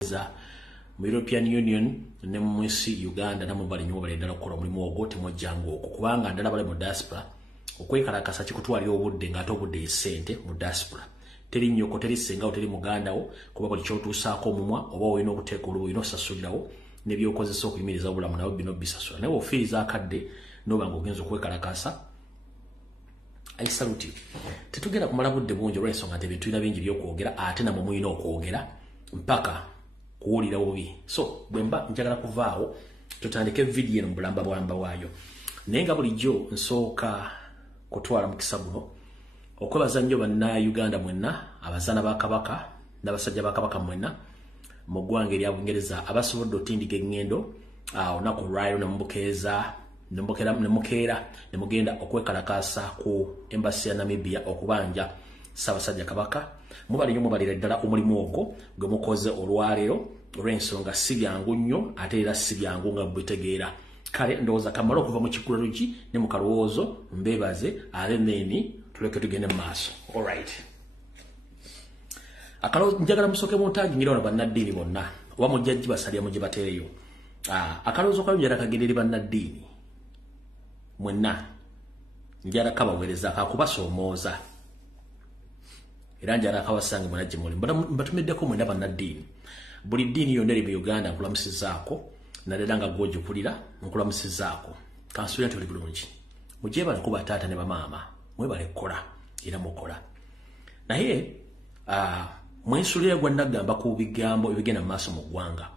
mu European Union ne mu nsi Uganda namwe bali nnyo balendera okukola omulimu ogwo temujjangu okwo kubanga ndala bali mu diaspora okwekalakasa kikutwalira obudde ng'ate obudde esente mu diaspora teri nnyoko teri sengawo teri mugandawo kuba buli kyotuusaako omumwa oba olina okuteeka olubu olina osasulirawo n'ebyokozesa okuyimiriza obulamu nabo bino bisasula naye ofiiriza akadde n'oba ng'ogenza okwekalakasa I salute you. Tetugenda kumala budde bungi olw'ensonga nti ebintu birina bingi by'okwogera ate namwe mulina okwogera mpaka kuwulira bubi. So bwemba njagala kuvaawo tutandike vidiyo eno mu bulamba bwamba waayo. Naye nga bulijjo nsooka kutwala mukisa guno okwebaza nnyo bannayuganda mwenna abazaana ba Kabaka n'abasajja ba Kabaka mwenna mu ggwanga erya Bungereza abasobodde otindiga eŋŋendo olunaku lwayo nemubukeeza nemugenda okwekalakasa ku embassy ya Namibia okubanja Ssaabasajja Kabaka mubali nnyo mubalira ddala omulimu ogwo gwe mukoze olwaleero olw'ensonga si byangu nnyo ate era si byangu nga bwitegeera kale ndowooza kamala okuva mu kikulaluki ne mu kalowoozo mbeebaze ate neni tuleke tugende mu maaso alright njagala musooke muntaagi ngira wano bannaddiini bonna oba mujjajji basalya mu gye batereyo akalowoozo kayo njala kagenda eri bannaddiini mwenna njala kabaweereza kakubasoomooza era njala kabasange mwenna gye muli mbatumiddeko mwenna bannaddiini buli ddiini yonna eri mu Uganda nkulamusizaako naddala nga gw'ogikulira nkulamusizaako kansuubira nti oli bulungi mugyebale kuba taata ne bamaama mwebale kukola era mukola naye mwensulira gwa nagamba ku bigambo ebigenda mu maaso mu ggwanga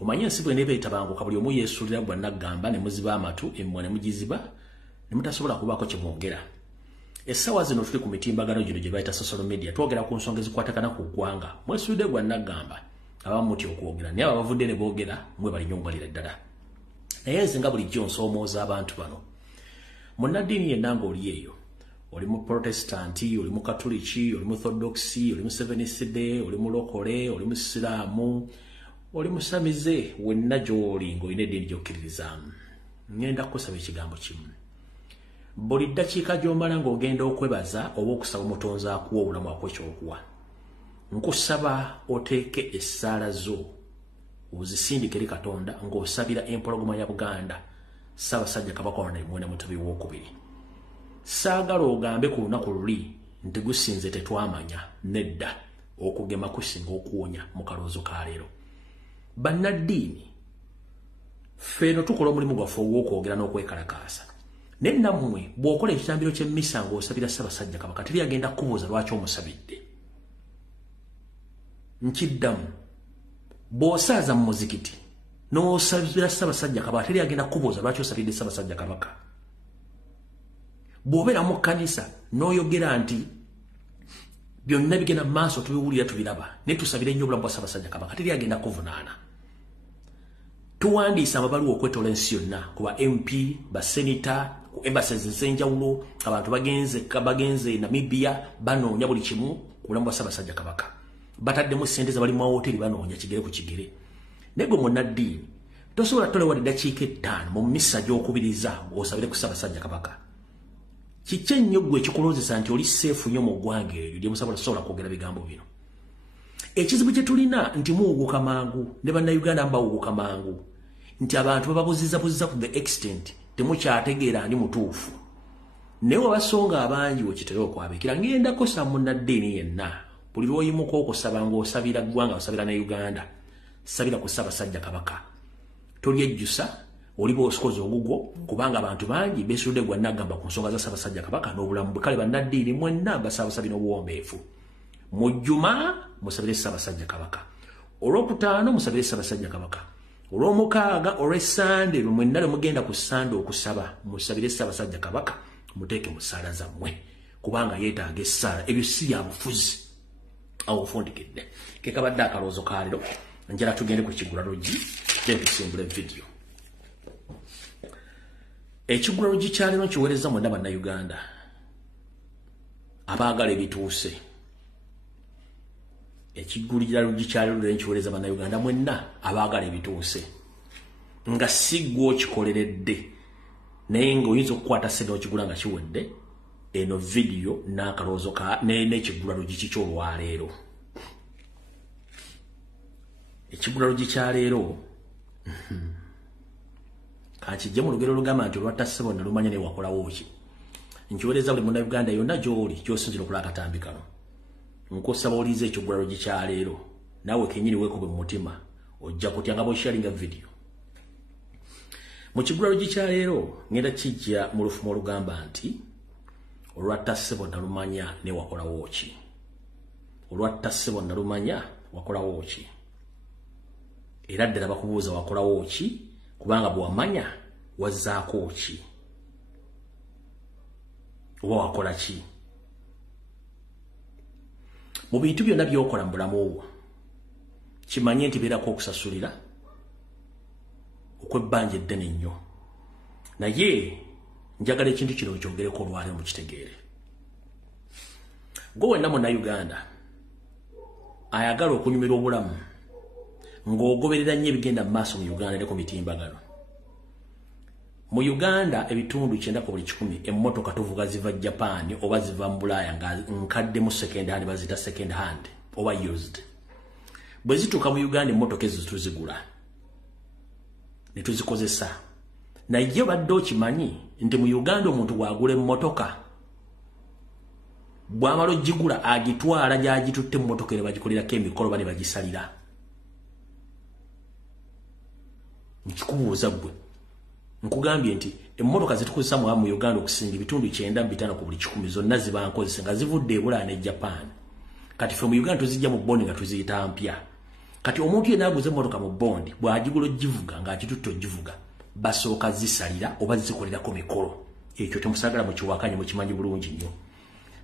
omanye ensi bwe neeba etabanguka buli omu yeesuulira gwa nagamba ne muziba amatu emmwe ne mugiziba ne mutasobola kubaako kye mwogera essaawa zino tuli ku mitimbagano gino gye bayita social media twogera ku nsonga ezikwatagana ku ggwanga mwesuulire gwa nagamba abamu muti okwogera naye abo bavudde ne boogera mwe bali nnyo mubalira ddala naye nze nga bulijjo nsoomooza abantu bano munnaddiini yenna ng'oli eyo oli mu protestanti oli mu katoliki oli mu orthodoxi oli mu Seventh Day oli mu lokole oli mu siraamu oli musamize wenna gy'oli ng'olina eddiini gy'okkiririzaamu ngenda kukusaba ekigambo kimu buli ddakiika gy'omala ng'ogenda okwebaza oba okusaba omutonzi akuwa obulamu akuwa ekyokuwa nkusaba oteeke essaala zo ozisindike eri Katonda ng'osabira empologoma ya Buganda Ssaabasajja Kabaka Mwene Mutebi II saagala ogambe ku lunaku luli nti gusinze tetwamanya nedda okugema kusinga okuwonya mu kaloozo ka leero bannaddiini ffeeno tukola omulimu gwaffe ogw'okwogera n'okwekalakaasa naye nammwe bw'okola ekitambiro ky'emmisa ng'osabira Ssaabasajja Kabaka teri agenda kubuuza lwaki omusabidde nkiddamu bw'osaaza mu muzikiti n'osabira Ssaabasajja Kabaka teri agenda kubuuza lwaki osabidde Ssaabasajja Kabaka bw'obeera mu kkanisa n'oyogera nti byonna bigenda mu maaso tubiwulira tubiraba naye tusabire nnyo obulamu bwa Ssaabasajja Kabaka teri agenda kuvunaana tuwandiisa amabaluwa okwetola ensi yonna ku ba MP basenita ku embassies ez'enjawulo abantu bagenze Namibia banoonya buli kimu ku bulamu bwa Ssaabasajja Kabaka bataddemu ssente ze bali mu mahoteri banoonya kigere ku kigere naye gwe munnaddiini tosobola tolewa eddakiika 5 mu misa gy'okubiriza osabire ku Ssaabasajja Kabaka kiki ennyo gwe ekikuloozesa nti oli seefu nnyo mu ggwanga eryo lye musobola kwogera bigambo bino ekizibu kye tulina nti muwuguka mangu ne bannayuganda mbawuguka mangu nti abantu bababuzizabuziza to the extent temukyategeera ani mutuufu naye wabasonga abangi wekitera okwabikira ngendako sa munnaddiini yenna buli lw'oyimuka okusaba ng'osabira ggwanga osabira ne Uganda sabira ku Ssaabasajja Kabaka tolyejjusa oli bw'osikoze ogugwo kubanga abantu bangi beesudde gwa nagamba ku nsonga za Ssaabasajja Kabaka n'obulamu bwe kale bannaddiini mwenna basaabasabye n'obuwombeefu mu Jjuma musabire Ssaabasajja Kabaka olw'okutaano musabire Ssaabasajja Kabaka olw'omukaaga olw'essande mwenna lwe mugenda ku ssande okusaba musabire Ssaabasajja Kabaka muteeke mu ssaala zammwe kubanga yeetaaga essaala ebyo si bya bufuzi awo ofundikidde ke kabadde akaloozo ka leero njala tugende ku kigulalogi then tusimbule vidiyo ekigulalogi kya leero nkiweereza mwenna bannayuganda abaagala ebituuse ekigulalogi kya leero nkiweereza bannayuganda mwenna abaagala ebituuse nga si gwe okikoleredde naye ng'oyinza okukwata ssente okigula nga kiwedde eno vidiyo n'akaloozo n'ekigulalogi kiky'olwaleero ekigulalo kya leero kakijje mu lugero lugamba nti olwatta ssebo nalumanya ne wakolawo ki nkiweereza buli munnayuganda yonna gy'oli gy'osinzira okulaba akatambi kano nkusaba oliize ekigulalo kya leero naawe kenyini weekube mu mutima ojja kutya nga bw'osharinga video mu kigulalo kya leero ngenda kijja mu lufumo olugamba nti olwatta ssebo nalumanya ne wakolawo ki olwatta ssebo nalumanya wakolawo ki era ddala bakubuuza wakolawo ki kubanga bw'amanya wazzaako ki oba wakola ki mu bintu byonna by'okola mu bulamu obwo kimanye nti beerako okusasulira okw'ebbanja eddene ennyo naye njagala ekintu kino kyogereko olwaleero mukitegeere gwe wenna munnayuganda ayagala okunyumira obulamu ng'ogoberera nnyo ebigenda mu maaso mu Uganda ne ku mitimbagano mu Uganda ebitundu 9/10 emmotoka tuvuga ziva Japan oba ziva mu Bulaaya nga nkadde mu second hand bazita second hand oba used bwe zituuka mu Uganda emmotoka ezo tuzigula ne tuzikozesa naye badde okimanyi nti mu Uganda omuntu bw'agula emmotoka bw'amala ogigula agitwala gy'agitutte emmotoka ne bagikolerako emikolo ba ne bagisalira nkikubuuza gwe nkugambye nti emmotoka zitukozesa mu Uganda okusinga ebitundu 9/5 zonna ziba nkozesa nga zivudde e Bulaaya ne Japan kati ffe mu Uganda tuzijja mu bondi nga tuziyita mpya kati omuntu yenna aguze emmotoka mu bondi bw'agigula ogivuga ng'agitutte ogivuga basooka zisalira oba zikolerako mikolo ekyo temusagala mukiwakanye mukimanyi bulungi nnyo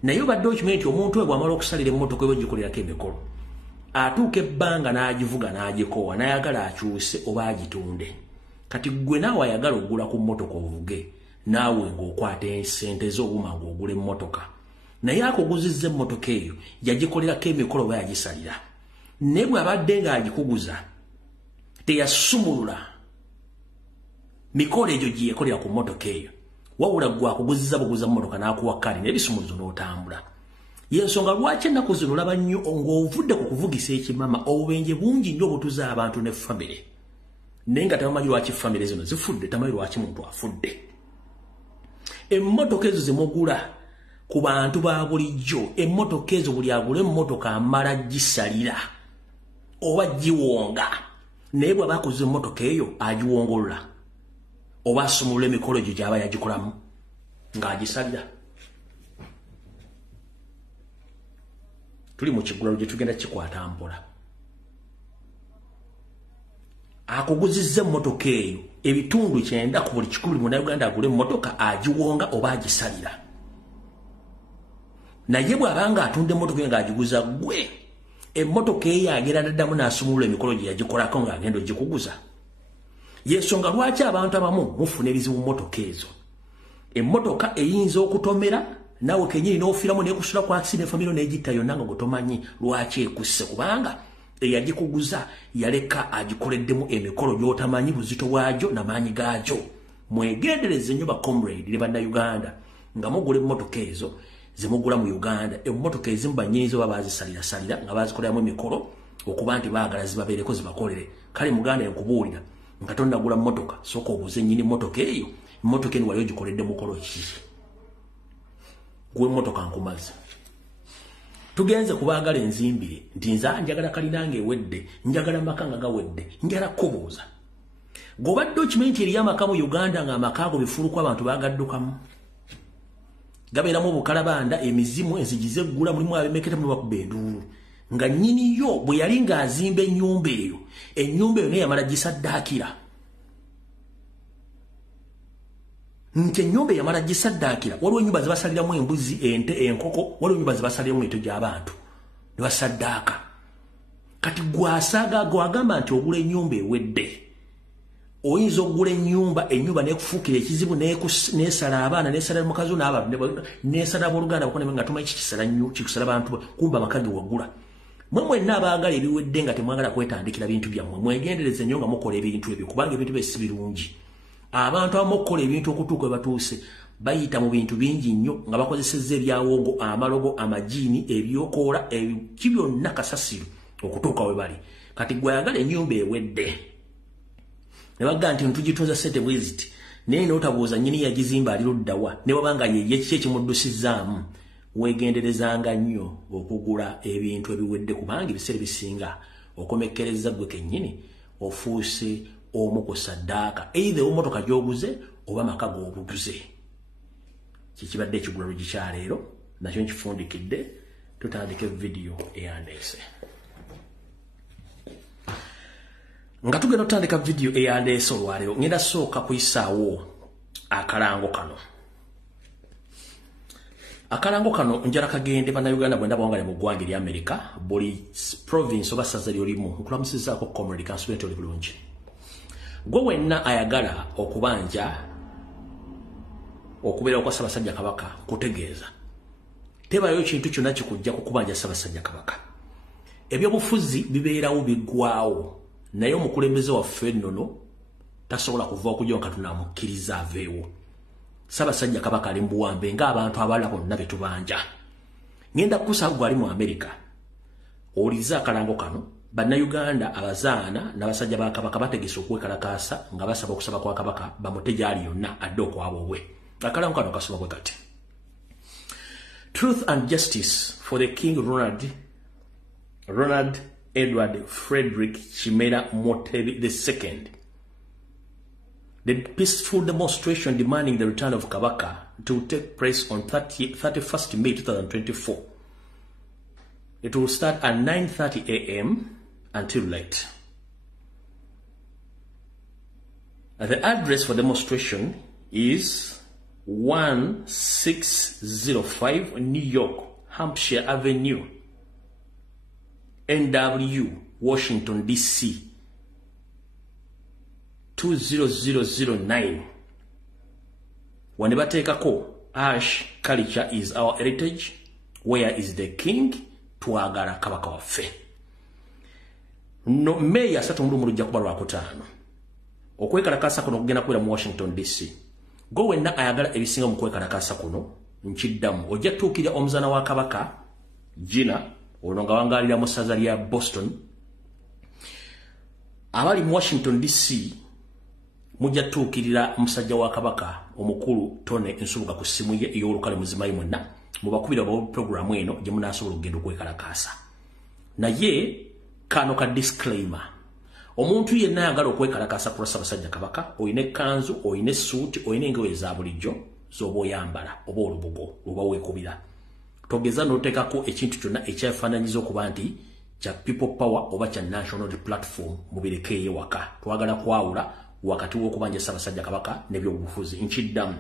naye obadde okimanyi nti omuntu we bw'amala okusalira emmotoka eba ogikolerako emikolo atuuka ebbanga n'agivuga n'agikoowa n'ayagala akyuse oba agitunde kati gwe naawe ayagala ogula ku mmotoka ovuge naawe ng'okwata ensente z'obuma ng'ogula emmotoka naye akuguzizza emmotoka eyo yagikolerako emikolo oba yagisalira naye bw'abadde ng'agikuguza teyasumulula mikolo egyo gye yakolera ku mmotoka eyo wabula gwe akuguzizza buguza mmotoka n'akuwa kkadi n'ebisumuluzo n'otambula yensonga lwaki ennaku zino olaba nnyo ng'ovudde ku kuvugisa ekimama obubenje bungi nnyo obutuza abantu ne famire naye nga tamanyi lwaki famire zino zifudde tamanyi lwaki muntu afudde emmotoka ezo zemugula ku bantu ba bulijjo emmotoka ezo buli agula emmotoka amala gisalira oba giwonga naye bw'aba akoze emmotoka eyo agiwongolola oba asumulula emikolo egyo gy'aba yagikolamu ng'agisalira tuli mu kigulalo gye tugenda kikwata mpola akuguzizza emmotoka eyo ebitundu 9 ku buli 10 munnayuganda agula emmotoka agiwonga oba agisalira naye bw'abanga atunda emmotoka eyo ng'agiguza gwe emmotoka eyo agenda daddamu n'asumulula emikolo gye yagikolako ng'agenda ogikuguza yensonga lwaki abantu abamu mufuna ebizibu mu mmotoka ezo emmotoka eyinza okutomera nawe kenyini n'ofiiramu n'ekusula ku accident famiro n'egitta yonna nga gutomanyi lwaki ekusse kubanga eyagikuguza yaleka agikoleddemu emikolo gy'otamanyi buzito bwagyo n'amaanyi gaagyo mwegendereze nnyo ba comrade ne bannayuganda nga mugula emmotoka ezo zemugula mu Uganda emmotoka ezimu bannyinizo baba bazisalirasalira nga bazikoleramu emikolo okuba nti baagala zibabeereko zibakolere kale muganda enkubuulira nga tonnagula mmotoka sooka obuuze nnyini mmotoka eyo emmotoka eno wali ogikoledde mukolo ki gwe emmotoka nkumaze tugenze kubaagala enzimbire nti nze njagala kalinanga ewedde njagala amaka nga gawedde njala kubuuza g'obadde okimanyi nti eriyo amaka mu Uganda ng'amaka ago bifuluku abantu baagaddukamu gabeeramu obukalabanda emizimu enzigi zeggula mulimu abemeketa mulimu bakuba enduulu nga nnyini yo bwe yali ng'azimba ennyumba eyo naye yamala gisaddaakira nti ennyumba yamala gisaddaakira waliwo ennyumba zebasaliramu embuzi ente enkoko waliwo ennyumba zebasaliramu ento gy'abantu ne basaddaaka kati gwasaaga gwagamba nti ogula ennyumba ewedde oyinza okugula ennyumba n'ekufuukira ekizibu n'esala abaana n'esala mukazi n'abantu n'esala abooluganda bakone nga tumanyi kikusala bantu kumba amaka ge wagula mwe mwenna abaagala ebiwedde nga temwagala kwetandikira bintu byammwe mwegendereze nnyo nga mukola ebintu ebyo kubanga ebintu bye si birungi abantu abamu okukola ebintu okutuuka we batuuse bayita mu bintu bingi nnyo nga bakozesezza ebyawongo amalogo amajiini ebyokoola ki byonna kasasiro okutuuka we bali kati gwe ayagala ennyumba ewedde ne bagamba nti ntugituuza ssente bweziti naye n'otabuuza nnyini yagizimba ali luddawa ne wabanga ye kiki ekimuddusizaamu weegenderezanga nnyo okugula ebintu ebiwedde kubanga ebiseera bisinga okomekkereza gwe kennyini ofuuse omu ku saddaaka either emmotoka gy'oguze oba maka g'obuguze kikibadde ekigula lugikyaleero nakyo nkifundikidde tutandike vidiyo eyandeese nga tugenda otandika vidiyo eyandeese olwaleero ngenda sooka kuyisaawo akalango kano njala kagende bannayuganda bwe ndaba wangale mu ggwanga erya Amerika buli province oba ssaza lyolimu nkulamusizaako comrade kansubenti oli bulungi gwe wenna ayagala okubanja okubeerawo kwa Ssaabasajja Kabaka kutegeeza tebayo kintu kyonna kikujja kukubanja Ssaabasajja Kabaka ebyobufuzi bibeerawo biggwawo naye omukulembeze waffe nnono tasobola kuva okujja nga tunamukkiriza aveewo Ssaabasajja Kabaka ali mbuwambe ng'abantu abalala bonna be tubanja ngenda kukusaba gwali mu Amerika owuliriza akalango kano bannayuganda abazaana n'abasajja ba Kabaka bategese okwekalakaasa nga basaba okusaba kwa Kabaka bamute gyali yonna adde okwabwe akalango kano kasoma bwe kati Truth and Justice for the King Ronald Edward Frederick Chimera Motebi II. The peaceful demonstration demanding the return of Kabaka to take place on 31st May 2024. It will start at 9:30 a.m. until late. The address for demonstration is 1605 New York, Hampshire Avenue, NW, Washington, D.C. 20009. When bateekako Ash culture is our heritage, where is the king? Twagala Kabaka waffe. No May 3 lujja kuba Lwakutaano. Okwekalakaasa kuno kugenda kubeera mu Washington DC. Gwe wenna ayagala ebisinga mu kwekalakaasa kuno nkiddamu ojja tuukirira omuzaana wa Kabaka Gina ono nga wangaalira mu ssaza lya Boston. Abali mu Washington DC mujja tuukirira musajja wa Kabaka omukulu Tone Nsubuga ku ssimu ye ey'olukale muzimayi mwenna mubakubira ba programu eno gye munaasobola okugenda okwekalakaasa. Naye kano ka disclaimer. Omuntu yenna ayagala okwekalakaasa ku Ssaabasajja Kabaka oyina ekkanzu, oyina essuuti, oyina engoye eza bulijjo z'oba oyambala oba olubugo oba weekubira. Togeza n'oteekako ekintu kyonna ekyefaananyiza okuba nti kya people power oba kya national platform mubireke ewaka. Twagala kwawula wakati w'okubanja Ssaabasajja Kabaka n'ebyobufuzi nkiddamu.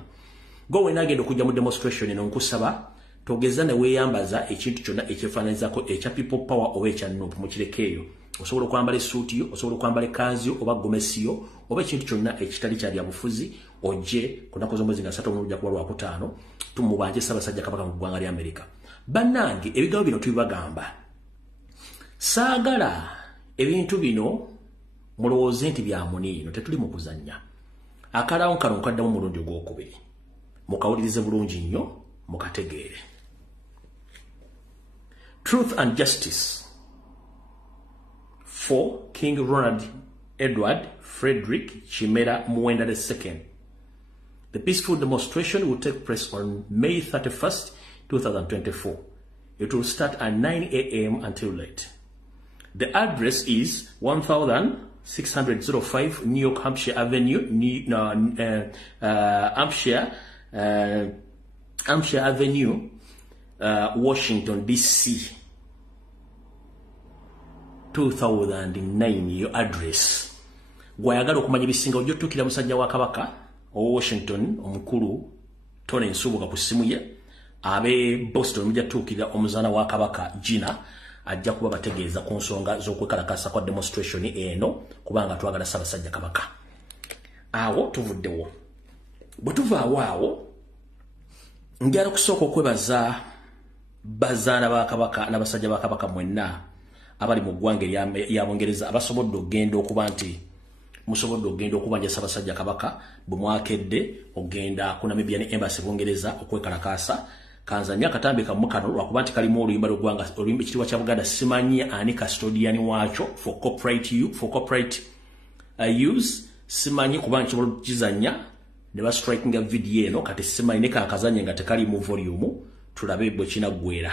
Gwe wenna agenda okujja mu demonstration eno nkusaba togeza ne weeyambaza ekintu kyonna ekyefaananyizako ekya people power oba ekya nuupu mukirekeeyo. Osobola okwambala essuuti yo, osobola okwambala ekkanzu yo oba gomesi yo oba ekintu kyonna ekitali kya byabufuzi ojje ku nnaku z'omwezi nga 3 lujja kuba Lwakutaano tumubanje Ssaabasajja Kabaka mu ggwanga lya Amerika. Bannange ebigambo bino tubibagamba. Saagala ebintu bino mulowooze nti bya muniino tetuli mu kuzannya. Akalaawo kano nkaddamu omulundi ogwokubiri. Mukawulirize bulungi nnyo mukategeere. Truth and Justice for King Ronald Edward Frederick Chimera Muwenda II. The peaceful demonstration will take place on May 31st, 2024. It will start at 9 a.m. until late. The address is 1605 New York, Hampshire Avenue, Hampshire Avenue, Washington, D.C. 2009 your address. Gwayagala okumanya ebisinga ojja otuukira musajja wa Kabaka o Washington omukulu Tone Nsubuga ku ssimu ye. Abe Boston mujja tuukirira omuzaana wa Kabaka Gina ajja kuba bategeeza ku nsonga z'okwekalakaasa kwa demonstration eno kubanga twagala Ssaabasajja Kabaka. Awo tuvuddewo. Bwe tuvaawo awo njala kusooka okwebaza bazaana ba Kabaka n'abasajja ba Kabaka mwenna abali mu ggwanga erya Bungereza abasobodde okugenda okuba nti musobodde okugenda okubanja Ssaabasajja Kabaka bwe mwakedde okugenda ku Namibian Embassy Bungereza okwekalakaasa kanzanya katambi kamukano lwakuba nti kalimu oluyimba lw'eggwanga oluyimba ekitiibwa kya Buganda simanyi ani custodian waakyo for corporate use simanyi kuba nkisobola okukizanya ne bastrikinga video eno kati simanyi ne kankazanye nga tekali mu volume tulabe bwe kinaggwera.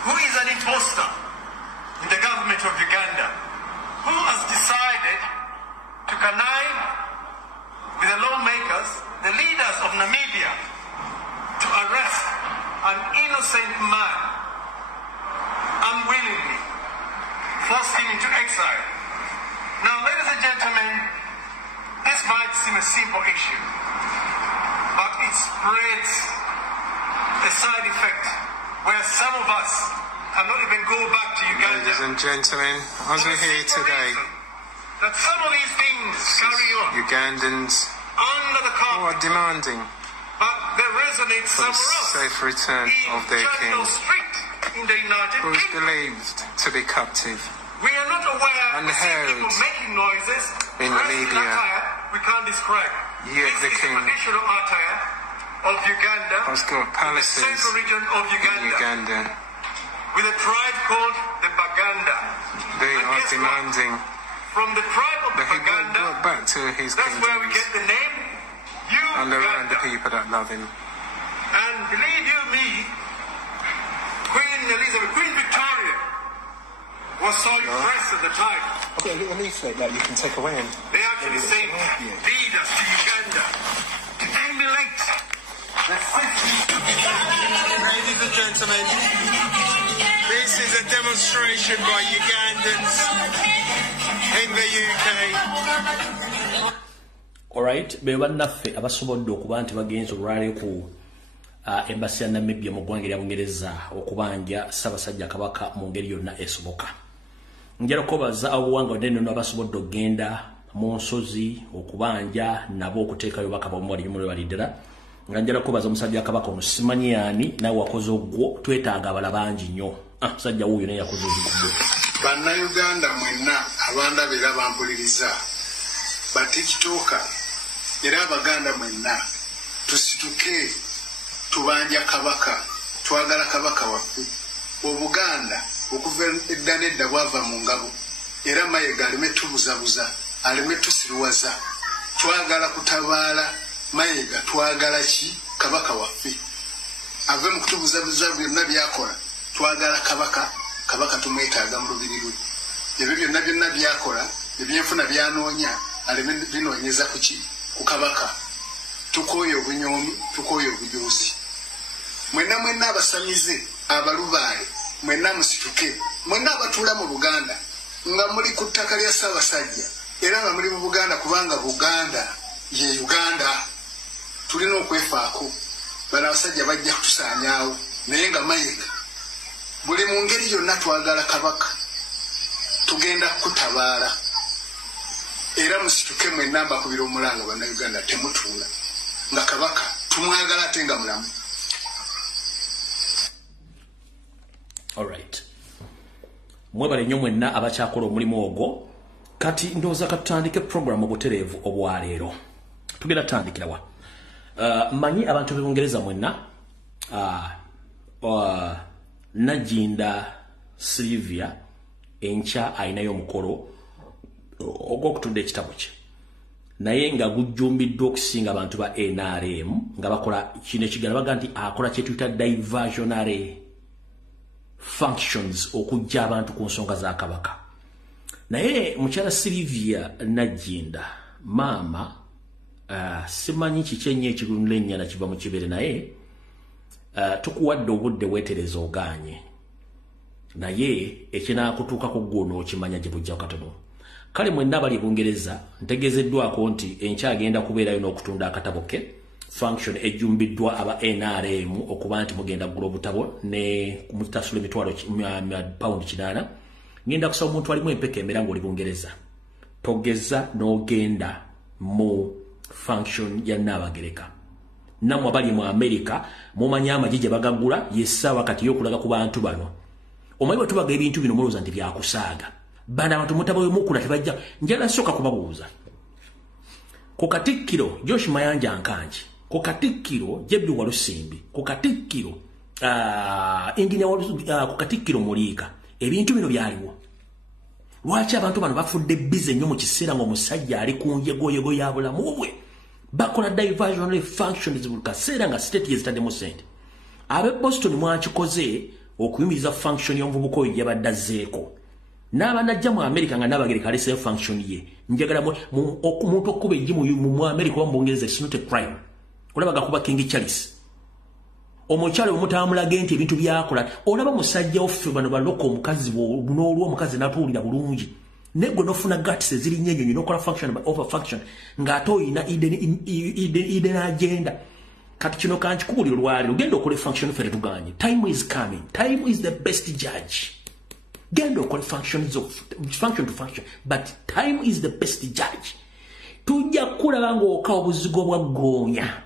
Who is an imposter in the government of Uganda, who has decided to connive with the lawmakers, the leaders of Namibia, to arrest an innocent man unwillingly, forced him into exile. Now, ladies and gentlemen, this might seem a simple issue, but it spreads a side effect where some of us cannot even go back to Uganda. Ladies and gentlemen, as we're here today, that some of these things carry on. Ugandans under the carpet, who are demanding but they resonate for the somewhere else. safe return of their king, In the United who is Kingdom. believed to be captive We are not aware and of held people making noises in dressed in Namibia. attire we can't describe. Yet This the is king traditional attire of Uganda, has got the palaces central region of in Uganda. with a tribe called the Baganda. They And are guess what? demanding From the tribe of the that he be Baganda, brought back to his that's where we get kingdoms the name and around the Uganda. people that love him. And believe you me, Queen Elizabeth, Queen Victoria was so impressed at the time. I've got a little leaflet that you can take away and They actually sent leaders to Uganda to emulate the Ladies and gentlemen, this is a demonstration by Ugandans in the UK. Alright, be bannaffe abasobodde okuba nti bagenze olwaleero ku embassy ya Namibia mu ggwanga erya Bungereza okubanja Ssaabasajja Kabaka mu ngeri yonna esoboka. Njala kubaza obuwanga bunene nno abasobodde okugenda mu nsozi okubanja nabo okuteekayo bakaba mu wali baliddala. Nga njala kubaza omusajja Kabaka ono simanyi ani nawe wakoze ogwo twetaaga abala bangi nnyo. Musajja wuuyo naye yakoze ogwo. Bannayuganda mwenna abandaba era bampuliriza batikitooka era abaganda mwenna tusituke tubanja Kabaka, twagala Kabaka waffe. Obuganda okuva edda nedda bwava mu ngabo era Mayiga aleme tubuzabuza, aleme tusiruwaza. Twagala kutabaala Mayiga, twagala ki? Kabaka waffe ave mu kutubuzabuza byonna byakola. Twagala Kabaka, Kabaka tumwetaaga mu lubiri lwe. Ebyo byonna byonna byakola ebyenfuna byanoonya aleme binoonyeza ku ki? Ku Kabaka. Tukooye obunyoomi, tukooye obujuuzi. Mwenna abasamize abalubaale, mwenna musituke, mwenna abatuula mu Buganda nga muli ku ttaka lya Ssaabasajja era nga muli mu Buganda kubanga Buganda ye Uganda. Tulina okwefaako. Bano abasajja bajja kutusaanyaawo naye nga Mayiga buli mu ngeri yonna twagala Kabaka, tugenda kutabaala era musituke mwenna mbakubira omulanga bannayuganda temutuula nga Kabaka tumwagala ate nga mulamu. Alright. mwebale nnyo mwenna abakyakola omulimu ogwo kati ndowooza katutandike program obutereevu obwaleero tugenda tutandikirawa manyi abantu b'Ebungereza mwenna Najinda Sylvia encha ayinayo omukolo ogw'okutunda ekitabo kye naye nga gujjumbiddwa okusinga abantu ba NRM nga bakola kino ekigala baga nti akola kye tuyita diversionary functions okujja abantu ku nsonga za Kabaka. Naye mukyala Sylvia Najinda maama simanyi kikyenye ekirunulenya na kiva mu kibere naye tukuwadde obudde weetereza oganye naye ekinaakutuukako ggwe onookimanya gye bujja katono. Kale mwenna abali Bungereza ntegezeddwako nti enkyagenda kubeerayo n'okutunda akatabo ke function ejjumbiddwa aba NRM okuba nti mugenda kugula obutabo ne mutasula emitwalo pound 8. Ngenda kusaba omuntu alimu empeka emera ng'oli Bungereza togeza n'ogenda mu function ya Nnabagereka. Nammwe abali mu America mumanya amagye gye bagagula yessaawa kati y'okulaga ku bantu bano. Omanyi bwe tubaga ebintu bino mulowooza nti byakusaaga. Bana abantu mutabo yomukula tebajja njala soka kubabuuza. Ku Katikkiro Josh Mayanja Nkanji, ku Katikkiro Jebbi Walusimbi, ku Katikkiro ku Katikkiro Muliika. Ebintu bino byaliwo. Lwaki abantu bano bafudde bize nnyo mu kiseera ng'omusajja ali ku njegoyego ya bulamu bwe bakola diversionary functions buli kaseera nga state yezitaddemu ssente. Ab'e Boston mwakikoze okuyimiriza function y'omuvubuka oyo gy'abadde azzeeko. N'abanajja mu America nga Nnabagereka alese function ye. Njagala omuntu okuba ejji mu America oba mu Bungereza is not a crime. Olaba gakuba King Charles. Omukyalo omutambulage nti ebintu byakola. Olaba musajja offe bano baloko omukazi n'olwo omukazi n'atuwulira bulungi. Negwe n'ofuna guts eziri nnyo n'okola function over function ng'ate oyina Eden agenda. Kati kino kankikubulira olwaleero genda okole function fere tuganye. Time is coming. Time is the best judge. Gendo okole function to function, but time is the best judge. Tujja kulaba ng'oka obuzigo bwa goonya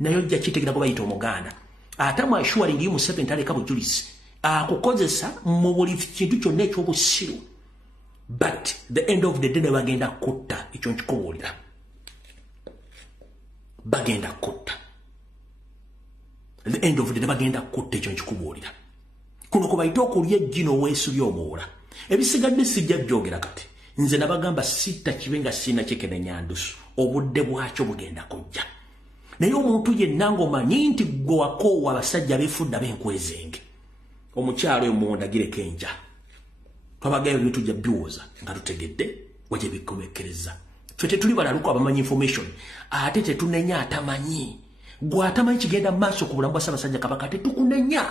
nayo ojja kitegeera kuba bayita omuganda ate mu ashwari eri mu serpent aleka bujulizi akukozesa mu buli kintu kyonna ekyobusiru but the end of the day ne bagenda kutta ekyo nkikubuulira bagenda kutta the end of the day bagenda kutta ekyo nkikubuulira kuno kubayita okulya ejjino weesubya omuwula ebisigadde sijja byogera kati nze nabagamba sitta kibe nga sina kyekenenya ndusu obudde bwakyo bugenda kujja naye omuntu yenna ng'omanyi nti gwe wakoowa abasajja beefudda b'enkwezenge omukyalo oyo mundagireko enja twabagayo ebintu tujja biwoza nga tutegedde wagye bikomekereza ffe tetuli balaluko abamanyi information ate tetunenya atamanyi gwe atamanyi kigenda mu maaso ku bulamu bwa Ssaabasajja Kabaka tetukunenya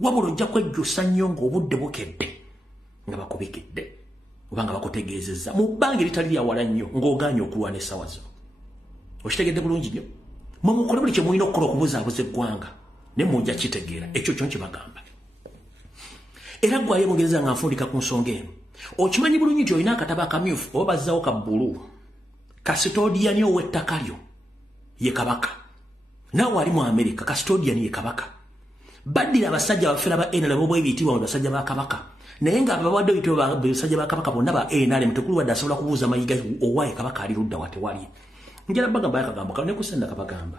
wabula ojja kwejjusa nnyo ng'obudde bukedde nga bakubikidde oba nga bakutegeezezza mu bbanga eritali lya wala nnyo ng'ogaanye okulwana essaawa zino okitegedde bulungi nnyo mwe mukole buli kye mulina okukola okubuzaabuza eggwanga ne mujja kitegeera ekyo kyo nkibagamba era ggwayo Bungereza nga nfundika ku nsonga eno okimanyi bulungi nti olina akatabo akamyufu oba bazzaawo ka bbulu kasitodiyani ow'ettaka lyo ye Kabaka naawe ali mu America kasitodiyani ye Kabaka baddira abasajja bafera ba NRM bwebiyitibwa mu basajja ba Kabaka naye nga bawadde oyitibwa basajja ba Kabaka bonna ba NRM tekuli wadde asobola kubuuza mayiga owaaye Kabaka ali ludda wa tewali njala bagamba yakagambo kane kusenda kabagamba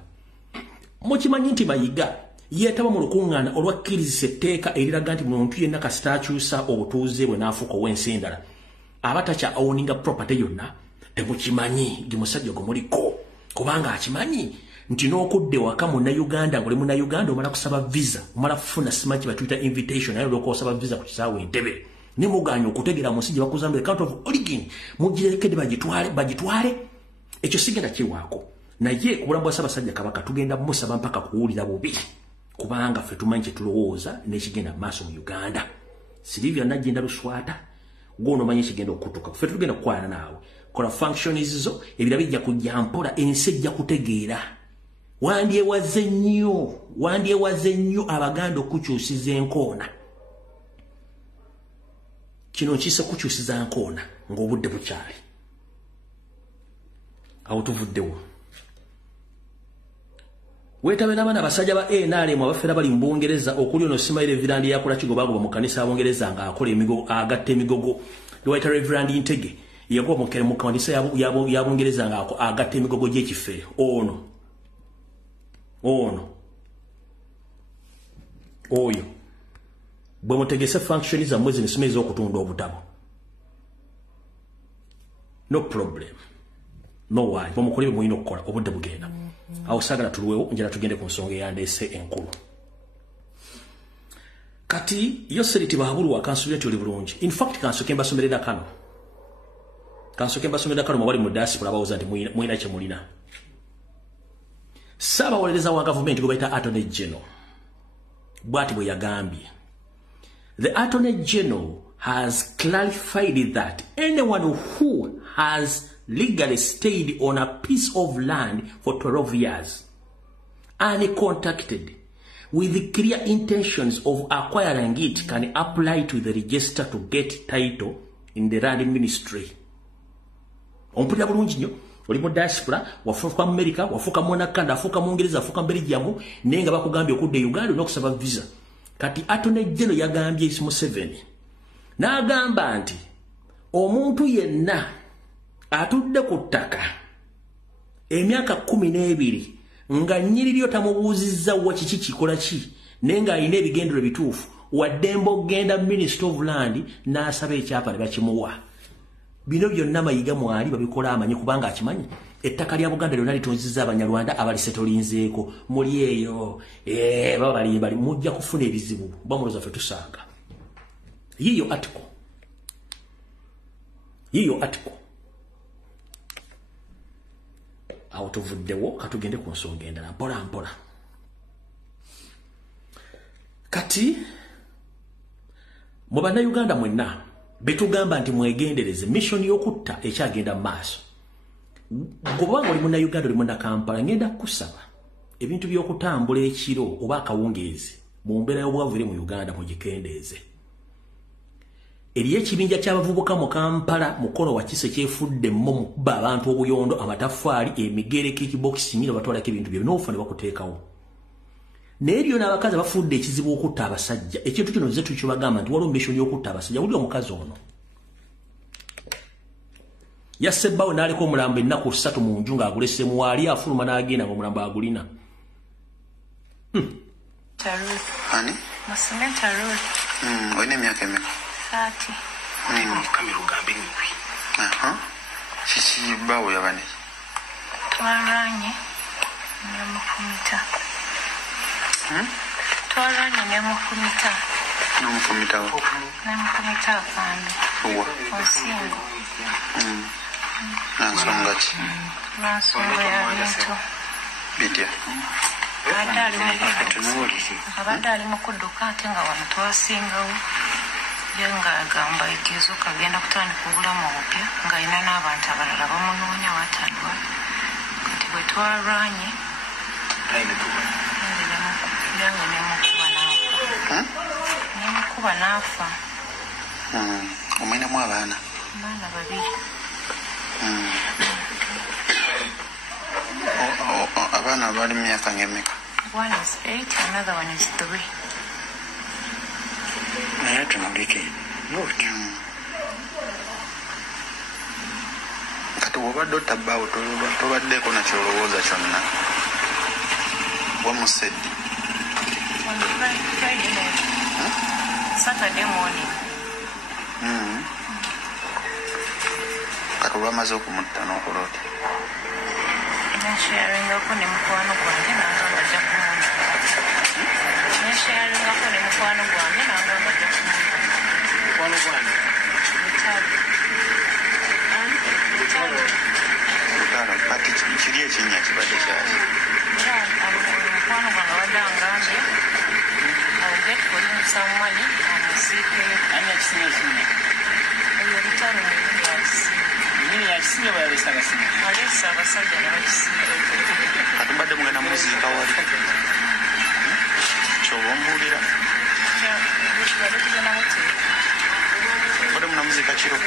mukimanyi nti mayiga yeetaba mu lukuŋŋaana olwakkirizisa etteeka eriraga nti muntu yenna kasita akyusa obutuuze bwe n'afuuka ow'ensi endala aba takya owninga property yonna temukimanyi gye musajja gwe muliko kubanga akimanyi nti n'okudde waka Munnayuganda ng'oli Munnayuganda omala kusaba visa omala kufuna simanyi batuyita invitation naye olwoka osaba visa ku kisaawe Entebbe ne muganya okutegeera mu nsi gye bakuzambira country of origin mugirekedde bagitwale ekyo sigenda kiwaako naye ku bulamu bwa Ssaabasajja Kabaka tugenda musaba mpaka kuwulira bubi kubanga ffe tumanyi kye tulowooza n'ekigenda mu maaso mu Uganda. Sylvia Najinda Luswata gwono manyi ekigenda okutuuka ffe tugenda kukwalana naawe kola functions zo ebira bijja kujja mpola ensi ejja kutegeera wandyewaze nnyo Abaganda okukyusiza enkoona kino nkise kukyusiza nkoona ng'obudde bukyali awo tuvuddewo wetabe n'abaana basajja ba NRM abafera bali mu Bungereza okuli ono Simaire Reverend yakola kigobagoba mu kanisa abongereza nga akola emigogo agatta emigogo Lwaita Reverend Ntege yago mu kanisa ya Bungereza nga agatta emigogo gy'ekifere oyo bwe mutegese function za mwezi nisimeza okutunda obutabo no problem no why bamukole muyino okukola obudde bugenda awo sagala tuluwewo njala tugende ku nsonga yandese enkulu kati yoseriti bahabulu wakansubira tuli bulungi in fact kansoke mbasomerera kano mawali mu diaspora bawoza nti mwina kye mulina Ssabawolereza wa government gwe bayita Attorney General bwati bwe yagambye the Attorney General has clarified that anyone who has legally stayed on a piece of land for 12 years uncontacted with clear intentions of acquiring it can apply to the register to get title in the land ministry. Ompulira bulungi nnyo oli mu diaspora wafuuka mu America wafuuka mu Canada wafuuka mu Ngereza wafuuka mu Belgium nenga bakugambye okudde Uganda n'okusaba visa kati Attorney General yagambye Museveni n'agamba nti omuntu yenna atudde ku ttaka emyaka 12 nga nnyiririyo tamubuuzizza wa kiki kikola ki nenga alina ebigendero bituufu waddembe ogenda Minister of Land n'asaba ekyapa ne bakimuwa bino byonna mayiga mwali babikola amanyi kubanga akimanyi ettaka lya Buganda lyonna litonzizza Abanyarwanda abalisetolinzeeko muli eyo bali mujja kufuna ebizibu bamuloza ffe tusanga yiyo article awo tuvuddewo katugende ku nsonga endala mpola kati mu bannayuganda mwenna betugamba nti mwegendereze mission y'okutta ekyagenda mu maaso gobanga oli munnayuganda oli munnakampala ngenda kusaba ebintu by'okutambula ekiro oba akawungeezi mu mbeera y'obwavu eri mu Uganda mugikendeeze eriyo ekibinja ky'abavubuka mu Kampala mukono wa kise kyefudde mu kuba abantu obuyondo amataffaali emigere kickboxing ne batwalako ebintu bye n'ofa ne bakuteekawo n'ebyo n'abakazi bafudde ekizibu okutta abasajja ekintu kino nze tukibagamba nti waliwo mission y'okutta abasajja wuli omukazi ono yassebbawo n'aleka omulambo ennaku 3 mu nju ng'agulesemu waali afuluma n'agenda ng'omulambo agulina Ani? Masimenta road. Oyina emyaka emeka? 30. Kamera ugambe ngwi. Kiki bawo yabane? Twaranye n'omukumita. Twaranye n'omukumita. N'omukumita wo? N'omukumita afande. Uwa? Osingo. Nansonga ki? Nansonga ya bintu. Bitya? Abadde ali mu kudduka ate nga wano twasingawo nga agamba egezo kagenda kutandika obulamu obupya ng'alina n'abantu abalala bamunoonya watandwa kati bwe twarwanye yange nemukuba n'afa. Omwinamu abaana? Abaana 2. Abaana bali mu myaka ng'emeka? One is 8, another one is 3. Naye tunulike notyo kati wobadde otabbaawo tobaddeeko nakyolowooza kyonna wamuseddi Saturday morning. kati olwamaze okumutta n'okola oti Nesharingako ne mukwano gwange nangamba ajja kumunda. Nesharingako ne mukwano gwange nangamba ajja kumunda. mukwano gwange lutalo kati kiri ekinnya kibadde kyaki mukwano gwange abadde angambye I'll get for him some money amuziike eyo lutalo yakisinga bwayalesa abasinga alesa abasajja ne bakisinga kati mbadde mugenda muziika wali kyoba ombuulira badde tugenda muteeka mbadde munamuziika kiro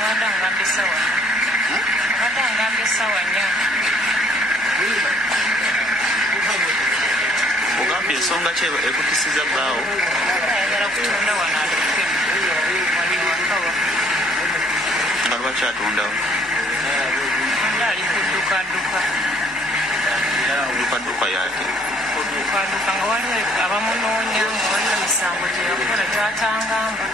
abadde angambye esawa nsonga ki ekutisiza bbaawo? ayagala kutunda wano atuke wano wakawa. Nga lwaki atundawo? Anda ali kuddukaduka. Ddukaduka yate. Kuddukaduka nga waliwo abamunoonya nga waliwo emisango gye yakola gy'atangamba.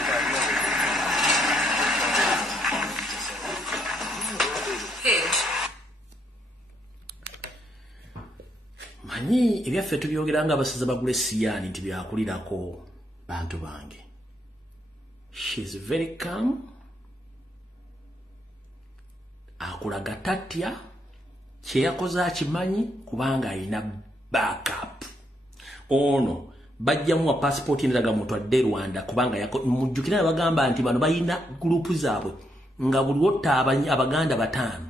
Manyi ebyaffe tubyogera nga abasaza bagula Siyani nti byakulirako bantu bange. She's very calm. Akulaga tatya kyeyakoze akimanyi kubanga alina backup. Ono bajjamuwa passport yendaga muntu adde Rwanda kubanga mujjukira bagamba nti bano bayina group zaabwe nga buli wotta abaganda batano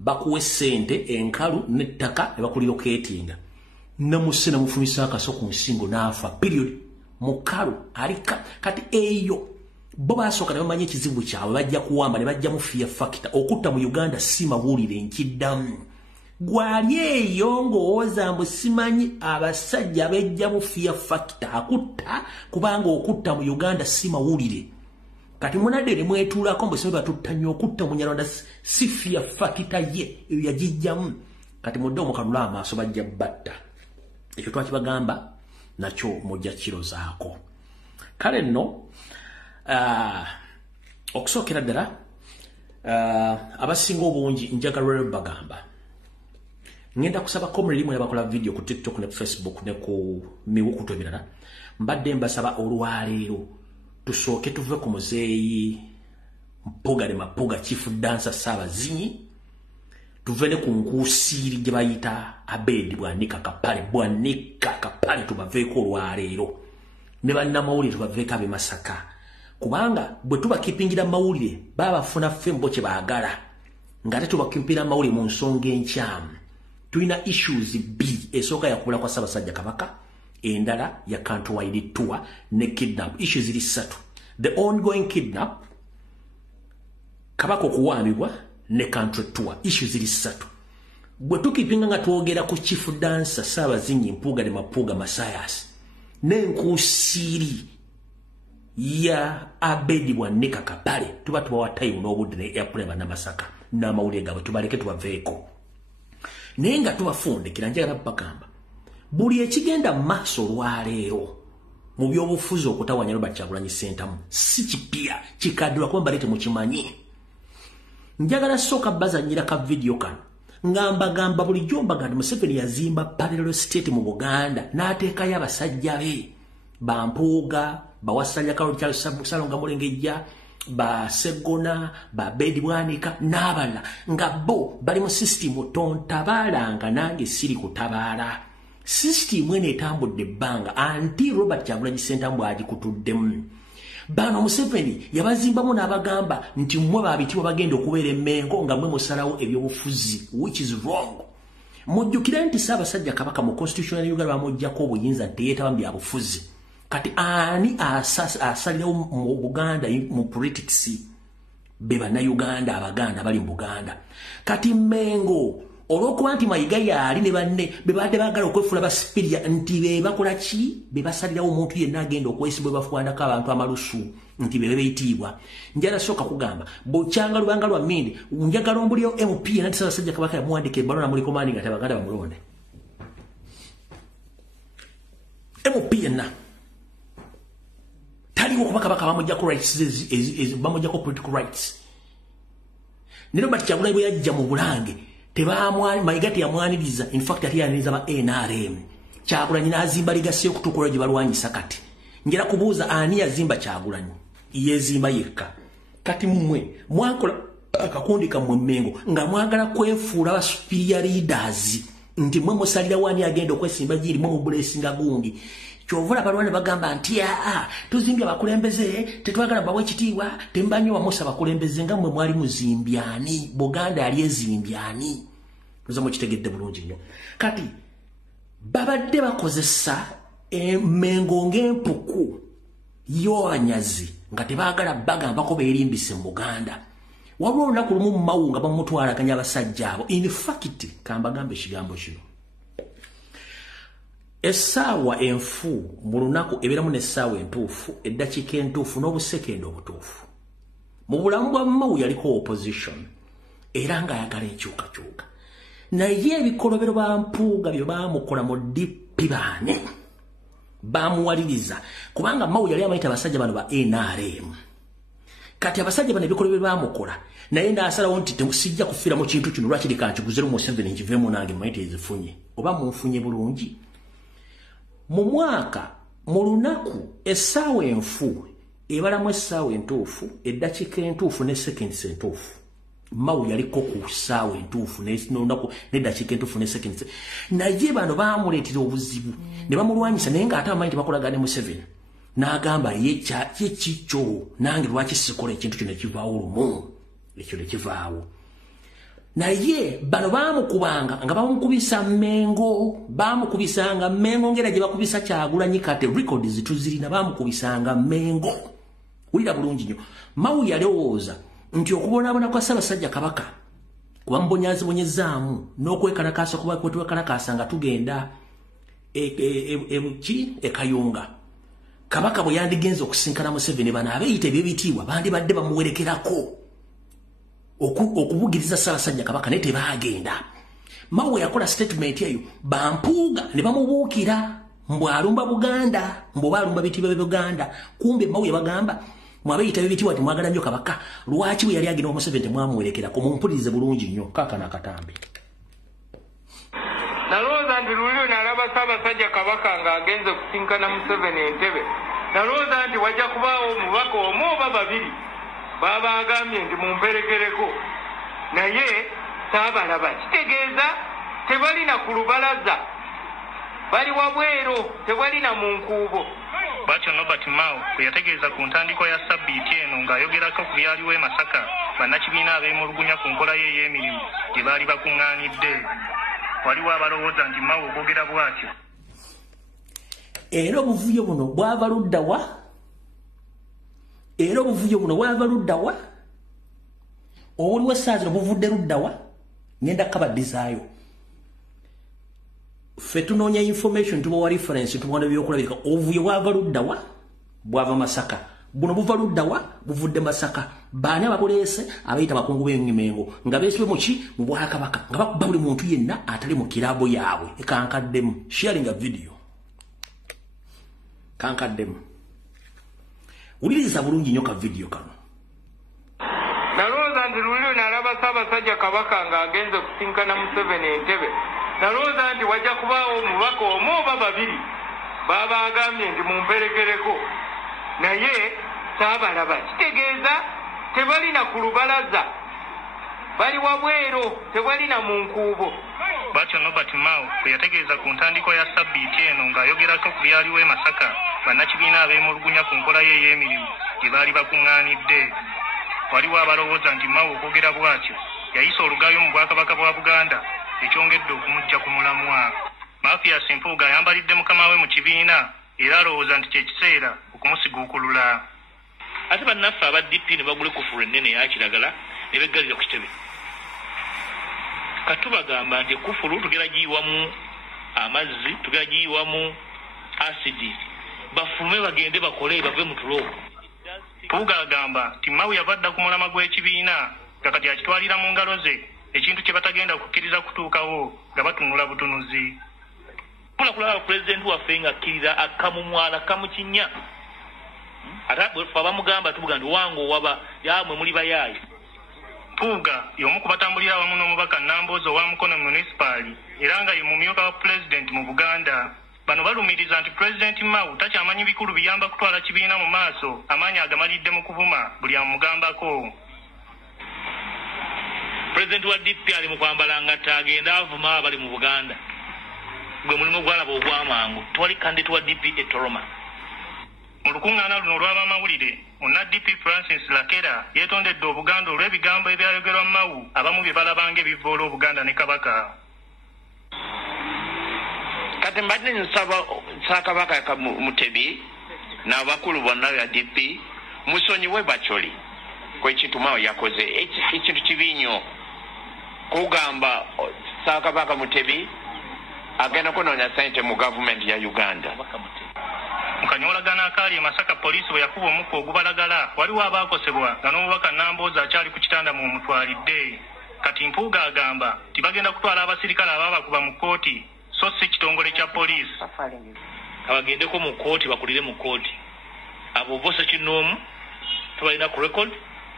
bakuwe sente enkalu n'ettaka ne bakulilocatinga namusena mufumisa akaso ku nsingo n'afa period mukalu alika kati eyo bo basooka ne bamanya ekizibu kyabwe bajja kuwamba ne bajja mu fear factor okutta mu Uganda si mawulire nkiddamu gwali eyo ng'owooza mbu simanyi abasajja bejja mu fear factor akutta kubanga okutta mu Uganda si mawulire kati munadde ne mwetuulako mbu simanyi batutta nnyo okutta mu Nyarwanda si fear factor ye eyo yagijjamu kati mudde omukanula amaaso bajja batta ekyo twakibagamba nakyo mujja kirozaako kale nno okusookera ddala abasinga obungi njagala lwe bagamba ngenda kusaba komuli mwe bakola video ku TikTok ne Facebook ne ku miwukutu ebirala mbadde mbasaba olwaleero tusooke tuve ku muzeeyi Mpuga ne Mapuga chief dancer Ssabazinyi tuve ne ku nkuusiiri gye bayita Abedi Bwanika Kapale tubaveeko olwaleero ne bannamawulire tubaveeko ab'e Masaka kubanga bwe tubakipingira mawulire babafuna fembo kye baagala ngate tubakipingira mawulire mu nsonga enkyamu tulina issues B esooka yakula kwa Ssaabasajja Kabaka endala ya countrywide tour ne kidnap issues ziri 3 the ongoing kidnap Kabaka okuwaambibwa ne country tour issues ziri 3 bwe tukipinga nga twogera ku chief dancer Ssabazinyi Mpuga ne Mapuga Masayas n'enkuusiiri ya Abedi Bwanika Kapale tuba tubawa time n'obudde ne airplane bannamasaka n'amawulire gaabwe tubaleke tubaveeko naye nga tubafundikira njagala bagamba buli ekigenda maaso olwaleero mu byobufuzi okutawanya Robert Kyagulanyi Ssentamu si kipya kikaddula kuba balete mukimanyi njagala sooka bazanyira ka video kano ngamba bulijjo mbagamba Museveni yazimba parallel state mu Buganda n'ateekayo abasajja be Bampuuga Bawasanya Karoli Charles Salonga Mulengejja ba Segona ba Bedi Bwanika n'abala nga bo bali mu system tontabalanga nange siri kutabaala system ene etambudde bbanga anti Robert Kyagulanyi Ssentamu agikutuddemu bano Museveni yabazimbamu n'abagamba nti mmwe babitibwa bagenda okubeera emmengo nga mmwe musalawo ebyobufuzi which is wrong mujjukira nti Ssaabasajja Kabaka mu constitution ya Uganda bamuggyako obuyinza teyeetaba mu byabufuzi kati ani asalirawo mu Buganda mu politics be bannayuganda abaganda bali mu Buganda kati Mmengo olw'okuba nti Mayiga yaali ne banne be badde baagala okwefuula basipiria nti be bakola ki be basalirawo omuntu yenna agenda okwesibwa bafuwanako abantu amalusu nti be beyitiibwa njala sooka kugamba bw'okyanga lubanga lwa mmindi njagala ombulirawo MP nati Ssaabasajja Kabaka yamuwandika ebbalo namuliko maani nga abaganda bamulonde MP yenna taliwo kuba Kabaka bamuggyako rights bamuggyako political rights ne Robert Kyagulanyi bwe yajja mu Bulange Mayiga teyamwaniriza in fact ati yaniriza ba NRM Kyagulanyi n'azimba ligasi okutukola gye balwanyisa kati njera kubuuza ani yazimba Kyagulanyi yezimba yekka kati mmwe mwakola akakundi kammwe Mmengo nga mwagala kwefuula ba superior leaders nti mmwe musalira wani agenda okwesimba giri mu blessinga gundi kyovula balwane bagamba nti tuzimbye abakulembeze tetwagala bawe ekitiibwa tembanyo bamusa abakulembeze nga mmwe mwali muzimbyani Buganda yali ezimbyani tuza mukitegedde bulungi nnyo kati babadde bakozesa Mmengo ng'empuku y'owanyazi nga tebaagala bagambako beerimbise mu Buganda wabula olunaku lumu mu mawunga bamutwalaganya abasajja abo in fact kambagambe ekigambo kino essaawa enfu mu lunaku ebeeramu n'essaawa entuufu eddakiika entuufu n'obusekendo obutuufu. Mu bulamu bwa Mao yaliko opposition era ng'ayagala enkyukakyuka. Naye ebikolobero ba Mpuuga bye baamukola mu DP baane baamuwaliriza kubanga Mao yali amayita abasajja bano ba NRM. Kati abasajja bano ebikolobero baamukola naye n'asalawo nti temusijja kufiira mu kintu kino lwaki likankiguzero mu 7 nkiveemu nange mayita ezifunye oba munfunye bulungi. Mu mwaka mu lunaku essaawa enfu ebalamu essaawa entuufu eddakiika entuufu ne seconds entuufu. Mao yaliko ku ssaawa entuufu n'olunaku n'eddakiika entuufu ne seconds. Naye bano baamuleetera obuzibu ne bamulwanyisa naye ng'ate amanyi tebakolagane mu 7 n'agamba ye kikyo nange lwaki sikola ekintu kino ekivaawo lumu ekyo ne kivaawo. Naye bano baamukubanga nga bamukubisa Mengo baamukubisanga Mengo ngera gye bakubisa Kyagulanyi kate records tuzirina baamukubisanga Mengo. Wulira bulungi nnyo. Mao yalowooza nti okubonaabona kwa Ssaabasajja Kabaka kuba mubonyaazibonyezaamu n'okwekalakaasa kuba kwetuwekalakaasa nga tugenda Kayunga. Kabaka bwe yandigenza okusinkana Museveni bano abeeyita eby'ebitiibwa bandibadde bamuwerekerako okubugiriza Ssaabasajja Kabaka naye tebaagenda. Mao yakola statement eyo bampuuga ne bamubuukira mbu alumba Buganda mbu oba alumba bitiibwa bye Buganda. Kumbe Mao yabagamba mwabeeyita ebitiibwa temwagala nnyo Kabaka lwaki bwe yali agenda Museveni temwamuwerekerako. Mumpulirize bulungi nnyo kaakano akatambi. Nalowooza nti luli nalaba Ssaabasajja Kabaka ng'agenze kusinkana Museveni Entebbe. Nalowooza nti wajja kubaawo omubaka omu oba babiri baba agambye nti mumperekereko naye saabalaba. Kitegeeza tebalina ku lubalaza bali wabwero tebalina mu nkuubo. Bwatyo Norbert Mao bwe yategeeza ku ntandikwa ya sabbiiti eno ng'ayogerako ku byaliwo e Masaka bannakibiina abeemulugunya ku nkola ye ey'emirimu gye baali bakuŋŋaanidde. Waliwo abalowooza nti Mao okwogera bw'atyo era obuvuyo buno bwava ludda wa? Era obuvuyo buno bwava ludda wa? Obuliwo essaawa zino buvudde ludda wa? Ngenda kukabaddizaayo. Ffe tunoonya information tubawa reference tubona byokulabirika. Obuvuyo bwava ludda wa? Bwava Masaka. Buno buva ludda wa? Buvudde Masaka. Baani ababuleese abayita bakungu b'Mengo nga beesibye mu ki mu Bwakabaka nga bakuba buli muntu yenna atali mu kirabo yaabwe. Ekankaddemu sharing a video. Kankaddemu. Wuliriza bulungi nnyo ka video kano. Nalowooza nti luli nalaba Ssaabasajja Kabaka ng'agenze kusinkana Museveni Entebbe. Nalowooza nti wajja kubaawo omubaka omu oba babiri baba agambye nti mumperekereko naye saabalaba. Kitegeeza tebalina ku lubalaza bali wabwero tebalina mu nkuubo. Bwatyo Norbert Mao bwe yategeeza ku ntandikwa ya sabbiiti eno ng'ayogerako ku byaliwo e Masaka bannakibiina abeemulugunya ku nkola ye ey'emirimu gye baali bakuŋŋaanidde. Waliwo abalowooza nti Mao okwogera bw'atyo yayisa olugayo mu Bwakabaka bwa Buganda ekyongedde okumuggya ku mulamwa. Mathias Mpuuga ayambalidde mukama we mu kibiina era alowooza nti kyekiseera okumusiguukulula. Ate bannaffe aba DP ne bagula ekufulu ennene eya kiragala ne beggalira ku kitebe. Katubagamba nti ekufulu tugera giyiwamu amazzi tugera giyiwamu asidi bafulume bagende bakole bave mu tulo. Mpuuga agamba nti Mao yavadda ku mulama gw'ekibiina kakati akitwalira mu ngalo ze ekintu kye batagenda kukkiriza kutuukawo nga batunula butunuzi. Kulaba pulezidenti waffe ng'akkiriza akamumwala kamukinya. Ate bwe abamugamba tubuga nti wango waba yamwe muli bayaayi. Mpuuga y'omu ku batambulira awamu n'omubaka Nambooze owa Mukono munisipaali era nga ye mumyuka wa pulezidenti mu Buganda. Bano balumiriza nti pulezidenti Mao takyamanyi bikulu biyamba kutwala kibiina mu maaso amaanyi agamalidde mu kuvuma buli amugambako. Pulezidenti wa DP ali mu kwambala ngatta agenda avuma abali mu Buganda. Gwe mulimu gwalaba ogw'amangu tewali kandidate wa DP e Toroma. Mu lukuŋŋaana luno olw'abamawulire munna DP Francis Lakera yeetondedde Obuganda olw'ebigambo ebyayogerwa Mao abamu bye balabanga ebivvoola Obuganda ne Kabaka. Kati mbadde nsaba Ssaabakabaka Mutebi n'abakulu bonna ya DP musonyiwe Bacholi kw'ekintu Mao yakoze ekintu kibi nnyo kugamba Ssaabakabaka Mutebi agenda kunoonya ssente mu gavumenti ya Uganda. Mu kanyolagana akaali e Masaka poliisi bwe yakuba omukka ogubalagala waliwo abaakosebwa nga n'omubaka Nambooza akyali ku kitanda mu mutwalidde. Kati Mpuuga agamba tibagenda kutwala abasirikale abaabakuba mu kkooti so si kitongole kya poliisi. Abagendeko mu kkooti bakulire mu kkooti. Abo bose kinoomu tubalina ku record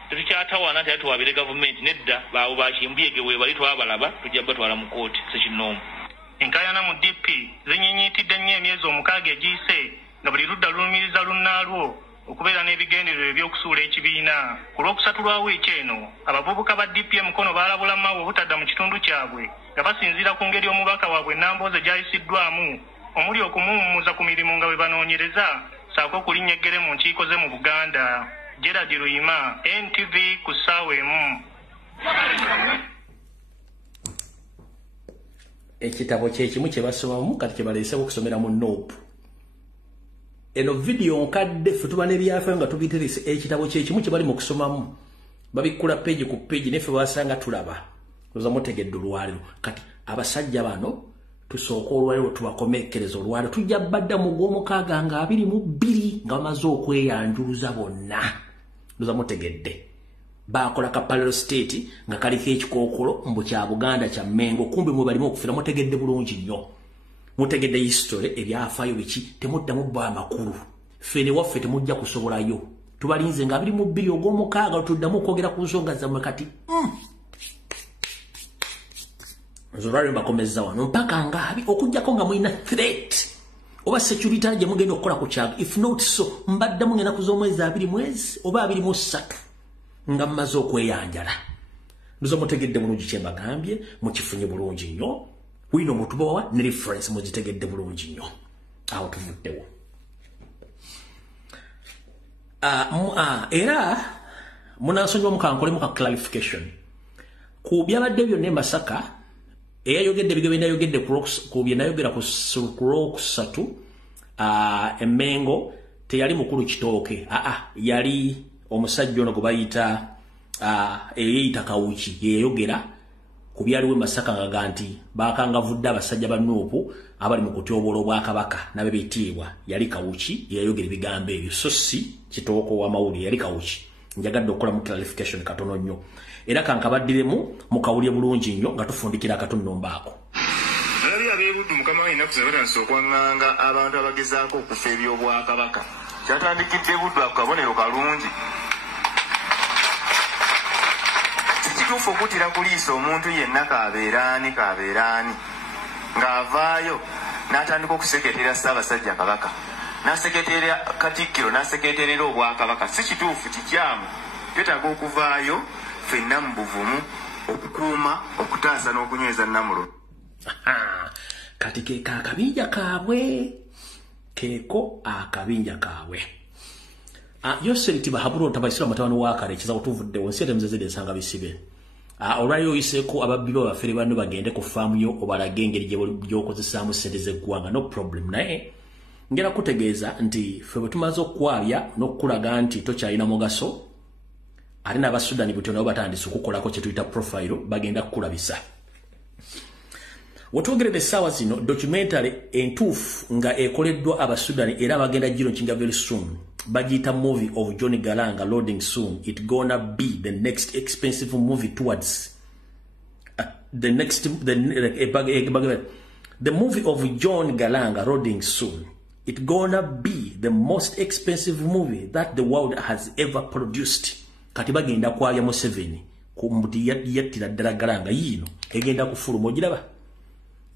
tetukyatawaana nti atuwaabire gavumenti nedda baawo bakimbuyege we bali twabalaba tujja batwala mu kkooti si kinoomu. Enkayana mu DP zinyinyitidde nnyo emyezi 6 egiyise nga buli ludda lulumiriza lunnaalwo okubeera n'ebigendererwa eby'okusuula ekibiina. Ku lw'okusatu lwa wiiki eno abavubuka ba DP Mukono baalabula Mao obutadda mu kitundu kyabwe nga basinziira ku ngeri omubaka waabwe Nambooze gy'ayisiddwamu omuli okumuwummuza ku mirimu nga bwe banoonyereza saako okulinnya eggere mu nkiiko ze mu Buganda. Gerard Luyima, NTV ku ssaawa emu. Ekitabo kyekimu kye basomamu kati kye baleese okusomera mu Nope. Eno video nkadde ffe tuba n'ebyafaayo nga tubiterese ekitabo kyekimu kye bali mu kusomamu babikula peegi ku peegi neffe basanga tulaba oza mutegedde olwaliro. Kati abasajja bano tusooka olwaliro tubakomekereza olwaliro tujja badda mu gw'omukaaga nga 22 nga bamaze okweyanjuluza bonna oza mutegedde. Bakola kapalero state nga kaliko ekikookolo mbu kya Buganda kya Mengo kumbe mwe balimu okufira mutegedde bulungi nnyo. Mutegedde history ebyafaayo biki temuddamu bba amakulu. Fene waffe temujja kusobolayo. Tubalinze nga 22 ogw'omukaaga tuddamu okwogera ku nsonga zammwe kati. Nzolwaliro bakomezza wano mpaka ngaabi okujjako nga mulina threat. Oba security gye mugenda okukola ku kyago. If not so mbaddamu ng'ennaku z'omwezi 2 mwezi oba 23 nga mmaze okweyanjala. Nduzo mutegedde bulungi kye mbagambye mukifunye bulungi nnyo. Wino mutubawa ne reference mugitegedde bulungi nnyo. Awo tuvuddewo. Era munansonyiwa mukankolemu ka clarification. Ku byabadde byonna e Masaka eyayogedde bigyo byenayogedde ku byenayogera ku Lwokusatu Emengo teyali mukulu Kitooke. Yali omusajja ono gwe bayita eyeyita Kawuki yeyogera ku byaliwo e Masaka nga nti bakangavudde abasajja ba Nuupu abali mu kutyoboola Obwakabaka nabe bitiibwa. Yali Kawuki yeyogera ebigambo ebyo so si Kitooke w'amawulire yali Kawuki. Njagadde okukola mu clarification katono nnyo era kankabaddiremu mukawulye bulungi nnyo nga tufundikira akatunno mbaako. Nalabye ab'ebuddu mukama wa ennaku zino batandise okwanganga abantu abagezaako okufa eby'Obwakabaka. Kyatandikidde Buddu ako kabonero kalungi. Kituufu okutira kuliisa omuntu yenna kabeeraani ng'avaayo n'atandika okuseketera Ssaabasajja Kabaka n'aseketera Katikkiro n'aseketerera Obwakabaka. Si kituufu kikyamu. Twetaaga okuvaayo ffenna mu buvumu okukuuma okutaasa n'okunyweza Namulo. Kati keeko akabinja kaabwe. Keeko akabinja kaabwe. Yoseriti Bahaburo tabaisira matawano wakare kiza otuvuddewo nsi temuzezede ensanga bisibe. Olwali oyiseeko ababbi bafere banno bagende ku faamu yo obalage engeri gy'okozesaamu ssente z'eggwanga no problem. Naye ngera kutegeeza nti ffe bwe tumaze okukwabya n'okukulaga nti tokyalina mugaso ate n'Abasudani butyo nabo batandise okukolako kye tuyita profile bagenda kukulabisa. Wetwogeredde essaawa zino documentary entuufu nga ekoleddwa Abasudani era bagenda gironkinga very soon. Bagita movie of John Galanga loading soon. It gonna be the next expensive movie towards the movie of John Galanga loading soon. It gonna be the most expensive movie that the world has ever produced. Kati bagenda kwabya Museveni ku mbuti yattira ddala Galanga yino egenda kufuluma ogiraba.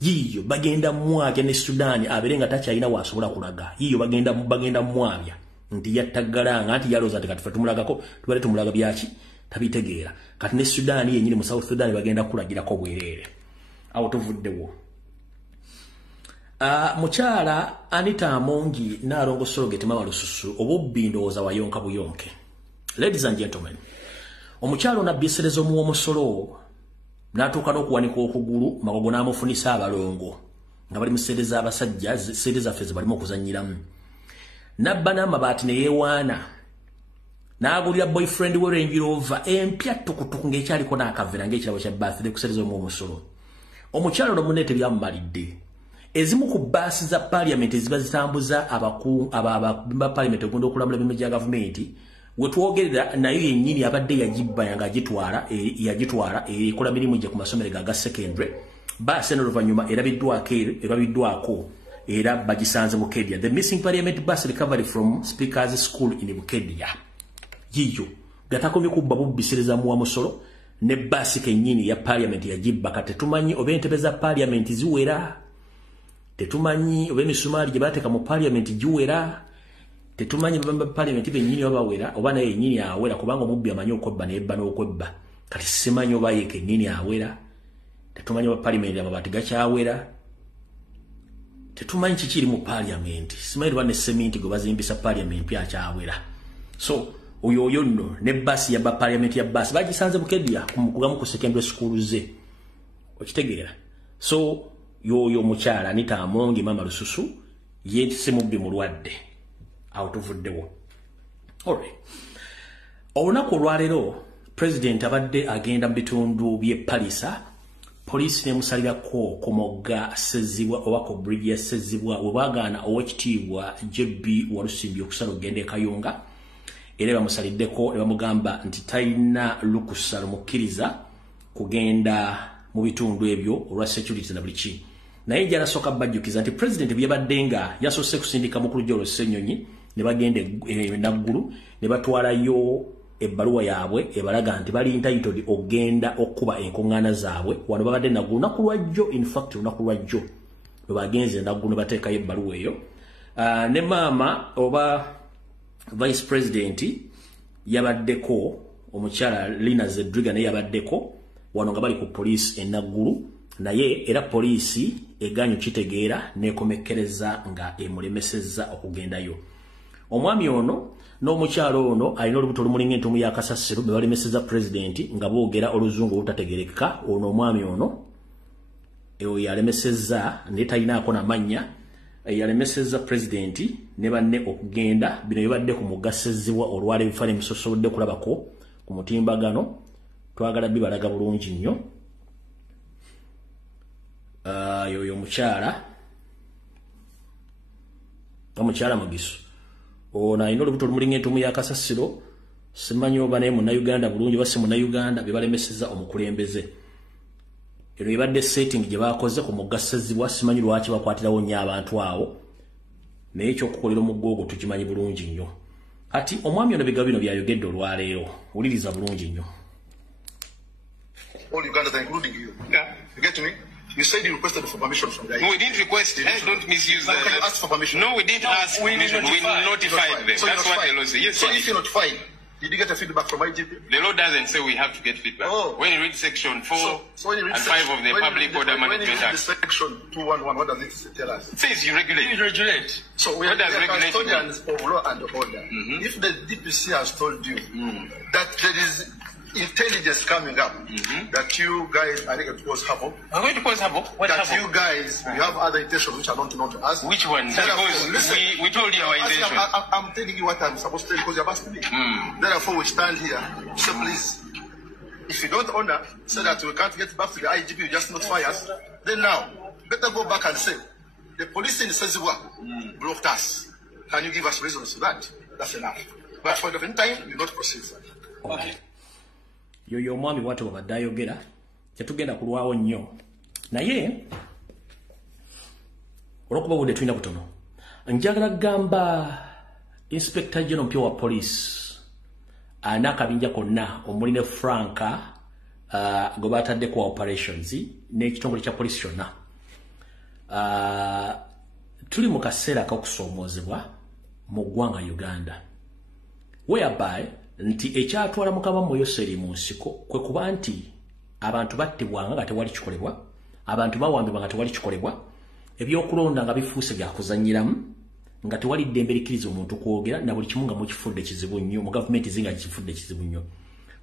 Yiyo bagenda mwabya ne Sudani aberenga takyalina wasobola kulaga. Yiyo bagenda mwabya. Nti yattagalanga nti yaloza ati kati tumulagako tubale tumulaga byaki tabitegeera. Kati ne Sudani yenyini mu South Sudan bagenda kulagirako bwerere. Awo tuvuddewo. Mukyala Anita Amongi Nalongo Sorogeti mama Lususu obubbi ndowooza wayonka buyonke. Ladies and gentlemen, omukyalo nabbiserezo mu omusolo n'atuuka n'okuwanika okugulu magogo n'amufunisa abalongo nga bali mu ssente z'abasajja ssente zaffe ze balimu okuzannyiramu. Nabba n'amabaati ne yeewaana n'agulira boyfriend we Range Rover empya tukutuku ng'ekyaliko n'akavera ng'ekirabo kya birthday ku ssente z'omu omusolo. Omukyalo no munne tebyamumalidde. ezimu ku bbaasi za parliament eziba zitambuza ba parliament ogenda okulambula emirimu gya gavumenti wetwogerera nayo yennyini abadde yagibba nga yagitwala ekola mirimu gye ku masomero ga secondary bus eno oluvannyuma erabiddwako era bagisanze Bukedya. The missing parliament bus recovery from Speaker's School in Bukedya yiyo gatakomye kubba bubisiriza mu Wamusolo ne basi kennyini ya parliament yagibba kati tumanyi oba entebe za parliament ziwera tetumanyi oba emisumali gye bateeka mu parliament giwera tetumanyi bamba parliament bennyini babawera oba naye yennyini awera kubanga omubbi amanyi okwebba nebba n'okwebba kati simanyi oba ye kennyini awera tetumanyi oba parliament amabaati gakyawera tetumanyi kikiri mu parliament simanyi oba ne seminti gwe bazimbisa parliament akyawera so oyo nno ne basi ya ba parliament ya basi bagisanze Bukedya kugamu ku secondary school ze okitegeera so yoyo mukyala Anita Amongi mama Lususu yentise mubbi mulwadde awutuvuddewo alright olunaku olwaleero president abadde agenda mu bitundu by'e Palisa poliisi nemusalirako ku mugga Sezibwa oba ku bridge ya Sezibwa webagaana owekitiibwa JB Walusimbi okusala okugenda e Kayunga era bamusaliddeko ne bamugamba nti talina lukusa lumukkiriza kugenda mu bitundu ebyo olwa security na buli ki naye jala soka bajjukiza nti president byabadde nga yasoose kusindika mukulu Jolo Ssenyonyi ne bagenda naggulu ne batwalayo ebbaluwa yaabwe ebalaga nti bali entitled ogenda okuba enkoŋŋaana zaabwe wano babadde naggulu lunaku lwajjo in fact lunaku lwajjo bwe bagenze naggulu ne bateekayo ebbaluwa eyo ne maama oba vice president yabaddeko omukyala Lina Zedriga naye yabaddeko wano nga bali ku police enaggulu naye era poliisi eganyu kitegeera nekomekkereza nga emulemesezza okugendayo omwami ono n'omukyalo ono alina olubuto olumulinga entumu ya kasasiro be balemesezza president nga boogera oluzungu olutategerekeka ono omwami ono eyo yalemesezza naye talinaako n'amannya yalemesezza president ne banne okugenda bino bibadde ku mugasezibwa olwala ebifane musosobodde kulabako ku mutimbagano twagala bibalaga bulungi nnyo yoyo mukyala Mugisu ono alina olubuto olumulinga entumu ya kasasiro simanyi oba naye munnayuganda bulungi oba si munnayuganda bye balemesezza omukulembeze eno ibadde setting gye bakoze ku mugasezibwa simanyi lwaki bakwatirawo nnyo abantu awo naye ekyokukolera omugga ogwo tukimanyi bulungi nnyo ati omwami ono bigabo bino byayogedde olwaleero wuliriza bulungi nnyo all Ugandans, including you. Yeah. You get me? You said you requested for permission from the IGP. No, we didn't request it. Don't misuse that. You asked for permission. No, we didn't ask permission. We notified them. So that's what the law says. Yes, so if you're notified, did you get a feedback from IGP? The law doesn't say we have to get feedback. Oh. When you read section 4 when you read and 5 of the Public Order Management Act. When you read the section 211, what does it tell us? It says you regulate. You regulate. So we are custodians of law and order. If the DPC has told you that there is intelligence coming up that you guys are going to cause havoc. We're going to cause havoc? What that havoc? You guys, you have other intentions which are not known to us. Which one? Because we told you our intention. I'm telling you what I'm supposed to tell you because you're asking me. Therefore, we stand here. So please, if you don't honor, say that we can't get back to the IGP, you just notify us. Then now, better go back and say, the police in Sezibwa blocked us. Can you give us reasons for that? That's enough. But for the meantime, you not proceed. Okay. Yoyo mwami watu wabadde ayogera tetugenda kulwawo nnyo naye olwokuba budde tulina butono njagala kugamba Inspector General mpya wa police n'akabinja konna omuli ne Franka gwe batadde ku operations n'ekitongole kya police kyonna tuli mu kaseera k'okusoomoozebwa mu ggwanga Uganda whereby nti ekyatwala mukama Moyo Seri mu nsiko kwe kuba nti abantu battibwanga nga tewali kikolebwa abantu bawambibwa nga tewali kikolebwa ebyokulonda nga bifuuse bya kuzanyiramu nga tewali ddembe likkiriza omuntu kwogera na buli kimu nga mukifudde kizibu nnyo mu gavumenti zinga kifudde kizibu nnyo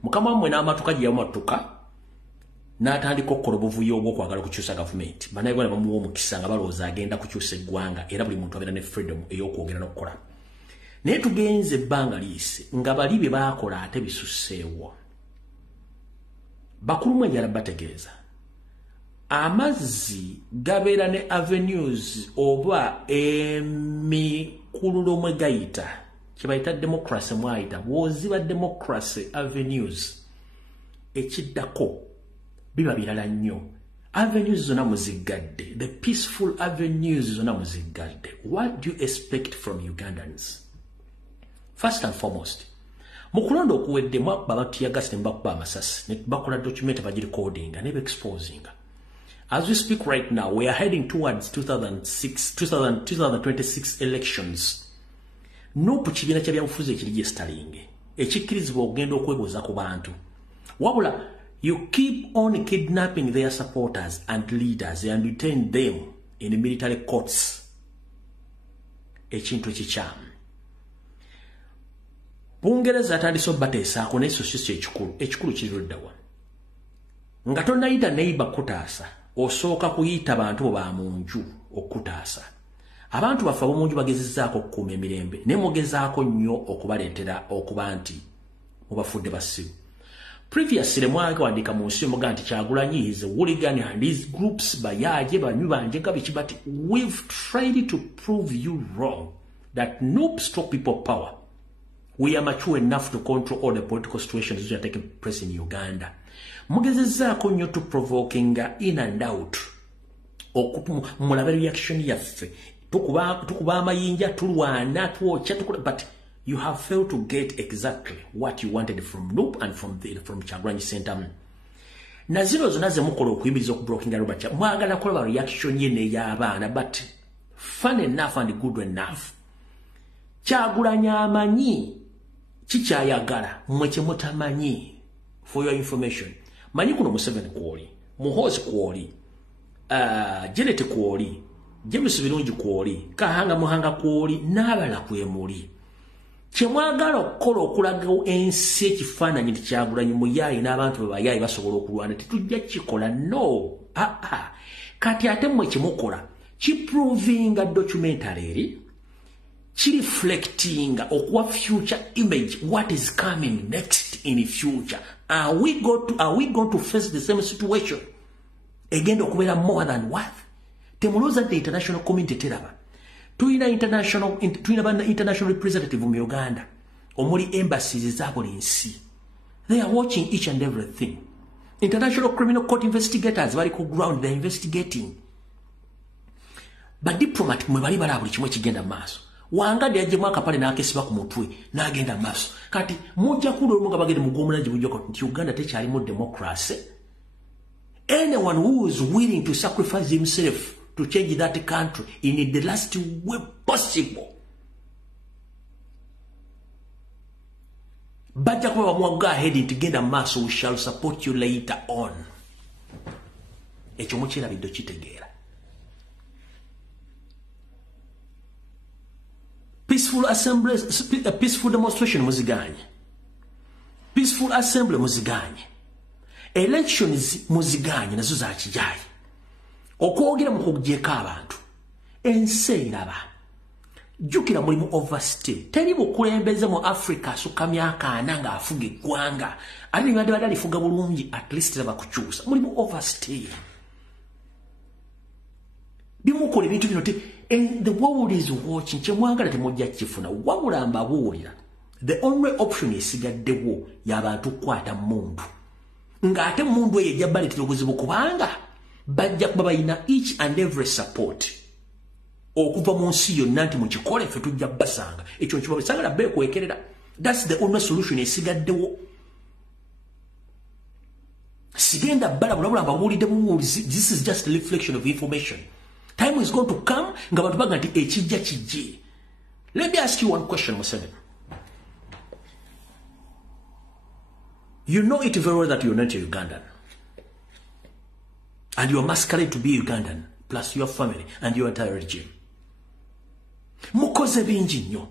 mukama wammwe n'amatuka gye yamatuka n'atandika okukola obuvuyo obw'okwagala okukyusa gavumenti bannayuganda bamuwa omukisa nga balowooza agenda kukyusa eggwanga era buli muntu abeera ne freedom ey'okwogera n'okukola naye tugenze ebbanga liise nga bali bye baakola ate bisusseewo bakulu mwe njala bategeeza amazzi gabeera ne avenues oba emikululo mwe gayita kibayita democracy mwayita bw'oziba democracy avenues ekiddako biba birala nnyo. Avenues zonna muziggadde, the peaceful avenues zonna muziggadde. What do you expect from Ugandans? First and foremost, mukulonda okuwedde mwakba batuyagasi ne mbakuba amasasi ne bakola document bagirecordinga ne exposing. As we speak right now, we are heading towards 2026 elections. Nopu kibiina kya byabufuzi ekirigi esitalinge ekikkirizibwa okugenda okwebuuza ku bantu. Wabula, you keep on kidnapping their supporters and leaders and retain them in the military courts. Ekintu ekikyamu. Bungereza atandise obbateesaako naye so si ekikulu kiriruddawa. Nga tonnayita neighbor kutaasa, osooka kuyita bantu bo ba munju okutaasa. Abantu baffe ab'omunju bagezezzaako okukuuma emirembe naye mugezaako nnyo okubaleetera okuba nti mubafudde basiru. Previously mwawandiika mu nsi muga nti Kyagulanyi is a hooligan and these groups bayaje banywi banje kabiki, but we've tried to prove you wrong that noob stop people power. We are mature enough to control all the political situations which are taking place in Uganda. Mugezezzaako nnyo to provoking in and out. Mulabe reaction yaffe. Tukuba amayinja tulwana twokya but you have failed to get exactly what you wanted from Noop and from Kyagulanyi Center. Na zino zonna ze mukola okuyimiriza okubrokinga Robert mwagala kulaba reaction ye n'ey'abaana, but fun enough and good enough. Kyagulanyi amanyi kikyayagala mmwe kye mutamanyi. For your information, manyi kuno Museveni kwoli, Muhoozi kwoli, Janet kwoli, James Birungi kwoli, Kahanga Muhanga kwoli, n'abalala kwemuli. Kyemwagala okukola okulagawo ensi ekifaananyi nti Kyagulanyi muyaayi n'abantu bebayaayi basobola okulwana tetujja kikola no. Kati ate mmwe kyemukola kiprovinga documentary eri kireflectinga okuwa future image what is coming next in future. Are we going to face the same situation egenda okubeera more than what? Temulooza nti international community teraba. Tuyina international representative mu Uganda omuli embassies za buli nsi. They are watching each and everything. International criminal court investigators bali ku ground, they are investigating. But diplomat mwe bali bala buli kimwe kigenda maaso. Wangadi aje mwaka pale na akesiba ku mutwe n'agenda maaso. Kati mujja kulo olumu bagende mugomula jibujjo nti Uganda tekyali mu democracy. Anyone who is willing to sacrifice himself to change that country in the last way possible. Bajja kuba bamwaga ahead to get a mass, we shall support you later on. Ekyo mukira biddo kitegeera. Peaceful assembly, peaceful demonstration muziganye. Peaceful assembly muziganye. Elections muziganye nazo za kijayi. Okwogera mu kugyeka abantu ensi eraba jjukira mulimu overstay teri bukulembeze mu Africa asuka myaka 4 nga afuga eggwanga ate nibadde badde alifuga bulungi at least laba kukyusa mulimu overstay bimukola ebintu bino and the world is watching kyemwagala temujja kifuna wabula mbabuulira the only option esigaddewo y'abantu kukwata mundu ng'ate mundu eyo ejja baleetera obuzibu kubanga bajja kuba bayina each and every support okuva mu nsi yonna nti mukikole ffe tujja basanga ekyo nkibabe sagala beekwekerera. That's the only solution esigaddewo. Sigenda bulabula mbabuulidde buwulizi. This is just a reflection of information. Time is going to come nga bantu baga nti ekijja kijje. Let me ask you one question, Museveni. You know it very well that you're not a Ugandan. And you are masquerading to be Ugandan, plus your family and your entire regime. Mukoze bingi nnyo.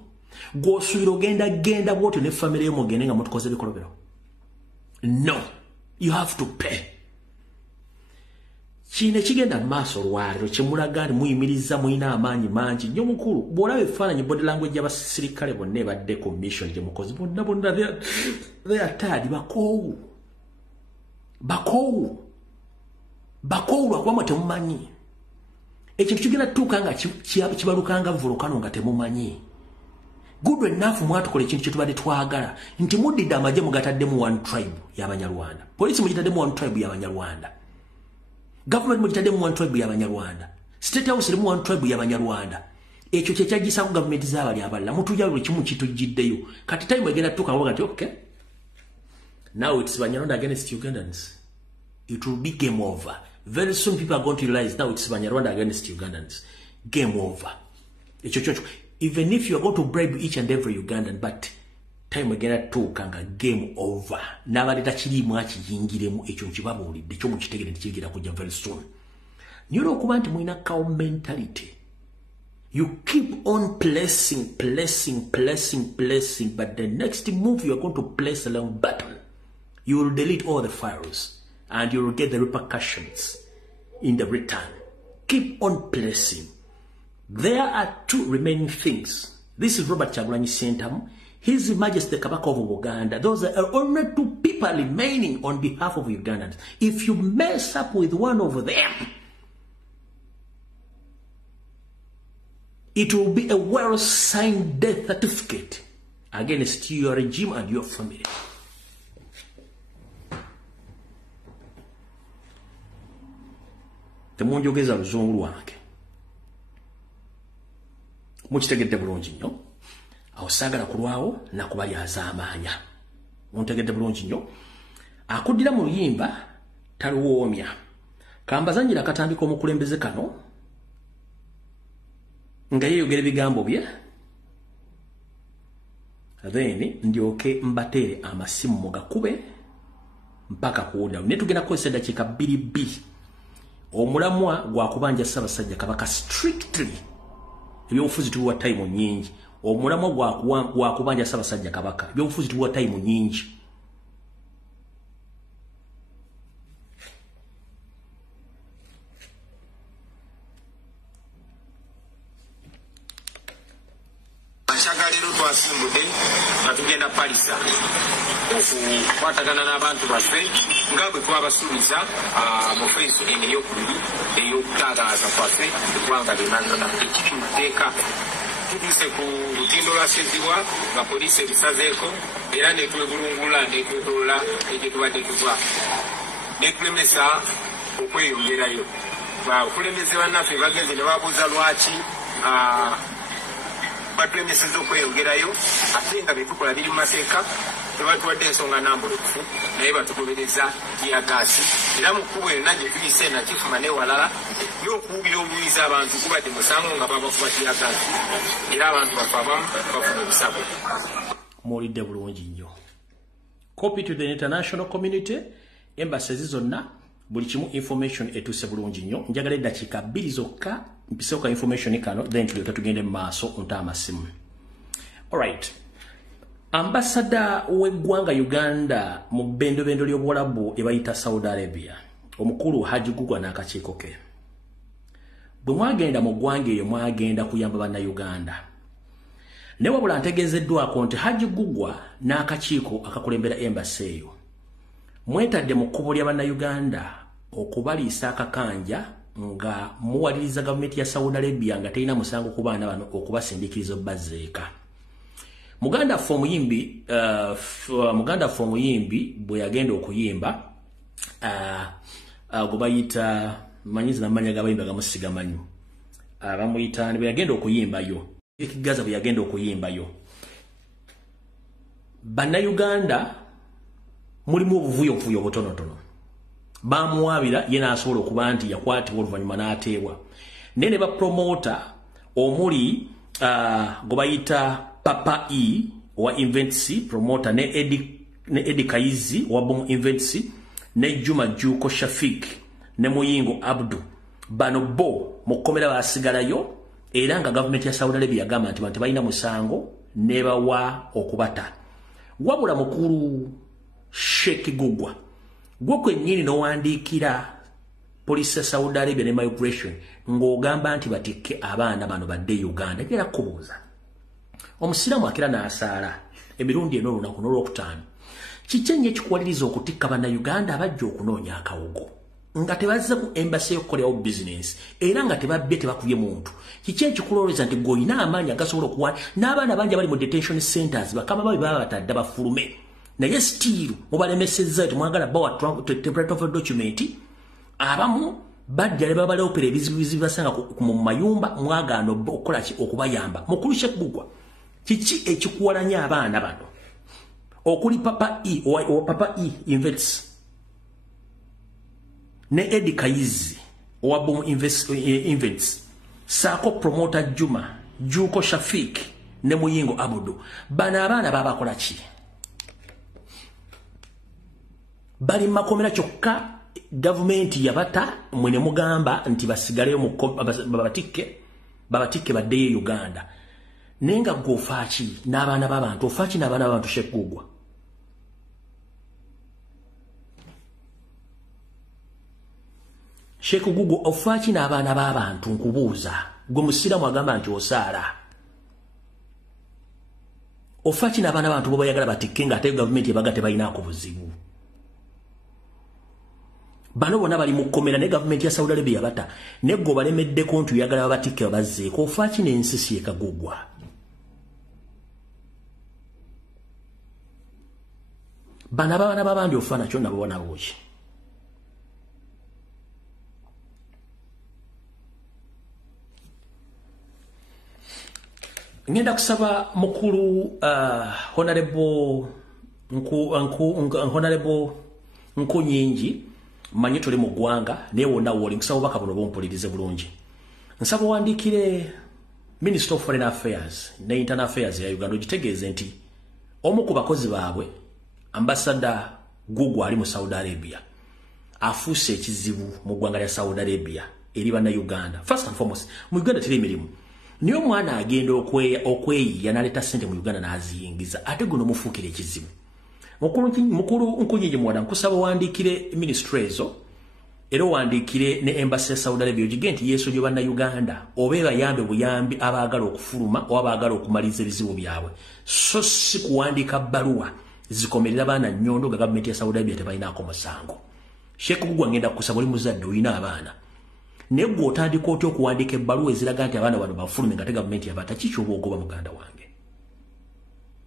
Gw'osuubira ogenda bw'otyo ne family yo mugende nga mutukoze bikolobero. No. You have to pay. Kino ekigenda mu maaso olwaliro kyemulaga nti muyimiriza muyina amaanyi mangi nnyo mukulu. Bw'olaba ebifaananyi body language y'abasirikale bonna ebadde ku mission gye mukozi bonna they are tired. Bakoowu. bakoolwa kuba temumanyi ekintu kigenda tutuuka nga kibalukanga volokano nga temumanyi good enough mwatukola ekintu kye tubadde twagala nti muddidde amagye mugataddemu one tribe y'Abanyarwanda poliisi mugitaddemu one tribe y'Abanyarwanda government mugitaddemu one tribe y'Abanyarwanda state house erimu one tribe y'Abanyarwanda ekyo kye kyaggisaako gavumenti z'abali abalala mutujjalwe kimu kitujjiddeyo kati time egenda tutuuka nga nti okay now it's Banyarwanda against Ugandans. It will be game over. Very soon people are going to realize now it's Banyarwanda against Ugandans. Game over. Even if you are going to bribe each and every Ugandan, but time again to kanga game over. Nabaleta chiri mwachi yingiremu echo nchibabulidde kyo mukitegere ntikigira kujja very soon. Nyoro okuba nti mwina cow mentality. You keep on placing, but the next move you are going to place a long button. You will delete all the files and you will get the repercussions in the return. Keep on placing. There are two remaining things. This is Robert Kyagulanyi Ssentamu. His Majesty the Kabaka of Uganda. Those are only two people remaining on behalf of Ugandans. If you mess up with one of them, it will be a well-signed death certificate against your regime and your family. Temunjogeza luzungu lwange mukitegedde bulungi nnyo awo saagala kulwawo nakubalyaza amaanya muntegedde bulungi nnyo akuddira mu luyimba taluwoomya kambazanjira akatambika omukulembeze kano nga yeeyogera ebigambo bye then ndyoke mbateere amasimu mugakube mpaka kuwulira naye tugenda kukozesa eddakiika 2 omulamwa gwa kubanja Ssaabasajja Kabaka strictly ebyobufuzi tuwa time nyingi omulamwa gwa kubanja Ssaabasajja Kabaka ebyobufuzi tuwa time nyingi Achagaliro twasimbudde batugenda palisa okukwatagana n'abantu baffe nga bwe twabasuubiza mu fensi eno ey'okubiri ey'okutagaasa kwaffe eggwanga lyonna ekiri mu tteeka tutuuse ku lutindo lwa Ssezibwa nga poliisi ebisazeeko era netwebulungula netwetolola egye tubadde tuva netulemesa okweyongerayo abakulembeze bannaffe bagenze ne babuuza lwaki batulemeseza okweyongerayo ate nga byetukola biri mu mateeka tebatuwadde ensonga nambulukufu naye batugobereza tiyagaasi era mu kkubo yonna gye tuyise nakifuma newalala n'okuwubira obuyiza abantu kubadde musango nga babakuba tiyagaasi era abantu bafe abamu bafuna obusago muwulidde bulungi nnyo copy to the international community embassy zonna buli kimu information etuuse bulungi nnyo njagala eddakiika 2 zokka mpiseeko ka information kano then tulyoke tugende mu maaso onta amasimu. Alright. Ambassador w'eggwanga Uganda mu bbendobendo ly'Obuwalabu ebayita Saudi Arabia omukulu Haji Gugwa n'akakiiko ke bwe mwagenda mu ggwanga eyo mwagenda kuyamba bannayuganda ne wabula ntegeezeddwako nti Haji Gugwa n'akakiiko akakulembera embassy eyo mwetadde mu kkubo lya bannayuganda okubaliisa akakanja nga muwaliriza gavumenti ya Saudi Arabia nga terina musango ku baana bano okubasindiikiriza bazzeeka. Muganda fo muyimbi bwe yagenda okuyimba gwe bayita manyizi n'amanya g'abayimbi agamusigamanyi bamuyita bwe yagenda okuyimbayo ekigaza bwe yagenda okuyimbayo bannayuganda mulimu obuvuyovuyo butonotono bamuwabira ye n'asobola okuba nti yakwatibwa oluvannyuma n'ateebwa naye ne bapromota omuli gwe bayita Papa E wa Invensi promoter ne Edi Kaizi wa Bomu Invensi ne Juma Juko Shafik ne Muyingo Abdu bano bo mukomera basigalayo era nga government ya Saudi Arabia yagamba nti bantu balina musango ne bawa okubata wabula mukulu Sheikh Gugwa gwo kwennyini n'owandiikira police ya Saudi Arabia ne migration ng'ogamba nti batikke abaana bano badde Uganda era kubuuza omusiramu akira n'asaala emirundi eno olunaku n'olwokutaano kiki ennyo ekikuwaliriza okutikka bannayuganda abajja okunoonya akawugo nga tebazze ku embassy y'okukolerawo business era nga tebabbye tebakubye muntu kiki ekikulowooza nti gw'olina amaanyi agasobola okuwa n'abaana bangi abali mu detention centers bakama babi baba batadde bafulume naye still mubalemesezza nti mwagala bawa temporary travel document abamu bajja ne babaleopera ebizibu basanga mu mayumba mwagaana okukola ki okubayamba mukulu Shekugwa kiki ekikuwalanya abaana bano okuli Papa E Invets ne Eddie Kayizi owa Boom Invents Sako Promoter Juma Juko Shafik ne Muyingo Abudu bana abaana babakola ki bali makomera kyokka government yabata mwene mugamba nti basigale mu babatikke baddeyo Uganda nenga gofachi n'abaana b'abantu ofachi n'abaana b'abantu Shekugwa Shekugwa ofachi n'abaana b'abantu nkubuuza gwe musiramu agamba nti osaala ofachi n'abaana b'abantu bo bayagala batikke nga ate government yebaga tebalinaako buzibu bano bona bali mukomera ne government ya Saudi Arabia bata nego balemedde kontu yagala babatikke bazze ko fachi n'ensisi ekagugwa bana bana babandi ofana kyonna babona boki ngenda kusaba mukulu honorable nku nyingi manyi tuli mu ggwanga naye wonna woli nkusaba obubaka buno bumpulirize bulungi nsaba wandikire Minister of Foreign Affairs ne Internal Affairs ya Uganda ogitegeeze nti omu ku bakozi baabwe Ambassador Gugwa ali mu Saudi Arabia afuuse ekizibu mu ggwanga lya Saudi Arabia eri banna Uganda first and foremost mu Uganda tiri emirimu niyo mwana agenda okweyiya n'aleeta ssente mu Uganda n'aziyingiza ate guno mufuukira ekizibu mukulu nkunyingi mwada nkusaba wandikire ministry ezo era wandikire ne embassy ya Saudi Arabia ogige nti yesu gye banna Uganda oba bayambe buyambi abaagala okufuluma oba abaagala okumaliza ebizibu byabwe so si kuwandika bbaluwa zikomerera abaana nnyondo ga gavumenti ya Saudi Arabia tebalinaako musango Shekugwa ngenda kusaba oli muzadde olina abaana naye gwe otandika otya okuwandika ebbaluwa eziraga nti abaana bano bafulume nga te gavumenti yabata kiki oba ogoba muganda wange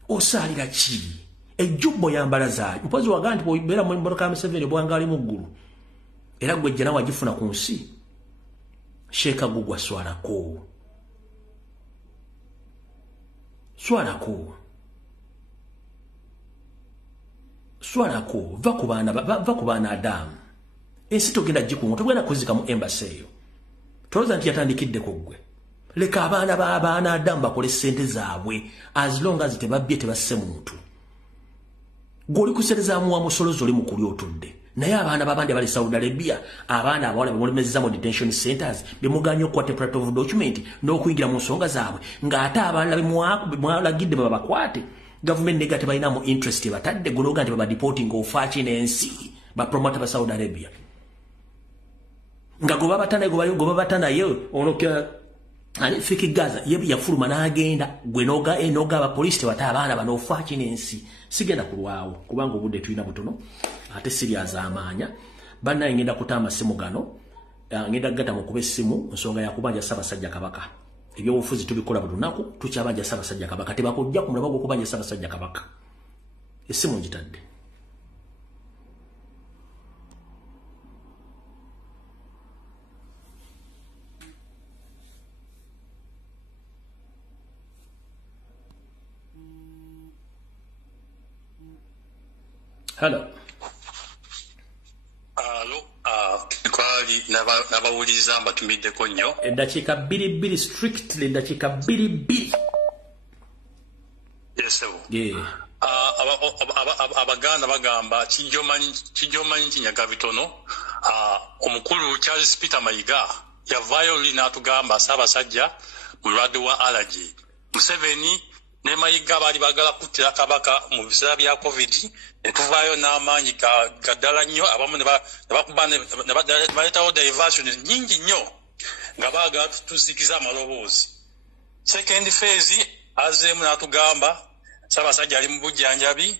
osaalira ki ejjubbo yambala zaali mpozi wagaa nti bw'obeera mu mmotoka ya Museveni bwanga ali mu ggulu era gwe ejja nawe agifuna ku nsi Shekagugwa swalako va ku baana Adamu ensi togenda gikunga togenda kuzika mu embassy eyo tolowooza nti yatandikiddeko ggwe leka abaana Adamu bakole ssente zaabwe as long as tebabbye tebasse muntu goli kusereza mu amusolozo oli mukuli otudde naye abaana babandi bali Saudi Arabia abaana abawala bemulemezza mu detention centers bemuganya okuwa temporary document n'okuyingira mu nsonga zaabwe ng'ate abaana bemwalagidde babakwate government negate balina mu interest batadde gunoga nti baba deporting ofachi n'ensi ba promoter ba Saudi Arabia nga goba batana yo onoka ani fiki Gaza yafuluma n'agenda gwe enoga abapolisi tebata abaana bano ofachi n'ensi sigenda kulwawo kubanga obudde tulina butono ate serious amaanya bannaye ngenda kutama simu gano ngenda gata mu kuba essimu nsonga ya kubanja Ssaabasajja Kabaka ebyobufuzi tubikola buli lunaku tukyabanja Ssaabasajja Kabaka tebakujja ku mulaba gw'okubanja Ssaabasajja Kabaka essimu ngitadde Hello. Kwali nabawuliza mbatumiddeko nnyo. Eddakiika 2 strictly eddakiika 2. Yes, yeah. Abaganda bagamba kijomanyi ntinyaga bitono. Omukulu Charles Peter Mayiga yavaayo oli n'atugamba Ssaabasajja mulwadde wa allergy. Museveni ne Mayiga bali bagala kuttira Kabaka mu biseera bya COVID ne tuvaayo n'amaanyi gaddala nnyo abamu ne baleetawo diversion nyingi nnyo nga baagala tusikiza amaloboozi. Second phase azeemu n'atugamba Ssaabasajja ali mu bujjanjabi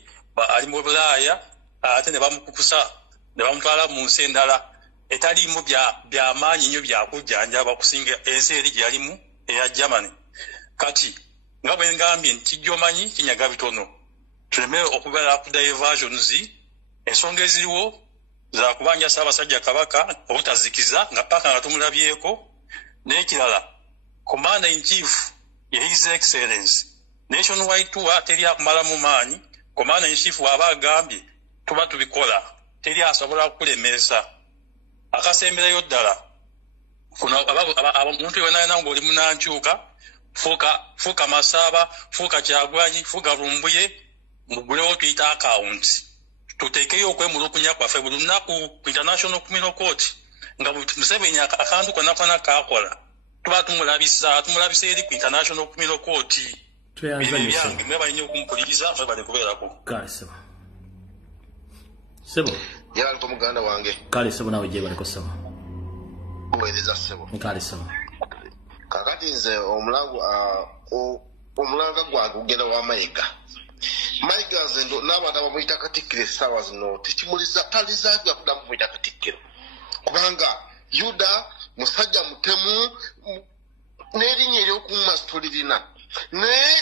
ali mu Bulaaya ate ne bamukukusa ne bamutwala mu nsi endala etaliimu by'amaanyi nnyo byakujjanjaba kusinga ensi eri gye yalimu eya Germany. Kati nga bwe ngambye nti kijjomanyi kinyaga bitono. Tuleme okugala diversions, ensonga eziriwo za kubanja Ssaabasajja Kabaka obutazikiza nga paka nga tumulabyeko. N'ekirala, Commander in Chief ye His Excellency nationwide tour teri akumalamu maanyi. Commander in Chief bw'aba agambye tuba tubikola, teri asobola kukulemesa. Akasemberayo ddala kuno omuntu yenayina ng'oli munankyuka, fuuka Masaba, fuuka Kyagulanyi, fuuka Lumbuye, mugulewo tuyita akawunti. Tuteekeyo okwemulukunya kwaffe buli lunaku ku International Criminal Court nga Museveni akantu konna kaakola tuba tumulabisa eri ku International Criminal Court. Byange mwe balina okumpuliriza fe bali kubeerako. Sebo yali ko muganda wange kale sebo nawe je baliko sebo kuweereza sebo kale sebo kakati nze omulanga gwange gugenda wa Mayiga nze ndo n'abantu abamuyita Katikkiro essaawa zino tekimuliza talizaaga kuddamu kumuyita Katikkiro kubanga Yuda musajja mutemu n'erinnya ery'okuuma tulirina naye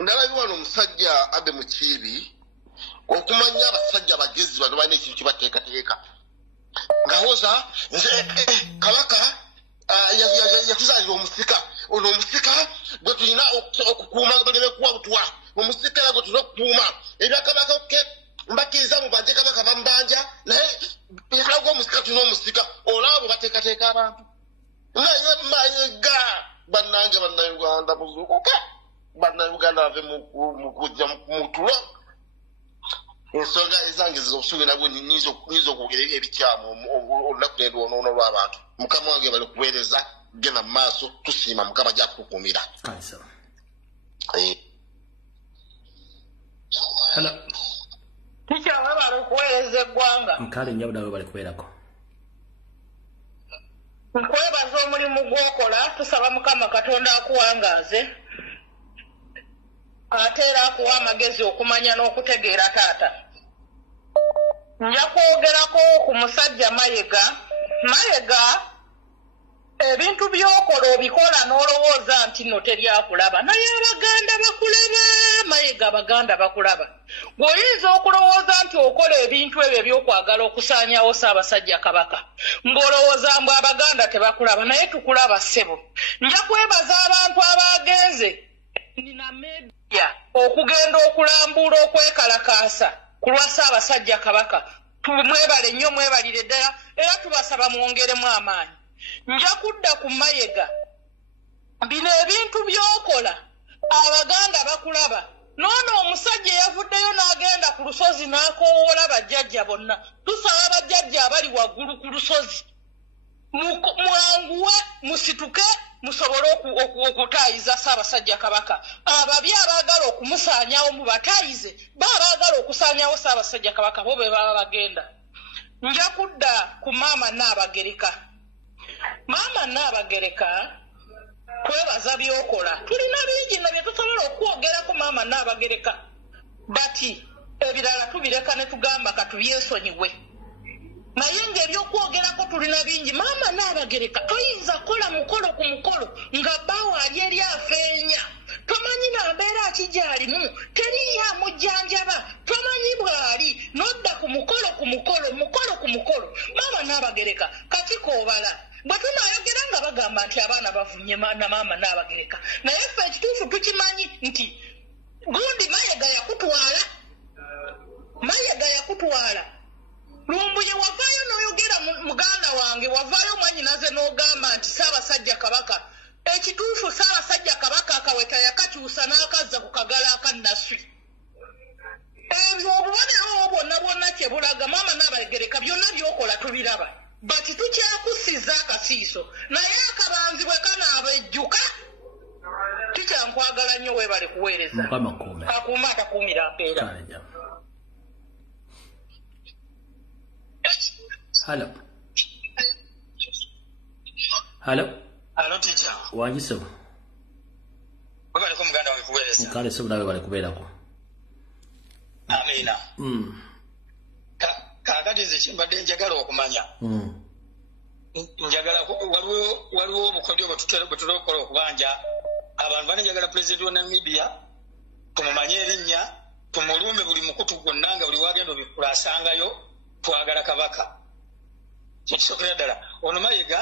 ndalabye wano omusajja Abe Mukiibi okumanya abasajja bagezi bano balina ekintu kibateekateeka ngawoza nze Kabaka yatuzaalira omusika ono omusika gwe tulina okukuuma baleme kuwa butwa omusika era gwe tulina okukuuma ebya Kabaka ke mbakkiriza mu banje Kabaka bambanja naye ekalaga omusika tulina omusika olaba bwe bateekateeka abantu naye Mayiga bannange bannayuganda buzuukuka bannayuganda bave mu kujja mu tulo ensonga ezange z'obusuubi nabwo nyiza okwogera ebikyamu olunaku lendo onoono lw'abantu. Mukama wange bali kuweereza genda mu maaso tusiima Mukama gy'akukuumira. Tikyaba bali kuweereza eggwanga. Nkale nnyo nawe bali kubeerako. Nkwebaza omulimu gw'okola tusaba Mukama Katonda akuwangaaze. Ate era akuwa amagezi okumanya n'okutegeera taata. Nja kwogerako ku musajja Mayiga ebintu by'okola obikola n'olowooza nti no teri akulaba naye Abaganda bakulaba. Mayiga Abaganda bakulaba. Bw'oyinza okulowooza nti okola ebintu ebyo by'okwagala okusaanyawo Ssaabasajja Kabaka ng'olowooza mbu Abaganda tebakulaba naye tukulaba ssebo. Nja kwebaza abantu abagenze nina media okugenda okulambuula okwekalakaasa ku lwa Ssaabasajja Kabaka. Mwebale nnyo mwebalire ddala era tubasaba mwongeremu amaanyi. Nja kudda ku Mayiga bino ebintu by'okola Abaganda bakulaba. Noono omusajja yavuddeyo n'agenda ku lusozi n'akoowoola bajjajja bonna. Tusaba abajjajja abali waggulu ku lusozi mwanguwe musituke musobole okutaayiza Ssaabasajja Kabaka. Ababi abaagala okumusaanyawo mubataayize baagala okusaanyawo Ssaabasajja Kabaka bo be baba bagenda. Nja kudda ku Maama Nnaabagereka. Maama Nnaabagereka twebaza by'okola. Tulina bingi na bye tusobola okwogerako Maama Nnaabagereka. Bati ebirala tubireka ne tugamba katubyesonyiwe. Naye ng'ebyokwogerako tulina bingi. Maama Nnaabagereka toyinza kukola mukolo ku mukolo nga bbaawo ali eri afeenya. Tomanyi n'ambeera akigyalimu teriyo amujjanjaba. Tomanyi bw'ali n'odda ku mukolo ku mukolo. Maama Nnaabagereka kati koobala. Bwe tunaayogera nga bagamba nti abaana bavumye na Maama Nnaabagereka naye ffe ekituufu tukimanyi nti gundi Mayiga yakutwala. Lumbuye wavaayo n'oyogera muganda wange wavaayo mwannyinaze n'ogamba nti Ssaabasajja Kabaka ekituufu Ssaabasajja Kabaka akaweta yakakyusa n'akazza ku kagala akannaswi. Ebyo obubonero bwonna kyebulaga Maama Nnaabagereka byonna by'okola tubiraba. Bati tukyakusiza akasiiso naye akabanzi bwe kanaaba ejjuka tukyankwagala nnyo weebale kuweereza. Akuuma atakuumira mpeera. Hello teacher. Wangi sebo. Wewe alikuwa mganda wange kuweereza. Kale sebo nawe bali kubeerako. Amina. Kakati nze kimbadde njagala okumanya. njagala waliwo obukodyo bwetulokola okubanja abantu banenjagala pulezidenti wa Namibia tumumanye erinnya tumulume buli mukutu gwonna nga buli wagenda obikula asangayo twagala kabaka kyekisookera ddala ono Mayiga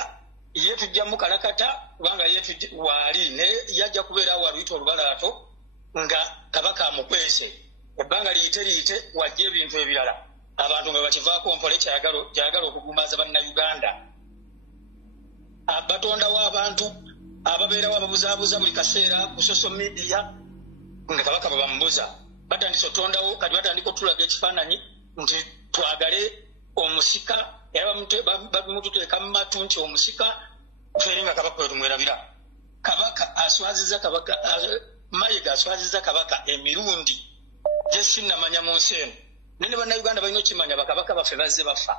ye tujjamu kalakata kubanga ye waali naye yajja kubeerawo waluyita olubalaato nga kabaka amukwese ebbanga liyite wajja ebintu ebirala abantu nga bakivaako mpole kyayagala okugumaaza bannayuganda batondawo abantu ababeerawo ababuzaabuza buli kaseera ku social media nga kabaka bwe bamubuza batandise otondawo kati batandika otulaga ekifaananyi nti twagale omusika era bamututeeka mu matu nti omusika feri nga kabaka bwe tumwerabira kabaka aswaziza kabaka Mayiga aswaziza kabaka emirundi gye sinnamanya mu nsi eno naye ne bannayuganda balina okimanya bakabaka baffe bazze bafa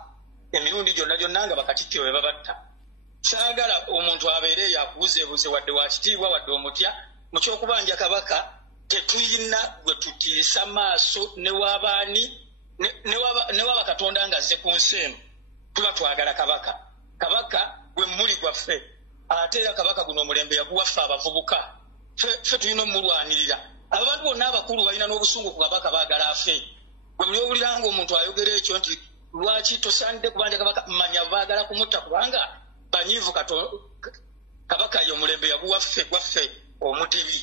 emirundi gyonna nga bakatikkiro bwe babatta kyagala omuntu abeere yakubuzeebuze wadde wakitiibwa wadde omutya mu kyokubanja kabaka tetuyina gwe tutiisa maaso ne waba katonda nga azze ku nsi eno tuba twagala kabaka gwe muli gwaffe ate era kabaka guno omulembe yaguwaffe abavubuka ffe tulina omulwanirira abantu bonna abakulu balina n'obusungu ku kabaka baagala afe gwe buli owulira nga omuntu ayogera ekyo nti lwaki tosaanidde kubanja kabaka manya baagala kumutta kubanga banyiivu kabaka ye omulembe yaguwaffe gwaffe omudibi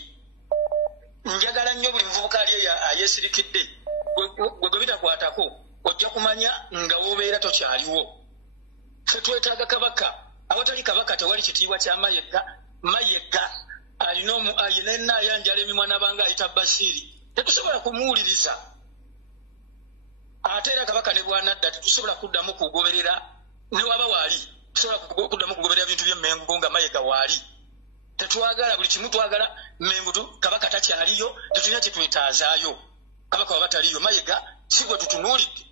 njagala nnyo buli muvubuka ali ayeesirikidde gwe bitakwatako ojja kumanya nga wobeera tokyaliwo ffe twetaaga kabaka awatali kabaka tewali kitiibwa kya Mayiga alina enaayanjala emimwa nabanga ayita Basiiri tetusobola kumuwuliriza ate era kabaka ne bwanadda tetusobola kuddamu kugoberera ne waba waali tusobola kuddamu kugoberera bintu by'emmengo nga Mayiga waali tetwagala buli kimu twagala mmengo kabaka takyaliyo tetulina kyetwetaazaayo kabaka waba taliyo Mayiga si gwe tutunuulidde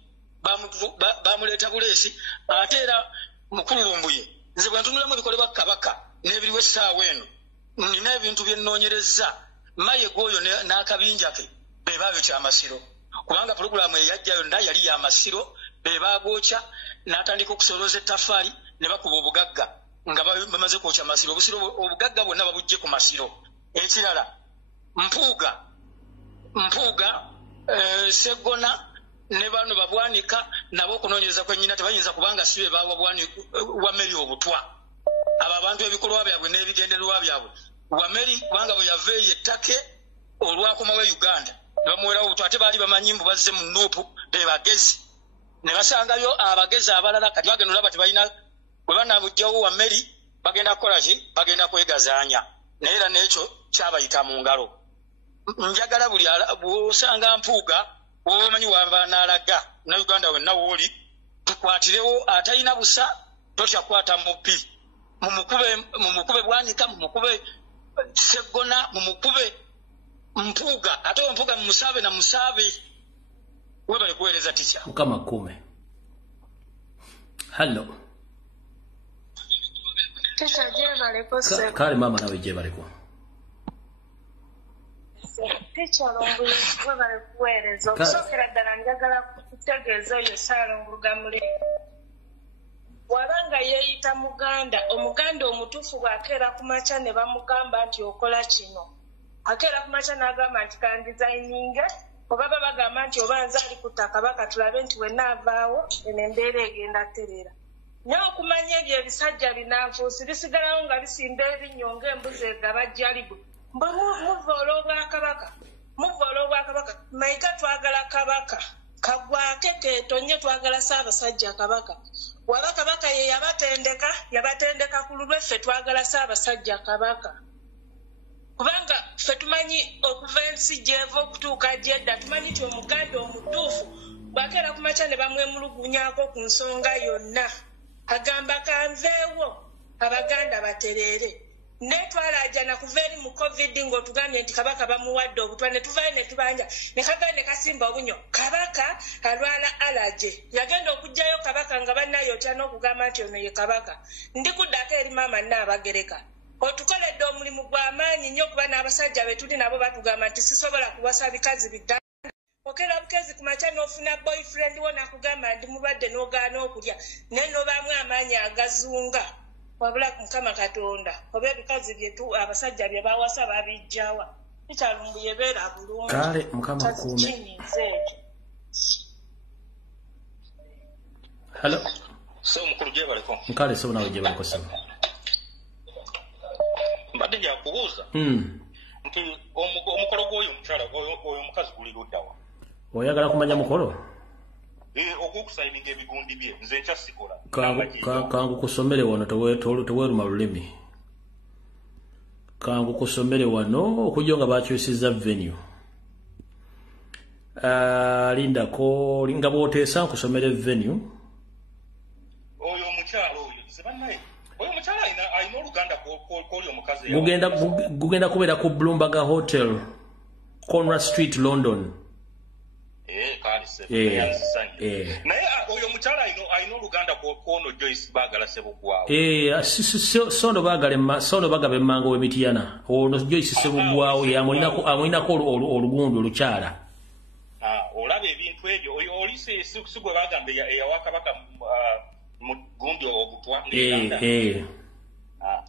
bamuleeta buleesi ate era mukulu lumbuye nze bwe ntunulamu ebikolebwa kabaka n'ebiriwo essaawa eno nina ebintu bye nnoonyereza Mayiga oyo n'akabinja ke be baabyo kyamasiro kubanga pulogulaamu eyajja yonna yali yamasiro be baagwokya n'atandika okusolooza ettaffaali ne bakuba obugagga nga bamaze kwokya masiro obugagga bwonna babujje ku masiro ekirala mpuuga Seggona ne bano babwanika nabo okunoonyereza kwennyina tebayinza kubanga si be baawa Wameri obutwa abo abantu ebikolwa byabwe n'ebigendererwa byabwe Wameri kubanga bwe yaveeyo ettake olwakomawo e Uganda ne bamuwerawo obutwa ate baali bamanyi mbu bazze mu Nuupu be bagezi ne basangayo abagezi abalala kati bagenda olaba tebalina bwe banamugjawo Wameri bagenda kukola ki bagenda kwegazaanya naye era n'ekyo kyabayita mu ngalo njagala buli bw'osanga mpuuga womanyi wamba n'alaga na Uganda wenna wooli tukwatirewo atalina busa tokyakwata muppi mumukube bwanika mumukube Seggona mumukube mpuuga ate mpuuga mumusaabe na musaabe webale kuweereza tica mukama kume hallo tica jebaleko kale mama nawe jebaleko tica Lumbuye webale kuweereza okusookera ddala njagala kutegeeza oyo Ssaalongorugamule wabanga yeeyita omuganda omutuufu bw'akeera ku makya ne bamugamba nti okola kino akeera ku makya n'agamba nti kandizayininge oba bagamba nti oba nze ali ku ttaka baka tulabe nti wenna avaawo eno embeera egenda terera naye okumanya ebyo ebisajja binanfuusi bisigalawo nga bisimba ebinnyo ng'embuzi egabajjalibwe mbwe muva olw'obwakabaka Mayiga twagala kabaka kagwake keetonye twagala Ssaabasajja kabaka waba kabaka ye yabatendeka ku lulweffe twagala Ssaabasajja kabaka kubanga ffe tumanyi okuva ensi gy'eva okutuuka gy'edda tumanyi ti omuganda omutuufu bwakeera ku makya ne bamwemulugunyaako ku nsonga yonna agamba kanveewo abaganda batereere netwalajana kuva eri mu covid ng'otugambye nti kabaka bamuwadde obutwa ne tuvaayo ne tubanja ne kagenda ne kasimba obunyo kabaka alwala alaje yagenda okuggyayo kabaka nga bannaye otya n'okugamba nti ono ye kabaka ndikuddako eri maama Nnaabagereka otukoledde omulimu gw'amaanyi nnyo okuba n'abasajja be tuli nabo batugamba nti sisobola kuwasa bikazi bidda okera bukezi kumacha n'ofuna boyfriend wo nakugamba ndi mubadde n'ogaana okulya naye n'obaamu amaanyi agazunga wabula Mukama Katonda oba ebikazi byetu abasajja bye bawasa babijjawa ekyalumbuye beera bulungi kale Mukama kuume. Hello. So mukulu gye baliko. Nkale so nawe gye baliko so. Mbadde nja kubuuza. Nti omukolo gw'oyo omukyala gw'oyo omukazi guli luddawa. Oyagala kumanya mukolo? Ogw'okusayininga ebigundi bye nze nkyasikola. Kangu kusomere wano teweeruma lulimi. Kangu kusomere wano okujja nga bakyusizza venue. Lindako linga bw'oteesa nkusomere venue. Oyo omukyala oyo sebannaye. Oyo omukyala ayina oluganda kw'oli omukazi. Gugenda kubeera ku Bloomberg Hotel, Conrad Street, London. Naye oyo omukyala ayina oluganda kw'ono Joyce baagala Sebugwawo. Sono bagaba emmango w'Emityana. Ono Joyce Sebugwawo amuyinako olugundi olukyala. Olaba ebintu ebyo oli si gwe bagamba eyawa Kabaka mu gundi obutwa n'eganda.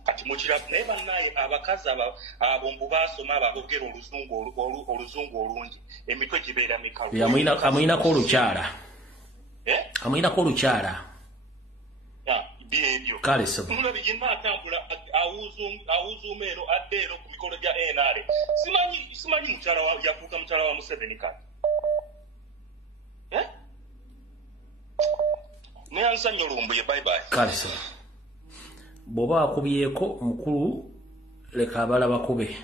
Kati mukirabu naye bannaye abakazi abo mbu baasoma abogera oluzungu olungi emitwe gibeera mikalu. Amuyinako olukyala. Amuyinako olukyala. Byebyo. Kale so. Mulaba yinna atambula awuzuuma eno adde eno ku mikolo gya NRA. Simanyi mukyala yafuuka mukyala wa Museveni kati. Neyanzanya olumbuye bye. Kale so. Bw'oba akubyeko mukulu leka abala bakube.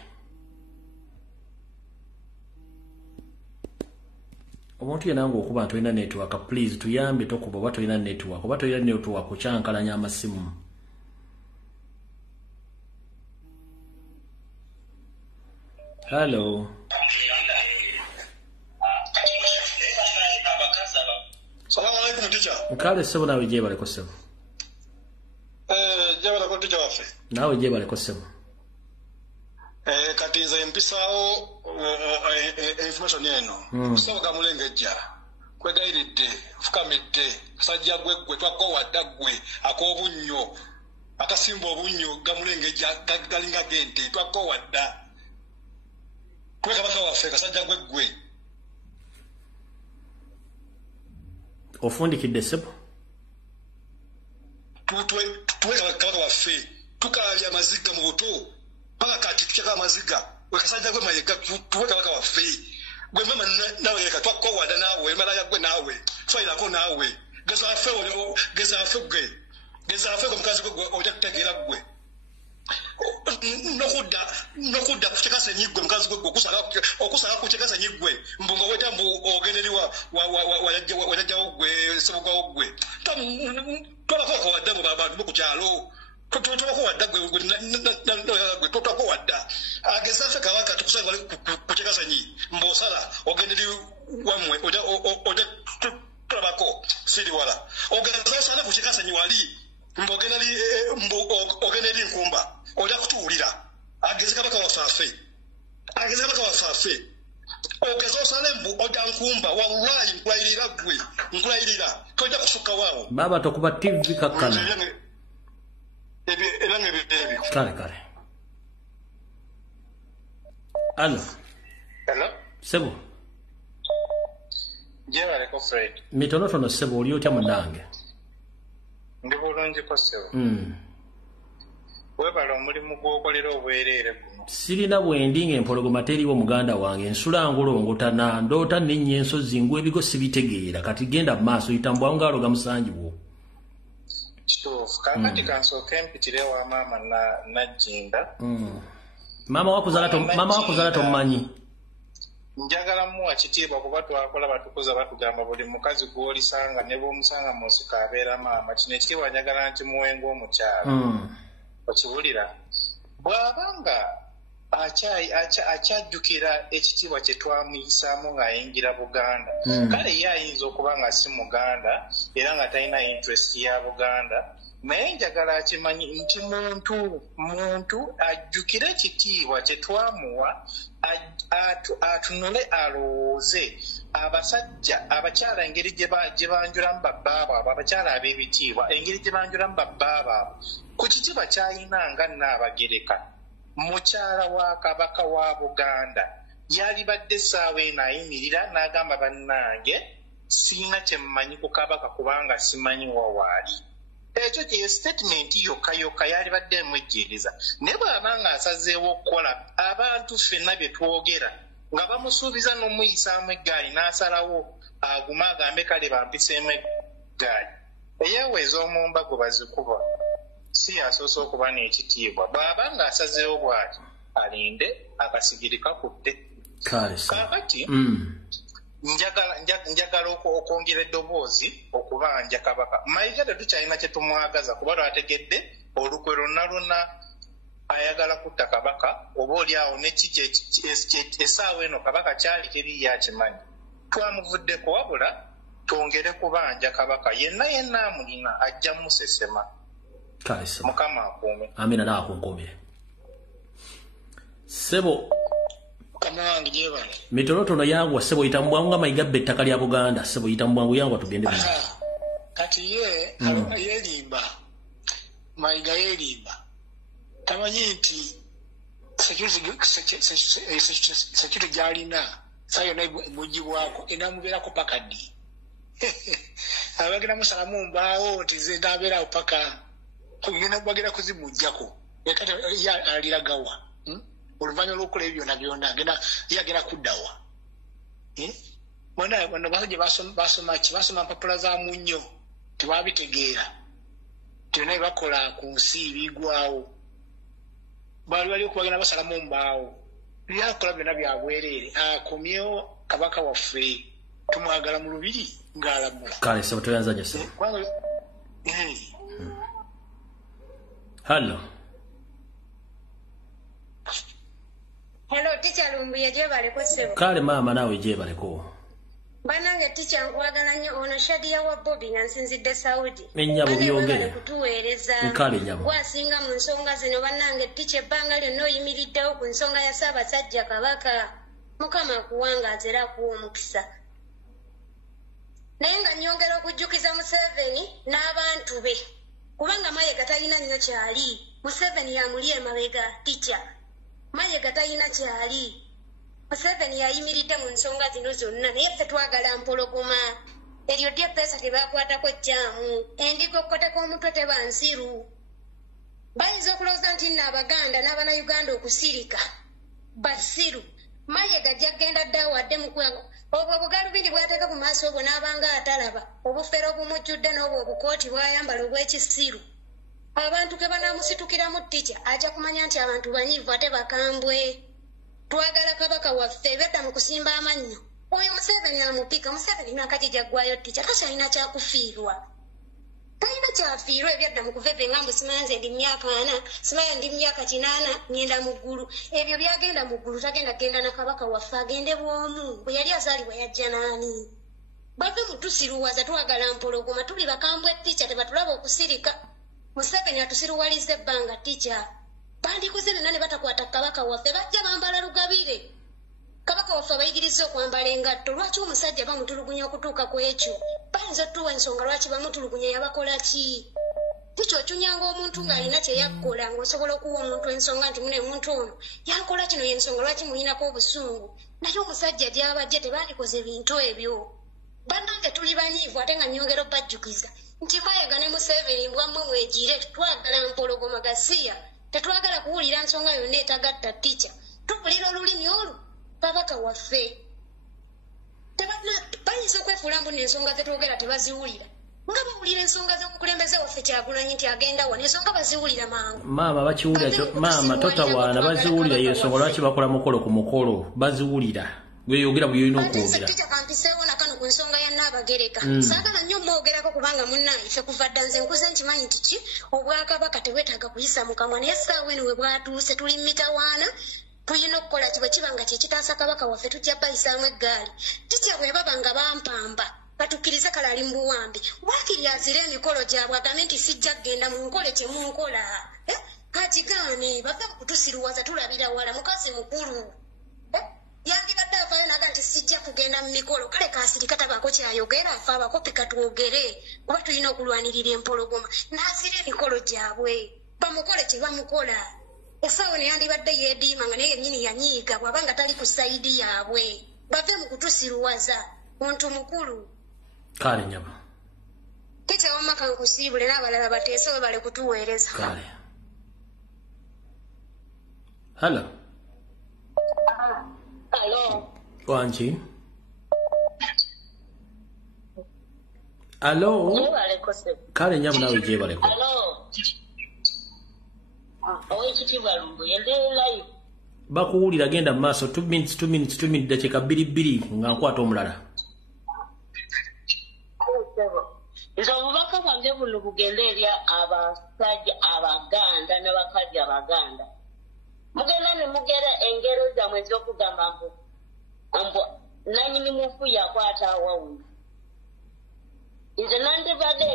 Omuntu yenna ng'okuba ntolina network, please tuyambe tokuba oba tolina network. Oba tolina network okyankalanya amasimu. Hello. Salamu alaikum teacher. Nkale sebo nawe gye baleko sebo. Jabala ko teacher waffe. Nawe gye baleko sebo. Kati nze mpisaawo information eno. Kusaba kamulengejja. Kwegayiridde, fukamidde, sajja gwe twako wadda gwe ak'obunnyo. Akasimba obunnyo gamulengejja galinga gente twako wadda. Kwe Kabaka waffe kasajja gwe. Ofundikidde sebo. Tuwe Kabaka waffe tukalabya amaziga mu buto. Paka kati tukyaka amaziga. Wekasajja gwe Mayiga tuwe Kabaka waffe. Gwe mama nawe leka twako wada nawe malaya gwe nawe. Twayirako nawe. Geza affe gwe. Geza affe mukazi gwe ojja kutegeera gwe. Nokudda kukyekasa nyigwe mukazi gwe okusala kukyekasa nyigwe mbunga weta mbu ogenderiwa wajajjawo gwe Sebugwawo gwe twabako wadda mu bantu bokukyalo twabako wadda gwe twabako wadda ageza ffe Kabaka tukusanga kukyekasa nyi mbosala ogenderi wamwe oja tulabako siri wala ogeza osala kukyekasa nyi wali ogenderi nkumba oja kutuwulira ageze Kabaka waffe ogeza osale mbu oja nkumba wallahi nkulayirira tojja kusukka waawo baba tokuba TV kakkana ebyo kale Hello sebo Jebaleko Fred mitonotono sebo oli otya munange ndi bulungi ko sebo webala omulimu gw'okolera obwereere guno. Sirina bwendi ng'empologoma teriiwo muganda wange ensula ngolongotana ndoota nninnya ensozi ng'ebigo sibitegeera kati genda mu maaso yitambwawo ng'aloga musanji bwo. Kituufu kaakati kansooke mpitire wa maama Najjinda. Maama wakuzaala tomumanyi. Njagala muwa kitiibwa kuba twakola batukuza batugamba buli mukazi gw'olisanga ne bw'omusanga mu nsiko abeera maama. Kino ekitiibwa njagala nkimuwe ng'omukyala. Okibulira bw'abanga akyajjukira ekitiibwa kye twamuyisaamu ng'ayingira Buganda kale ye ayinza okuba nga si Muganda era nga talina interest ya Buganda naye njagala akimanyi nti muntu ajjukire ekitiibwa kye twamuwa atunule alowooze abasajja abakyala engeri gye banjulamu babbaabo abo abakyala ab'ebitiibwa engeri gye banjulamu babbaabo abo ku kitiibwa kyayinanga Nnaabagereka mukyala wa Kabaka wa Buganda yalibadde essaawa eno ayimirira n'agamba bannange sirina kye mmanyi ku Kabaka kubanga simanyi wawaali. Ekyo kye statement yokka yalibadde emwejjeereza naye bw'abanga asazeewo okukola abantu ffenna bye twogera nga bamusuubiza n'omuyisaamu eggaali n'asalawo aguma agambe kale bampiseemu eggaali eyeeweza omumbago bazikuba si yasoose okuba n'ekitiibwa bw'abanga asazeewo bw'ati alinde akasigiri kakutte kaakati njagala okwongera eddoboozi okubanja Kabaka Mayiga tetukyalina kye tumwagaza kuba lwategedde olukwe lwonna ayagala kutta Kabaka oba oli awo nekiki essaawa eno Kabaka kyali kiri yakimanyi twamuvuddeko wabula twongere kubanja Kabaka yenna amulina ajja musesema Mukama akuume. Amina naakunkumire sebo kamangi jebale mitolotono yangwa sebo yitambwangu nga Mayiga bbe ettaka lya Buganda sebo yitambwangu yangwa tugende mu kati yelimba Mayiga yelimba tamanyi nti security gyalina sayo na emugibwako enamubeerako paka ddi abagenda musalamu mbaawo tizendabeerawo paka kugenda bagenda kuzimujjako ekati aliragawa oluvannyuma lw'okukola ebyo byonna yagenda kuddawa bano basajja basoma mpapula za munnyo tebabitegeera byonna bye bakola ku nsi bigwawo bali okubagenda basalamu mbaawo byakola byonna byabwereere akomyewo Kabaka waffe tumwagala mu lubiri ng'alamula kale sebo toyanzanya sebo Hello. Hello, teacher Lumbuye jebaleko sebo. Kale mama nawe jebaleko. Banange teacher nkwagala nnyo ono Shadia wa Bobby nga nsinzidde Saudi. Ennyabo byogere. Kutuweereza. Nkale nyabo. Wasinga mu nsonga zino banange teacher ebbanga lyonna oyimiriddewo ku nsonga ya Ssaabasajja Kabaka. Mukama akuwangaaza era akuwa omukisa. Naye nga nnyongera okujjukiza Museveni n'abantu be. Kubanga Mayiga talina nnyo kyali Museveni yamuli emabega teacher Mayiga talina kyali Museveni yayimiridde mu nsonga zino zonna naye ffe twagala mpologoma eryo ddyo eppeesa tebakwatako ejjaamu endiga okukoteko omutwe teba nsiru bayinza okulowooza nti nno Abaganda n'Abannayuganda okusirika basiru Mayiga gyagenda dde awadde mu kwango obwo obugalubindi bwateeka ku maaso obwo n'abanga atalaba obufere obumujjudde n'obwo obukooti bwayambala obw'ekisiru abantu ke banaamusitukiramu ttica ajja kumanya nti abantu banyiivu ate bakambwe twagala Kabaka waffe bedda mu kusimba amannyo oyo Museveni amupika Museveni nakati jaggwayo ttica takyalina kyakufiirwa talina kyafiirwa ebyadda mu kuveve nga mbu simanze ndi myaka 4 simanze ndi myaka 8 ngenda mu ggulu ebyo byagenda mu ggulu tagenda genda na Kabaka waffe agende bw'omu bwe yali azaalibwa yajja naani bave mutusiruwaza twagala mpologoma tuli bakambwe ttica tebatulaba okusirika Museveni atusiruwaliza ebbanga ttica bandikoze byonna ne batakwata Kabaka waffe bajja bambala lugabire Kabaka waffe abayigiriza okwambala engatto lwaki omusajja bamutulugunya okutuuka ku ekyo bayinza otuwa ensonga lwaki bamutulugunya yabakola ki tukyokyunyanga omuntu ng'alina kye yakkola ng'osobola okuwa omuntu ensonga nti mune omuntu ono yankola kino y'ensonga lwaki mulinako obusungu naye omusajja gy'abajje tebandikoze bintu ebyo bannange tuli banyiivu ate nga nnyongera obbajjukiza nti Mayiga ne Museveni mbwammwe mwegire twagala mpologoma gasiya tetwagala kuwulira nsonga yonna etagatta ttica tupulira olulimi olwo Kabaka waffe bayinza okwefuula mbu n'ensonga zetwogera tebaziwulira nga bawulira ensonga z'omukulembeze waffe Kyagulanyi nti agenda wano ensonga baziwulira mangu maama bakiwulira maama totawaana baziwulira y'ensonga lwaki bakola mukolo ku mukolo baziwulira gweyogera bwe yolina okwogera ttica kampiseewo nakano ku nsonga ya Nnaabagereka saagala nnyo mwogerako kubanga munnange ffe kuva dda nze nkuze nkimanyi nti ki Obwakabaka tebwetaaga kuyisa mu kamwa naye essaawa eno we bwatuuse tuli mitawaana tulina okukola ki bwe kiba nga kyekitaasa Kabaka waffe tujja bayisaamu eggaali ttica bwe baba nga bampamba batukiriza kala ali mbuwambi wakiri azire emikolo gyabwe agambe nti sijja kgenda munkole kyemunkola kagigane bava kutusiruwaza tulabira wala mukazi mukulu yandibadde avaayo naga nti sijja kugenda mu mikolo kale kasirika tabaako kyayogera afe abakopi katwogere kuba tulina okulwanirira empologoma naazira emikolo gyabwe bamukole kyebamukola efaawe neyandibadde yeediima nga naye yennyini yanyiiga bw'abanga tali ku sayidi yaabwe bave mu kutusiruwaza muntu mukulu kale nyama kikyawama kankusiibule n'abalala bateese we bale kutuweereza kale halo Hello. Wanchi. Hello. Kale nyamu nawe je baleko. Hello. Owe kitiba lumbu yende live. Bakuwulira genda mu maaso 2 minutes dakika 2 nga nkwata omulala. Nze obubaka bwange buno bugenda eri abasajja abaganda n'abakazi abaganda. Mugenda ne mugera engero zammwe ez'okugamba mbu nanyini mufu yakwata awawuno. Nze nandibadde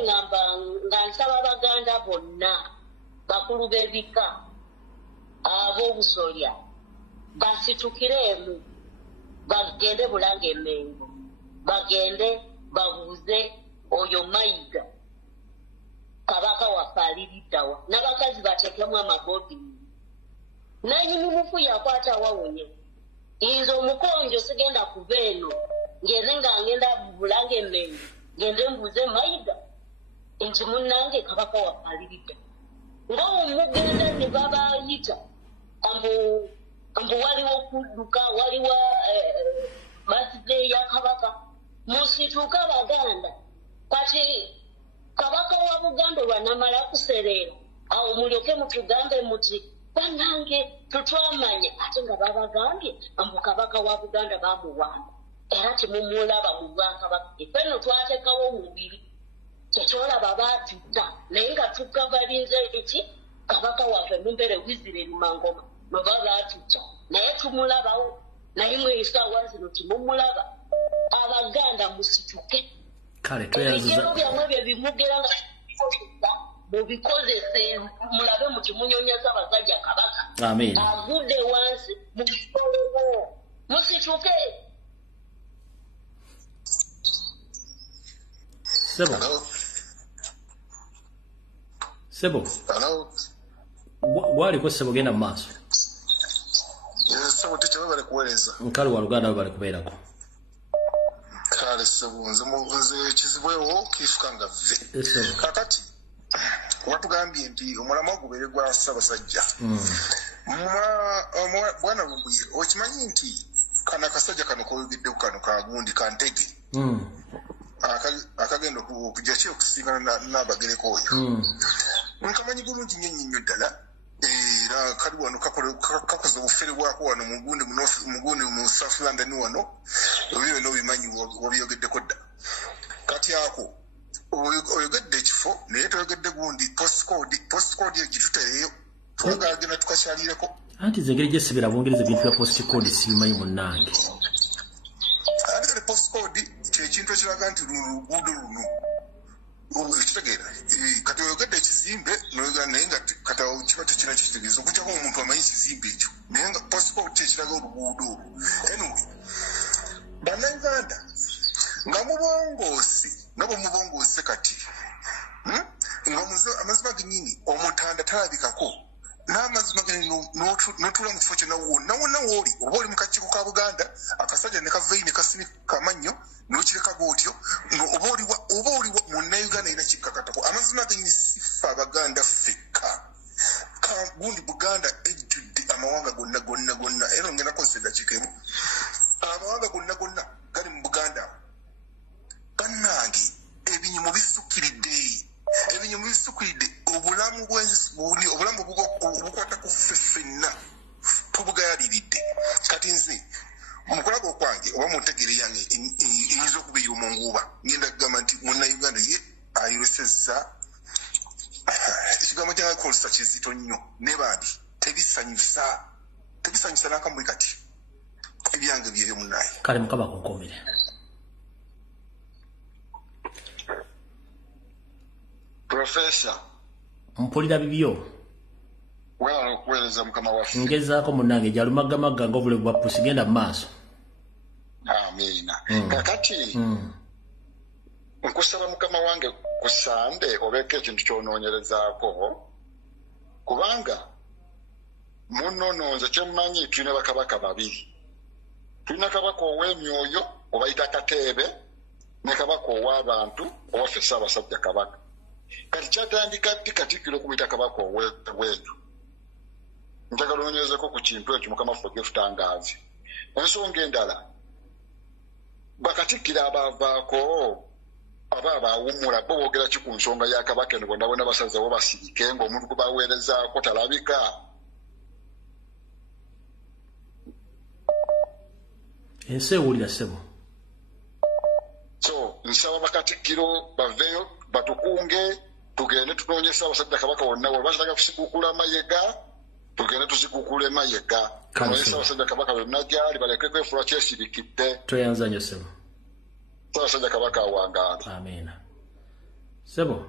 nga nsaba abaganda bonna bakulu b'ebika ab'obusolya basitukiremu bagende Bulange Mengo bagende babuuze oyo Mayiga kabaka waffe aliriddawa n'abakazi bateekemu amagodi. Nanyini mufu yakwata awawunye nze omukonjo sigenda kuva eno ngende nga ngenda Bulange Mengo ngende mbuuze Mayiga nti munnange kabaka waffe aliridda nga omugenda ne babayita ambu waliwo kudduka waliwo birthday ya kabaka musituuka abaganda kati kabaka wa Buganda olwanamala kusereera awo mulyoke mutugambe muti bannange tutwamanye ate nga babagambye ambu kabaka wa Buganda bamuwamba era temumulaba mu bwakabaka effeno twateekawo omubiri tekyolaba baatutta naye nga tugabalinze eki kabaka waffe mumbere wizire Mangoma noba baatutta naye tumulabawo naye mwesaawa zino timumulaba abaganda musituke kale tweyanziza ebigero byamwe bye bimugera nga mubikozese mulabe muti munyonyaza abasajja kabaka amen agudde wansi mukikolewo musituke Sebo Hello. Waliko Sebo genda mu maaso Sebo tekyaba bali kuweereza nkale wa Luganda bali kubeerako kale Sebo nze kizibwewo kiifukanga vve kakati watugambye nti omulamwa gubeere gwa Ssaabasajja bwana Lumbuye okimanyi nti kana kasajja kano koyogeddeku kano kagundi kantege akagenda okujja ki okusingana n'abagereko oyo nkamanyi bulungi nnyo ddala era kali wano kakoze obufere bwako wano mugundi mu South London wano ebyo n'obimanyi wabiyogeddeko dda kati ako oyogedde ekifo naye toyogedde gundi postcode eyo gitutereeyo twagagenda tukakyalireko anti zengeri gyesibira bwongereza ebintu bya postcode sibimanyi munnange ate kale postcode kyekintu ekiraga nti luguudo luno ekitegeera kati oyogedde ekizimbe noyogera naye nga katawo kiba tekina kitegeeza okutyako omuntu amanyi ekizimbe ekyo naye nga postcode kyekiraga oluguudo olwo anyway bannayuganda nga mubongoose nga bwe mubongoose kati nga amazima genyini omutanda talabikako n'amazima genyini n'otuula mu kifo kyonna wonna wooli oba oli mu kakiiko ka Buganda akasajja ne kaveeyi ne kasinika amannyo n'okireka gootyo oba oli munnayuganda alina kikkakatako amazima genyini sifa Abaganda ffekka gundi Buganda ejjudde amawanga gonna era ngenda kozesa eddakiika emu amawanga gonna gali mu Buganda bannange ebinyumu bisukkiridde obulamu obukwata ku ffe ffenna tubugayaliridde kati nze omukulago kwange oba muntegeere yange eyinza okuba ey'omunguuba ngenda kugamba nti munnayuganda ye ayolesezza ekigambo kyakolesa kizito nnyo ne bandi tebisanyusa n'akamwe kati ebyange byebyo munnaye kale mukama kunkomere Professor. Mpulira bibyo. Wala okuweereza mukama waffe. Ngezaako munnange jalumagamaga ng'obule bwa pusi genda mu maaso. Amiina. Kakati nkusaba mukama wange ku Sande obeeko ekintu ky'onoonyerezaako kubanga munnononze kyemmanyi tulina bakabaka babiri. Tulina kabaka ow'emyoyo obayita Kateebe ne kabaka ow'abantu owaffe Ssaabasajja Kabaka. Kati kyatandika ddi Katikkiro kumuyita kabaka ow'ebweru. Njagala onoonyerezeko ku kintu ekyo mukama waffe gefutangaazi. Ensonga endala bakatikkiro abaavaako aba abaawummula bo boogera ki ku nsonga ya kabaka eno bonna bonna basazewo basirike ng'omuntu gwe baweerezaako talabika. Ensi ewulira ssebo. So nsaba bakatikkiro baveeyo batukunge tugende tunoonye Ssaabasajja Kabaka wonna bwe batalaga kusiguukula Mayiga tugende tusigukule Mayiga. Tunoonye Ssaabasajja Kabaka wonna gy'ali baleke kwefuula kyesirikidde. Toyanza nnyo ssebo. Ssaabasajja Kabaka awangaala. Amiina. Ssebo.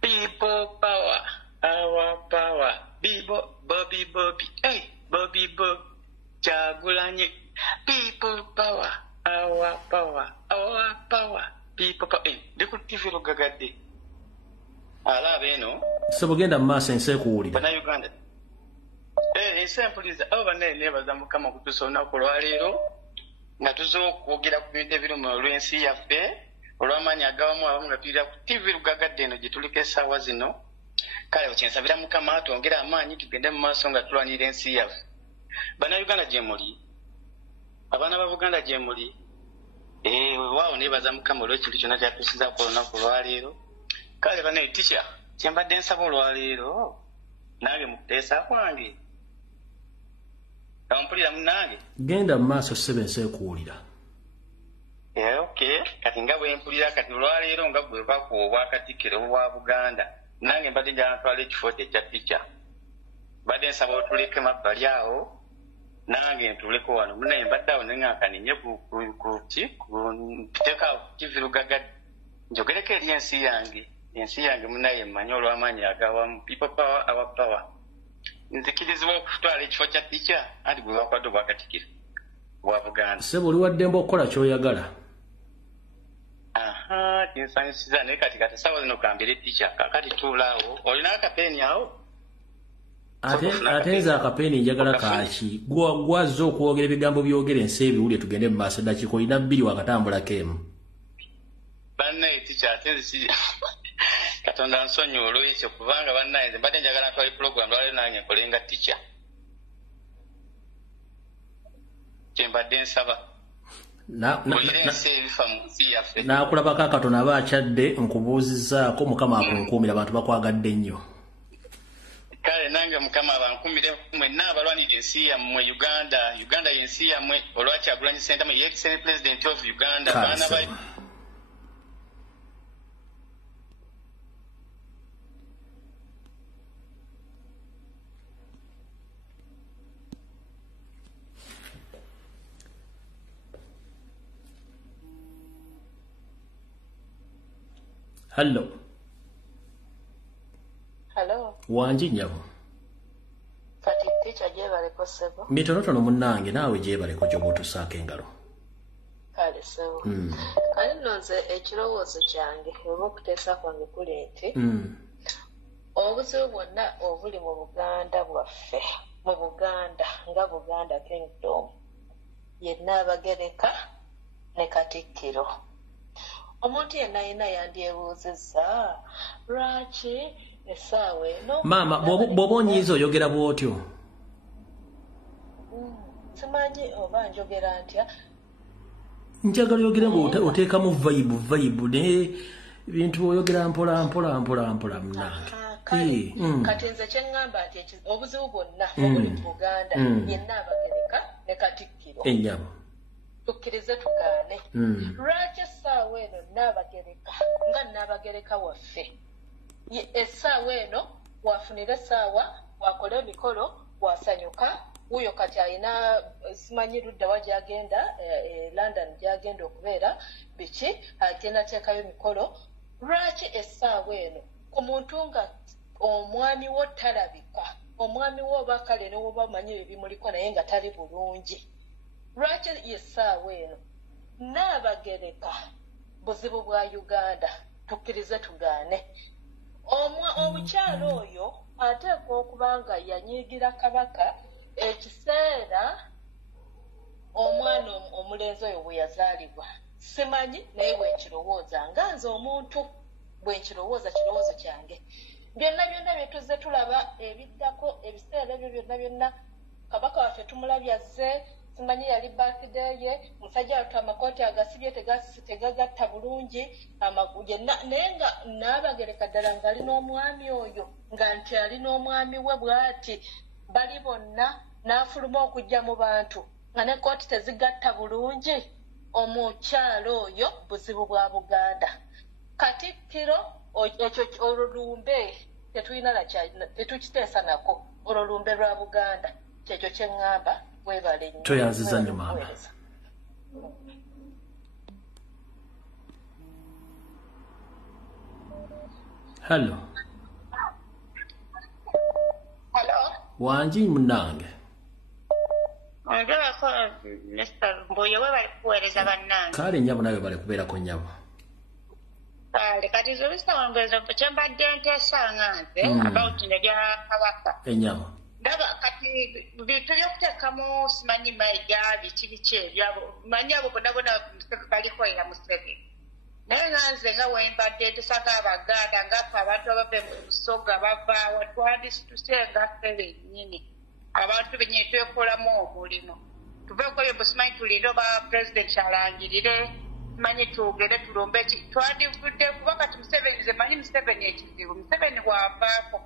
People power, our power. Bobby. Hey, Bobby. Kyagulanyi. People power, our power. People power. Hey, ndiku TV lugagadde. Alaba eno. Ssebo genda mu maaso ensi ekuwulira. Bana Uganda. Ensi empuliza abo banne neebaza Mukama kutuusa olunaku olwaleero nga tuza okwogera ku bintu ebiri mu lw'ensi yaffe olw'amaanyi agawamu abamu nga tulira ku TV lugagadde eno gye tuliko essaawa zino. Kale kyensabira Mukama twongere amaanyi tugende mu maaso nga tulwanira ensi yaffe. Bana Uganda gye muli, abaana ba Buganda gye muli, waawo neebaza Mukama olw'ekintu kyonna kyatuusiza ku olunaku olwaleero. Kale bana teacher kyembadde nsaba olwaleero nange mukuteesa kwange. Kampulira munnange. Genda mu maaso ssebo ensi ekuwulira. Okay. Kati nga bwe mpulira kati olwaleero nga bwe bakuwa obwakatikkiro obwa Buganda. Nange mbadde njagala ntwala ekifo ekya teacher. Mbadde nsaba otuleke mabbali awo nange ntuleko wano. Munaye mbadde awo neŋŋankaninye kuteeka TV lugagadde. Njogereko eri ensi yange. Ensi yange munaye mmanyi olw'amaanyi agawamu. People power, our power. Nzikirizibwa okutwala ekifo kya teacher anti gwe bakwadde obwakatikkiro bwa Buganda. Ssebo oli waddembe okukola ky'oyagala. Kinsanyusiza naye kati essaawa zino kambire teacher kakati tuulaawo. Olina akapeeni awo? Ate nze akapeeni njagala kaaki. Gwazza okwogera ebigambo byogera ensi ebiwulire tugende mu maaso eddakiika olina bbiri wakatambulako emu. Bannaye teacher ate nzi Katonda nsonyi olw'ekyo kubanga bannaye nze mbadde njagala ntwala program lwaleero nange nkolenga teacher. Kyembadde nsaba. Naakulabako akatono aba akyadde nkubuuzizzaako Mukama akunkuumira abantu bakwagadde nnyo. Kale nange Mukama abankumire mwenna abalwanira ensi yammwe Uganda y'ensi yammwe olwakyagulanyi Ssentamu ye Senate President of Uganda. Baana ba Hello. Wanji nyabo. Kati teacher gyebaleko ssebo. Mitonotono munnange naawe gyebaleko gy'obuutusaako engalo. Kale ssebo. Kale nno nze ekirowoozo kyange oba okuteesa kwange kuli nti obuzibu bwonna obuli mu Buganda bwaffe mu Buganda nga Buganda Kingdom ye Nnaabagereka ne Katikkiro. Omuntu yenna yenna yandyebuuzizza lwaki essaawa eno. Maama bw'oba onyiiza oyogera bw'otyo. Simanyi oba njogera ntya. Njagala oyogere ng'oteekamu vibe naye ebintu oyogera mpola munnange. Kati nze kye ŋŋamba nti obuzibu bwonna obuli mu Buganda ye Nnaabagereka ne Katikkiro. Ennyabo. Tukkirize tugaane. Lwaki essaawa eno Nnaabagereka nga Nnaabagereka waffe essaawa eno wafunira essaawa wakola emikolo wasanyuka wuyo kati alina simanyi ludda wa gyagenda London gyagenda okubeera biki agenda teekayo emikolo lwaki essaawa eno ku muntu nga omwami wo talabika omwami wo oba kale ne woba omanyi ebimuliko naye nga tali bulungi lwaki essaawa eno Nnaabagereka buzibu bwa Uganda tukkirize tugaane omukyalo oyo ateekwa okuba nga yanyiigira kabaka ekiseera omwana omulenzi oyo bwe yazaalibwa simanyi naye bwenkirowooza nga nze omuntu bwenkirowooza kirowoozo kyange byonna byonna bye tuzze tulaba ebiddako ebiseera ebyo byonna kabaka waffe tumulabye azze simanyi yali birthday ye musajja watu amakooti agasibye tegagatta bulungi naye nga Nnaabagereka ddala ng'ali n'omwami oyo nga nti ali n'omwami we bw'ati bali bonna n'afuluma okujja mu bantu nga ne kooti tezigatta bulungi omukyalo oyo buzibu bwa Buganda Katikkiro ekyo olulumbe tetukiteesa nako olulumbe lwa Buganda kyekyo kye ŋŋamba webale nnyo toyanziza nnyo maama Hello wanji munnange ongerako Mr. Mbuye we bali kuweereza bannange kale nnyabo nawe bali kubeerako nnyabo kale kati zolisa wangeza kyembadde nteesanga nze about nebya kabaka ennyabo ndaba kati bintu by'okuteekamu simanyi Mayiga biki ebyabo manyi abo bonna balikoera Museveni naye nga nze nga wembadde nteesanga Abaganda ngaffe abantu abava mu Busoga bavaawo twandisituse ngaffe bennyini abantu bennyini twekolamu omulimu tuveeko eyo busimanyi tulinde oba pulezidenti alangirire manyi twogere tulumbe twandivudde kuba kati Museveni ze manyi Museveni ekizibu Museveni bw'avaako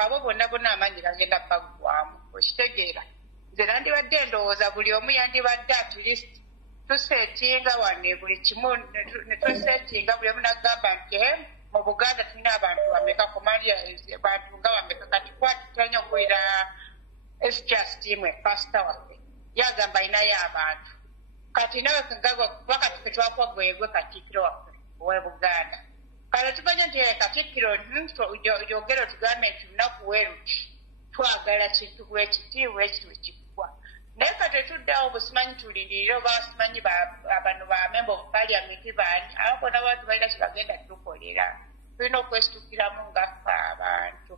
abo bonna amaanyi gagenda baggwamu okitegeera nze nandibadde ndowooza buli omu yandibadde at least tuseetinga wane buli kimu ne tuseetinga buli omu nagamba nti mu Buganda tulina abantu bameka kumalya bantu nga bameka kati kwatutanya okuwulira esjustimwe pasita waffe yagamba ayinayo abantu kati nawe kuba kati ketwakwa gwegwe Katikkiro waffe owe Buganda kale tumanye nti Katikkiro yogera otugambe nti lunaku weeruti twagala kintu bwekiti wekikugwa naye kati etuddawo busimanyi tulindirire oba simanyi bano ba member of parliament baani abo bonna bantu balina kyebagenda tukolera tulina okwesitukiramu ngaffe abantu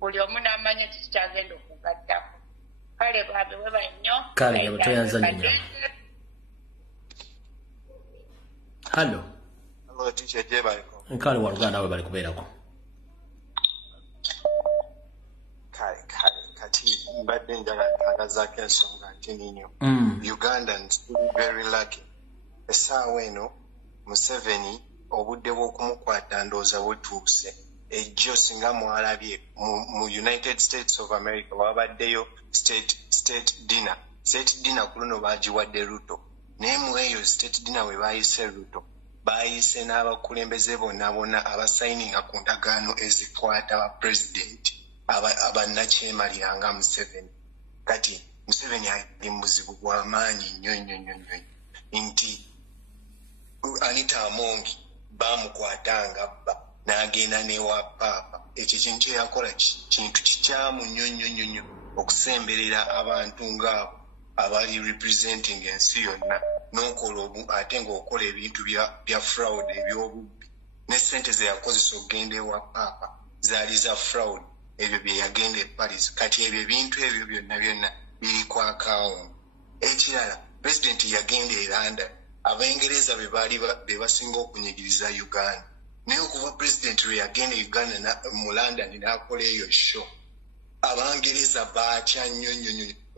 buli omu n'amanya nti kikyagenda okugaddako kale bambe weba nnyo kale nyabo toyanza nnyo Hello teacher jebaliko nkale waluganda we bali kubeerako kati mbadde njala ntagazaako ensonga ntini nnyo Ugandans very lucky essaawa eno Museveni obudde bw'okumukwata ndowooza butuuse ejjo singa mwalabye mu United States of America wabaddeyo state dinner ku luno baagiwadde Ruto naye mu eyo state dinner we baayise Ruto baayise n'abakulembeze bonna abasayininga ku ndagaano ezikwata ba pulezidenti abannakyemaliranga Museveni kati Museveni ali mu buzibu bw'amaanyi nnyo nti Anita Amongi baamukwatanga bba n'agenda n'ewa paapa ekyo kintu kyeyakola kintu kikyamu nnyo okusemberera abantu ng'abo abali representing ensi yonna n'okola ate ng'okola ebintu bya fraud eby'obubbi ne ssente ze yakozesa okugenda ewa paapa zaali za fraud ebyo bye yagenda e Paris kati ebyo ebintu ebyo byonna biri ku akawunti ekirala pulezidenti yagenda e London Abaingereza be basinga okunyigiriza Uganda naye okuva pulezidenti lwe yagenda Uganda mu London n'akola eyo show Abangereza baatya nnyo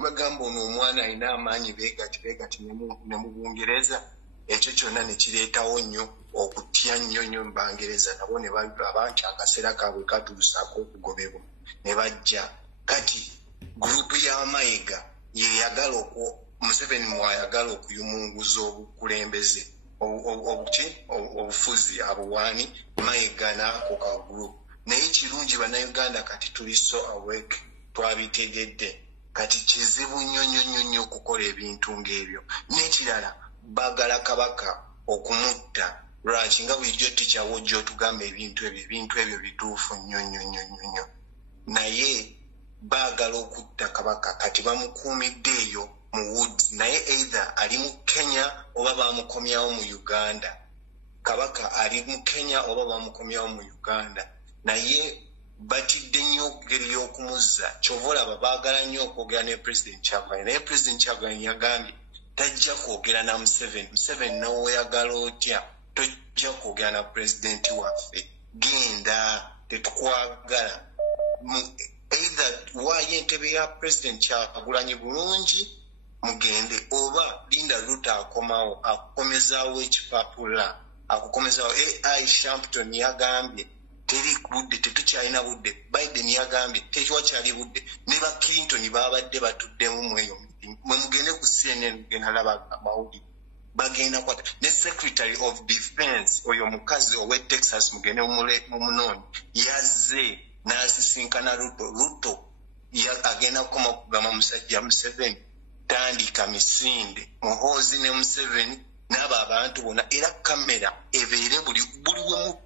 bagamba ono omwana alina amaanyi beegati ne mu Bungereza ekyo kyonna ne kireetawo nnyo okutya nnyo mu Bangereza nabo ne balaba nti akaseera kaabwe katuusaako okugobebwa ne bajja kati gurupu ya Mayiga yeyagala Museveni mwayagala okuyumunguza obukulembeze obufuzi abuwaani Mayiga n'ako ka gurupu naye kirungi bannayuganda kati tuli so awake twabitegedde kati kizibu nnyo okukola ebintu ng'ebyo n'ekirala baagala kabaka okumutta lwaki nga bulijjo ticca wojja otugamba ebintu ebyo bituufu nnyo naye baagala okutta kabaka kati bamukuumidde eyo mu woods naye either ali mu Kenya oba bamukomyawo mu Uganda. Kabaka ali mu Kenya oba bamukomyawo mu Uganda naye batidde nnyo okugeri y'okumuzza kyova olaba baagala nnyo okwogera ne President Kyagulanyi naye President Kyagulanyi yagambye tajja kwogera na Museveni n'oyagala otya tojja kwogera na pulezidenti waffe genda tetukwagala either waayo entebe ya President Kyagulanyi bulungi mugende oba linda Ruto akomawo akukomezaawo ekipapula akukomezaawo AI Shampton yagambye teri budde tetukyalina budde Biden yagambye tekiwakyali budde ne ba Clinton babadde batuddemu mweyo mwe mugende ku CNN gena laba amawulire bagenda kwata ne Secretary of Defense oyo mukazi owe Texas mugende mumunoni yazze n'asisinkana Ruto agenda kukoma kugamba musajja Museveni tandika misinde Muhoozi ne Museveni n'abo abantu bonna era kamera ebeere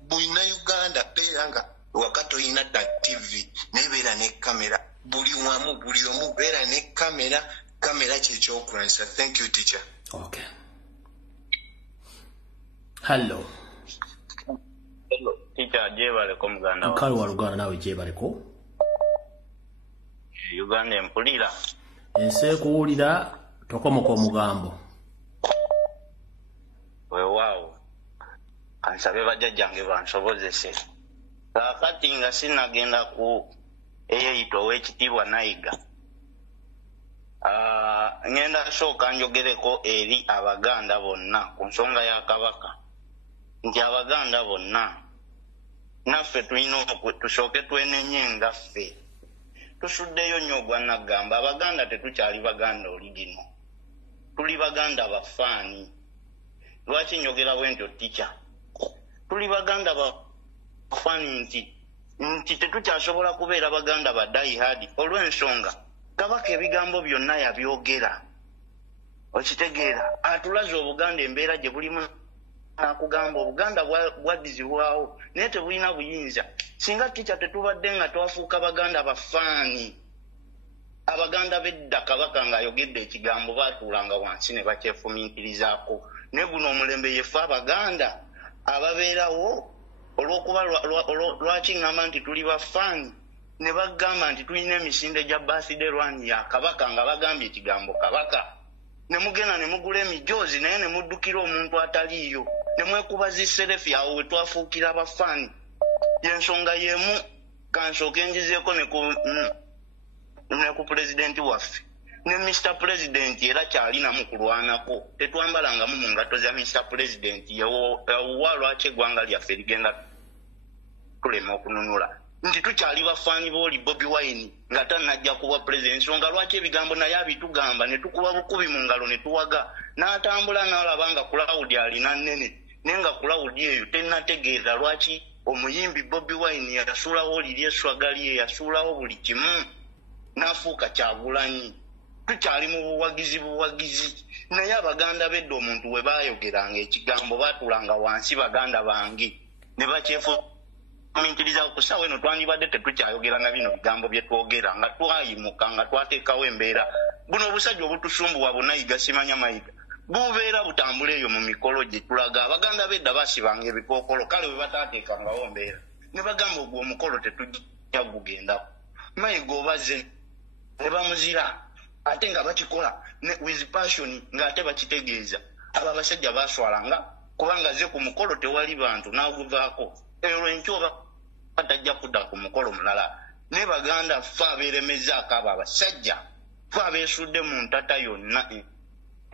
bulina Uganda beera nga wakati oyina TV nebeera ne kamera buli wamu buli omu beera ne kamera kyekyokulwanyisa. Thank you teacher. Okay. Hello teacher jebaleko muganda kale wa Luganda nawe jebaleko Uganda empulira ensekuwulira tokomoka omugambo weewaawo kansabe bajjajjange bansobozese kaakati nga sinagenda ku eyeyita ow'ekitiibwa Nayiga ngenda sooka njogereko eri Abaganda bonna ku nsonga ya Kabaka nti Abaganda bonna naffe tulina tusooke twenenye ngaffe tusuddeyo nnyo ogwanagamba Abaganda tetukyali Baganda oligino tuli Baganda bafaani. Lwaki njogera bwentyo teacher tuli Baganda bafaani nti tetukyasobola kubeera Baganda ba diehard olw'ensonga Kabaka ebigambo byonna yabyogera okitegeera atulaze Obuganda embeera gye bulimu nakugamba Obuganda bwaddizibwawo naye tebulina buyinza singa teacher tetubadde nga twafuuka Baganda bafaani. Abaganda bedda Kabaka ng'ayogedde ekigambo baatuulanga wansi ne bakyefumiitirizaako ne guno omulembe yefe Abaganda ababeerawo olw'okuba lwaki ngamba nti tuli bafaani ne bagamba nti tulina emisinde gya birthday run ya Kabaka nga bagambye ekigambo Kabaka ne mugenda ne mugula emijoozi naye ne muddukira omuntu ataliiyo ne mwekuba ziserefi awo we twafuukira abafaani. Y'ensonga y'emu kansooke njizeeko ne ku pulezidenti waffe ne Mr. President era kyalinamu kulwanako tetwambalangamu mu ngatto za Mr. President yewuwa lwaki eggwanga lyaffe ligenda tulema okununula nti tukyali bafaani booli Bobi Wine nga tannajja kuba president nsonga lwaki ebigambo naye abitugamba ne tukuba bukubi mu ngalo ne tuwaga n'atambula n'alaba nga Claudia alina nnene naye nga Claudia eyo tennategeeza lwaki omuyimbi Bobi Wine yasuulawo liri eswagali yasuulawo buli kimu n'afuuka Kyagulanyi. Tukyali mu buwagizi naye Abaganda bedda omuntu we baayogeranga ekigambo baatulanga wansi Baganda bange ne bakyefumiitiriza ku ssaawa eno twandibadde tetukyayogera na bino bigambo bye twogera nga twayimuka nga twateekawo embeera buno obusajja obutusumbuwa Bunayiga simanya Mayiga bubeera butambula eyo mu mikolo gye tulaga Abaganda bedda basibanga ebikookolo kale we bataateekangawo mbeera ne bagamba ogwo omukolo tetujja gugendako Mayiga obaze ne bamuzira ate nga bakikola with passion ng'ate bakitegeeza abo abasajja baaswalanga kubanga ze ku mukolo tewali bantu n'aguvaako eyo enkyoba batajja kudda ku mukolo mulala ne Baganda ffe abeeremezaako abo abasajja ffe abeesudde mu ntata yonna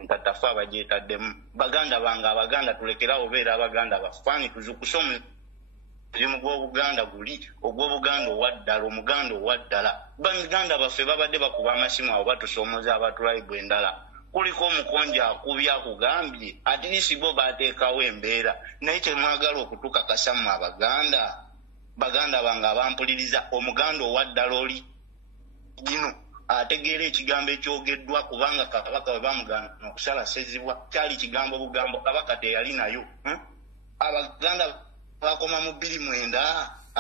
ntata ffe abagyetaddemu Baganda bange Abaganda tulekerawo beera Abaganda bafaani tuzukuse omulimu gw'Obuganda guli ogw'Obuganda owaddala omuganda owaddala Baganda baffe babadde bakuba amasimu abo batusoomoza abatulayibu endala kuliko omukonja akubya akugambye at least bo baateekawo embeera naye kyemwagala okutukakasa mu Abaganda Baganda bange abampuliriza omuganda owaddala oli gino ategeera ekigambo ekyogeddwa kubanga Kabaka we bamugana okusala sezibwa kyali kigambo bugambo Kabaka teyali nayo abaganda bakoma mu 29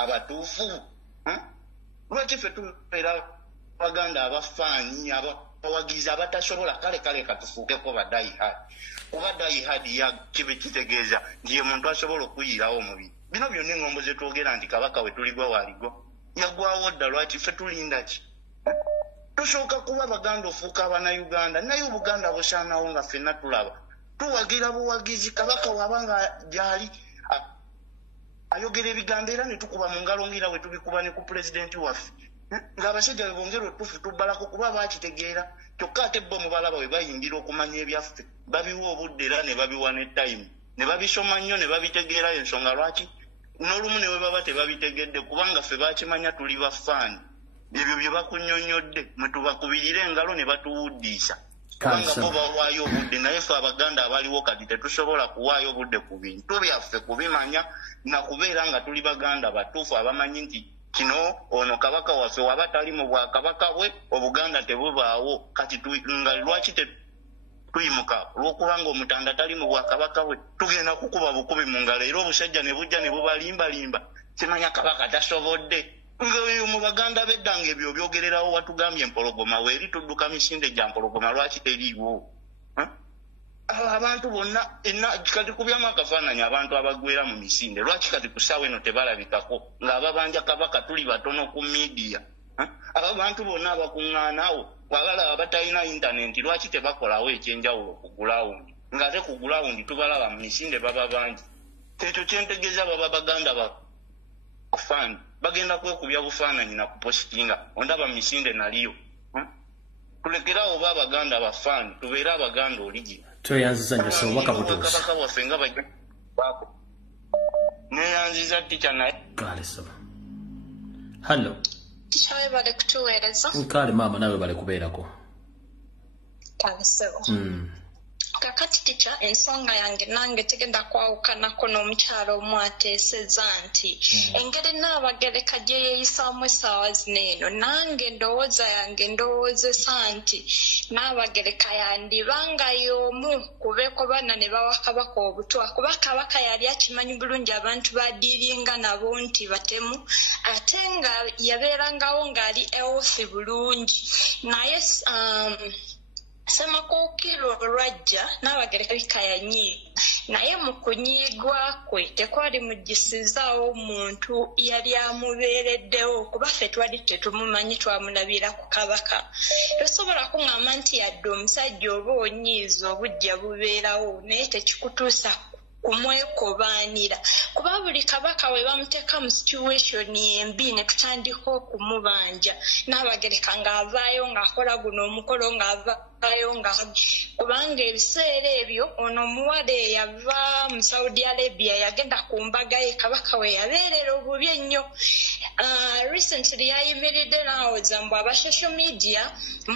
abatuufu lwaki ffe tubeera abaganda abafaanyi abawagizi abatasobola kale katufuukeko badayihadi kuba dayihadi kitegeeza nti ye muntu asobola okuyirawo omubiri bino byonna engombo zetwogera nti kabaka we tuligwa waaligwa yagwawo dda lwaki ffe tulinda ki tusooka kuba baganda ofuuka abannayuganda naye obuganda busaanawo nga ffenna tulaba tuwagira buwagizi kabaka wabanga gyali ayogera ebigambo era ne tukuba mu ngalo ngira we tubikuba ne ku pulezidenti waffe ng'abasajja bwe bongera otufu tubbalako kuba bakitegeera kyokka ate bo mubalaba we bayingira okumanya ebyaffe babiwa obudde era ne babiwa ne tayimu ne babisoma nnyo ne babitegeera ensonga lwaki n'olumu ne bwe baba tebabitegedde kubanga ffe bakimanya tuli bafaani ebyo bye bakunnyonnyodde mwe tubakubirira engalo ne batuwuddiisa kubanga bo bawaayo obudde naye ffe abaganda abaliwo kati tetusobola kuwaayo obudde ku bintu byaffe kubimanya nakubeera nga tuli baganda batuufu abamanyi nti kino ono kabaka waffe waba tali mu bwakabaka bwe obuganda tebubaawo kati nga lwaki tuyimuka olw'okubanga omutanda tali mu bwakabaka bwe tugenda kukuba bukubi mu ngalo era obusajja ne bujja ne bubalimbalimba kimanya kabaka tasobodde ngaeyo mu baganda beddanga ebyo byogererawo watugambye empologoma weeri tudduka misinde gya mpologoma lwaki teriiwo abantu bonna kati kubyamu akafaananyi abantu abagwera mu misinde lwaki kati ku ssaawa eno tebalabikako ng'ababanja kabaka tuli batono ku miidiya abo bantu bonna abakuŋŋaanawo wabalaba batalina intaneti lwaki tebakolawo ekyenjawulo ku gulawundi ng'ate ku gulawundi tubalaba mu misinde baba bangi ekyo kyentegeeza baba baganda bafaani bagenda kwekubya bufaananyi na kupositinga ondaba mu misinde naliyo tulekerawo oba abaganda bafaani tubeere abaganda oligi tweyanziza njasa obubaka butuusa kabaka waffe nga bajja neyanziza tica naye kale saba hallo tica we bale kutuweereza kale maama nawe bale kubeerako kale sebo kakati tica ensonga yange nange tegenda kwawukanako n'omukyalo omu ateeseza nti engeri Nnaabagereka gye yeeyisaamu essaawa zino eno nange endowooza yange ndowoozesa nti Nnaabagereka yandibanga y'omu kubeeko bana ne bawa kabaka obutwa kuba kabaka yali akimanyi bulungi abantu badiiringa nabo nti batemu ate nga yabeerangawo ng'ali ewofi bulungi naye Semakookiro olwajja Nnaabagereka bikayanyiiga naye mu kunyiigwa kwe tekwali muggisizaawo omuntu yali amubeereddewo kuba ffe twali tetumumanyi twamulabira ku kabaka tosobola kuŋŋamba nti yadde omusajja oba onyiiza obujja bubeerawo naye tekikutuusa kumwekobaanira kuba buli kabaka we bamuteeka mu situation embi ne tutandika okumubanja Nnaabagereka ng'avaayo ng'akola guno omukolo ng'avaayo kubanga ebiseera ebyo ono omuwala eyava mu Saudi Arabia yagenda ku mbaga ye kabaka we yabeerera obubi ennyo recently yayimiridde n'awoza mbu aba social media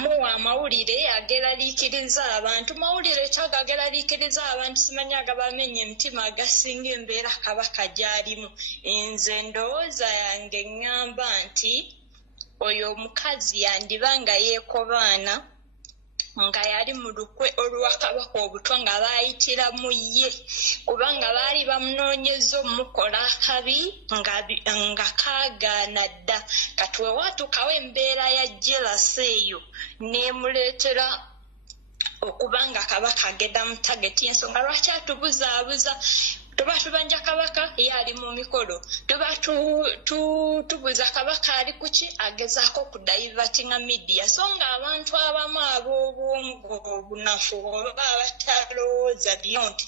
muwa amawulire ageraliikiriza abantu mawulire kyagageraliikiriza abantu simanyi agabamenya emitima agasinga embeera kabaka gy'alimu nze ndowooza yange ŋŋamba nti oyo omukazi yandibanga yeekobaana nga yali mu lukwe olwa kabaka obutwa nga baayitiramu ye kubanga baali bamunoonyeza omukola akabi nga kaagaana dda kati we waatuukawo embeera ya jelasi eyo n'emuleetera okuba nga kabaka agenda mu tageti ensonga lwaki atubuzaabuza tuba tubanja kabaka ye ali mu mikolo tuba tubuza kabaka ali kuki agezaako kudayivatinga midiya so nga abantu abamu ab'obwongo obunafu oba abatalowooza beyond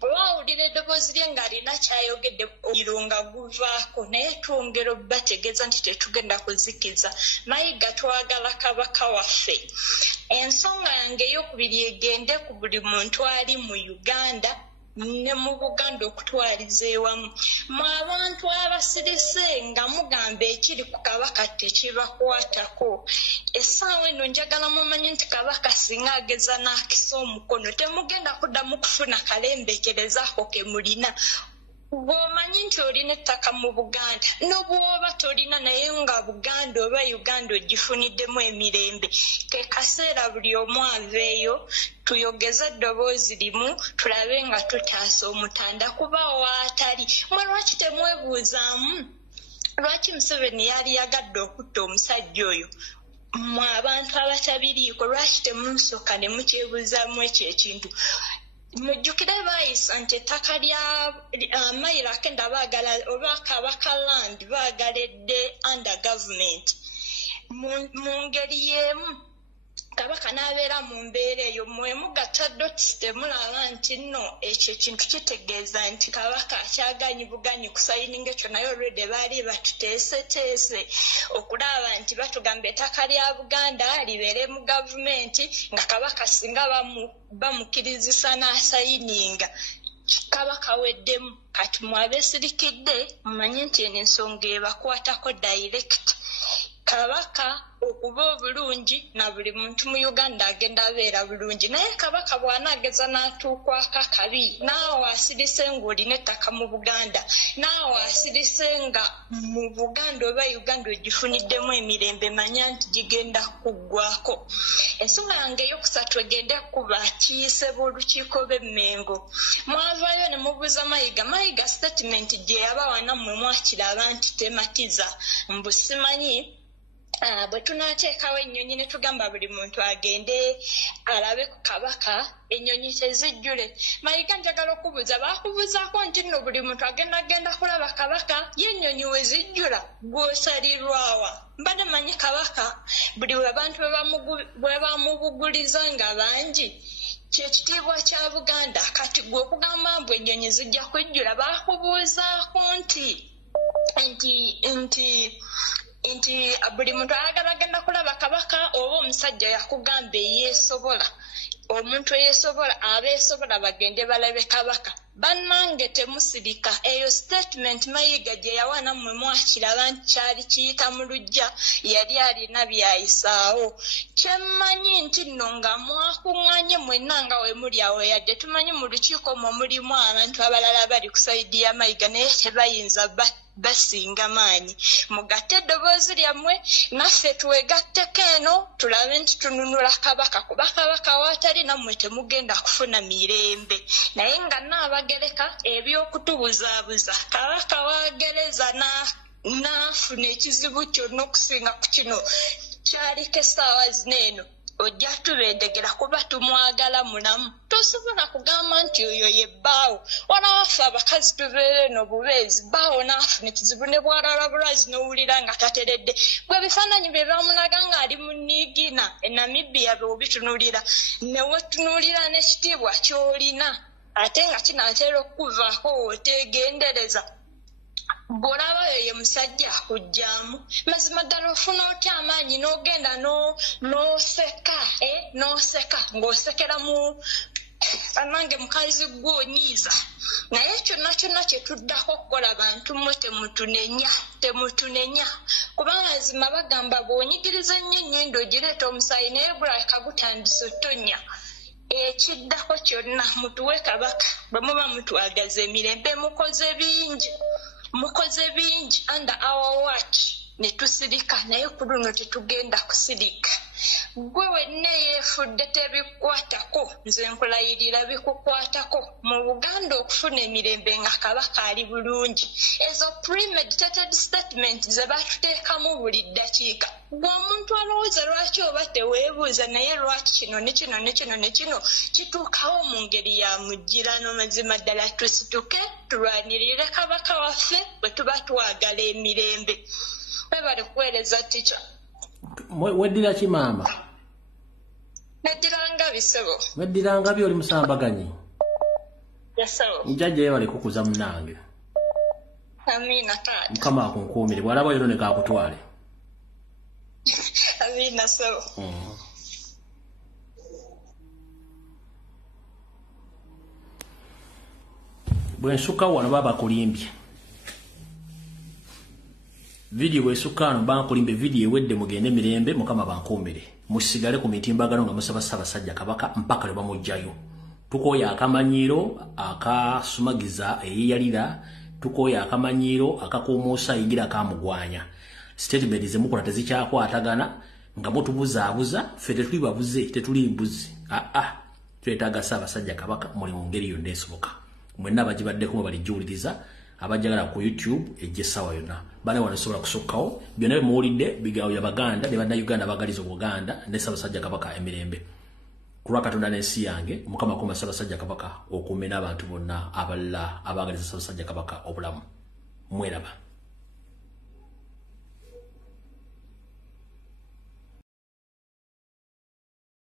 bwawulira eddoboozi lye ng'alina kyayogedde omuliro nga guvaako naye twongera obbategeeza nti tetugenda kuzikiza mayiga twagala kabaka waffe ensonga yange ey'okubiri egende ku buli muntu ali mu Uganda ne mu Buganda okutwaliza ewamu mu abantu abasirise nga mugamba ekiri ku kabaka tekibakwatako essaawa eno njagala mumanyi nti kabaka singa ageza n'akisa omukono temugenda kuddamu kufuna kalembekerezaako ke mulina bw'omanyi nti olina ettaka mu Buganda n'obwoba tolina naye nga Buganda oba Uganda ogifuniddemu emirembe ke kaseera buli omu aveeyo tuyogeze eddoboozi limu tulabe nga tutaasa omutanda kuba waatali mwe lwaki temwebuuzaamu lwaki Museveni yali yagadde okutta omusajja oyo mwe abantu abatabiriiko lwaki temunsooka ne mukyebuuzaamu ekyo ekintu mujjukire baayisa nti ettaka lya mayiro akenda baagala oba Kabaka land baagaledde under government mu ngeri y'emu Kabaka n'abeera mu mbeera eyo mwemugatta dots temulaba nti nno ekyo ekintu kitegeeza nti Kabaka akyaganyi buganyi kusayininga ekyo naye olwedde baali batuteeseteese okulaba nti batugamba ettaka lya Buganda libeere mu gavumenti nga Kabaka singa bamukirizisa n'asayininga Kabaka weddemu kati mwabeesirikidde mumanye nti eno ensonga ebakwatako direct Kabaka okuba obulungi na buli muntu mu Uganda agenda abeera bulungi naye Kabaka bw'anaageza n'atuukwako akabi naawe asirise ng'olina ettaka mu Buganda naawe asirise nga mu Buganda oba Uganda ogifuniddemu emirembe manya nti gigenda kuggwako ensonga yange eyokusatu egende kuba kiyise b'olukiiko b'Emmengo mwavaayo ne mubuuza Mayiga statement gye yabawana mmwe mwakiraba nti tematiza mbu simanyi bwe tunaateekawo ennyonyi ne tugamba buli muntu agende alabe ku Kabaka ennyonyi tezijjule Mayiga njagala okubuuza baakubuuzaako nti nno buli muntu agenda kulaba Kabaka ye ennyonyi we zijjula gw'osalirwawa mbadde manyi Kabaka buli abantu bwe bamubuguliza nga bangi kyekitiibwa kya Buganda kati gwe okugamba mbu ennyonyi zijja kujjula baakubuuzaako nti buli muntu ayagala agenda kulaba Kabaka oba omusajja yakugamba eyeesobola omuntu eyeesobola abeesobola bagende balabe Kabaka bannange temusirika eyo statement Mayiga gye yawana mmwe mwakiraba nti kyali kiyita mu luggya yali alina byayisaawo kyemmanyi nti nno nga mwakuŋŋanye mwenna nga we muli awo yadde tumanyi mu lukiiko mwe mulimu abantu abalala bali ku sayidi ya Mayiga naye tebayinza basinga maanyi mugatte eddoboozi lyammwe naffe twegatteko eno tulabe nti tununula Kabaka kuba Kabaka waatali nammwe temugenda kufuna mirembe naye nga naabagereka eby'okutubuzaabuza Kabaka waagereza n'afuna ekizibu kyonna okusinga ku kino kyaliko essaawa zino eno ojja tubendegera kuba tumwagala mulamu tosobola kugamba nti oyo ye bbaawo walawaffe abakazi tubeere eno bubeezi bbaawo n'afuna ekizibu ne bwalala bulwazi n'owulira nga tateredde gwe ebifaananyi bye bamulaga ng'ali mu Niigina Namibia bw'obitunuulira ne wetunuulira n'ekitiibwa ky'olina ate nga kinaatera okukuvaako wooteegendereza bw'olaba oyo ye musajja akuggyaamu mazima ddala ofuna otya amaanyi n'ogenda n'oseka ng'osekera mu annange mukazi gw'onyiiza naye kyonna kyonna kye tuddako okukola bantu mmwe temutunenya kubanga mazima bagamba bw'onyigiriza ennyo ennyindo ogireeta omusaayi naye bulabika gutandise otonya ekiddako kyonna mutuwe Kabaka bwe muba mutwagaza emirembe mukoze bingi under our watch ne tusirika naye ku luno tetugenda kusirika gwe wenna yeefudde tebikukwatako nze nkulayirira bikukwatako mu Buganda okufuna emirembe nga Kabaka ali bulungi ezo premeditated statement ze batuteekamu buli ddakiika gwe omuntu alowooza lwaki oba teweebuuza naye lwaki kino ne kino ne kino ne kino kituukawo mu ngeri ya mujjirano mazima ddala tusituke tulwanirire Kabaka waffe bwe tuba twagala emirembe webale kuweereza tica weddira ki maama neddiranga bisebo weddiranga byoli musambaganyi yasebo njajja yebale kukuza munange amina taata mukama akunkuumire bwalaba yero ne kakutwale amina sebo bwensuka wano baba kulimbye video bwesukano bankulimbe video ewedde mugende mirembe mukama bankuumire musigale ku mitimbagano nga musaba Ssaabasajja Kabaka mpaka lwe bamujjayo tukoya akamanyiro akasumagiza eyiyalira tukoya akamanyiro akakuumuusa yingira akamugwanya statement zemukola tezikyakwatagana nga mutubuzaabuza ffe tetulibabuze tetuli mbuzi twetaaga Ssaabasajja Kabaka muli mu ngeri yonna esoboka mwenna abagibaddeko balijjuuliriza abajagala ku YouTube ejje sawa yonna bale wanasobola kusukkawo byonna bye muwulidde bigawo ya Baganda ne bannayuganda abagaliza Buganda ne Ssaabasajja Kabaka emirembe kulwa Katonda n'ensi yange Mukama akuma Ssaabasajja Kabaka okuumira abantu bonna abalala abagaliza Ssaabasajja Kabaka obulamu mweraba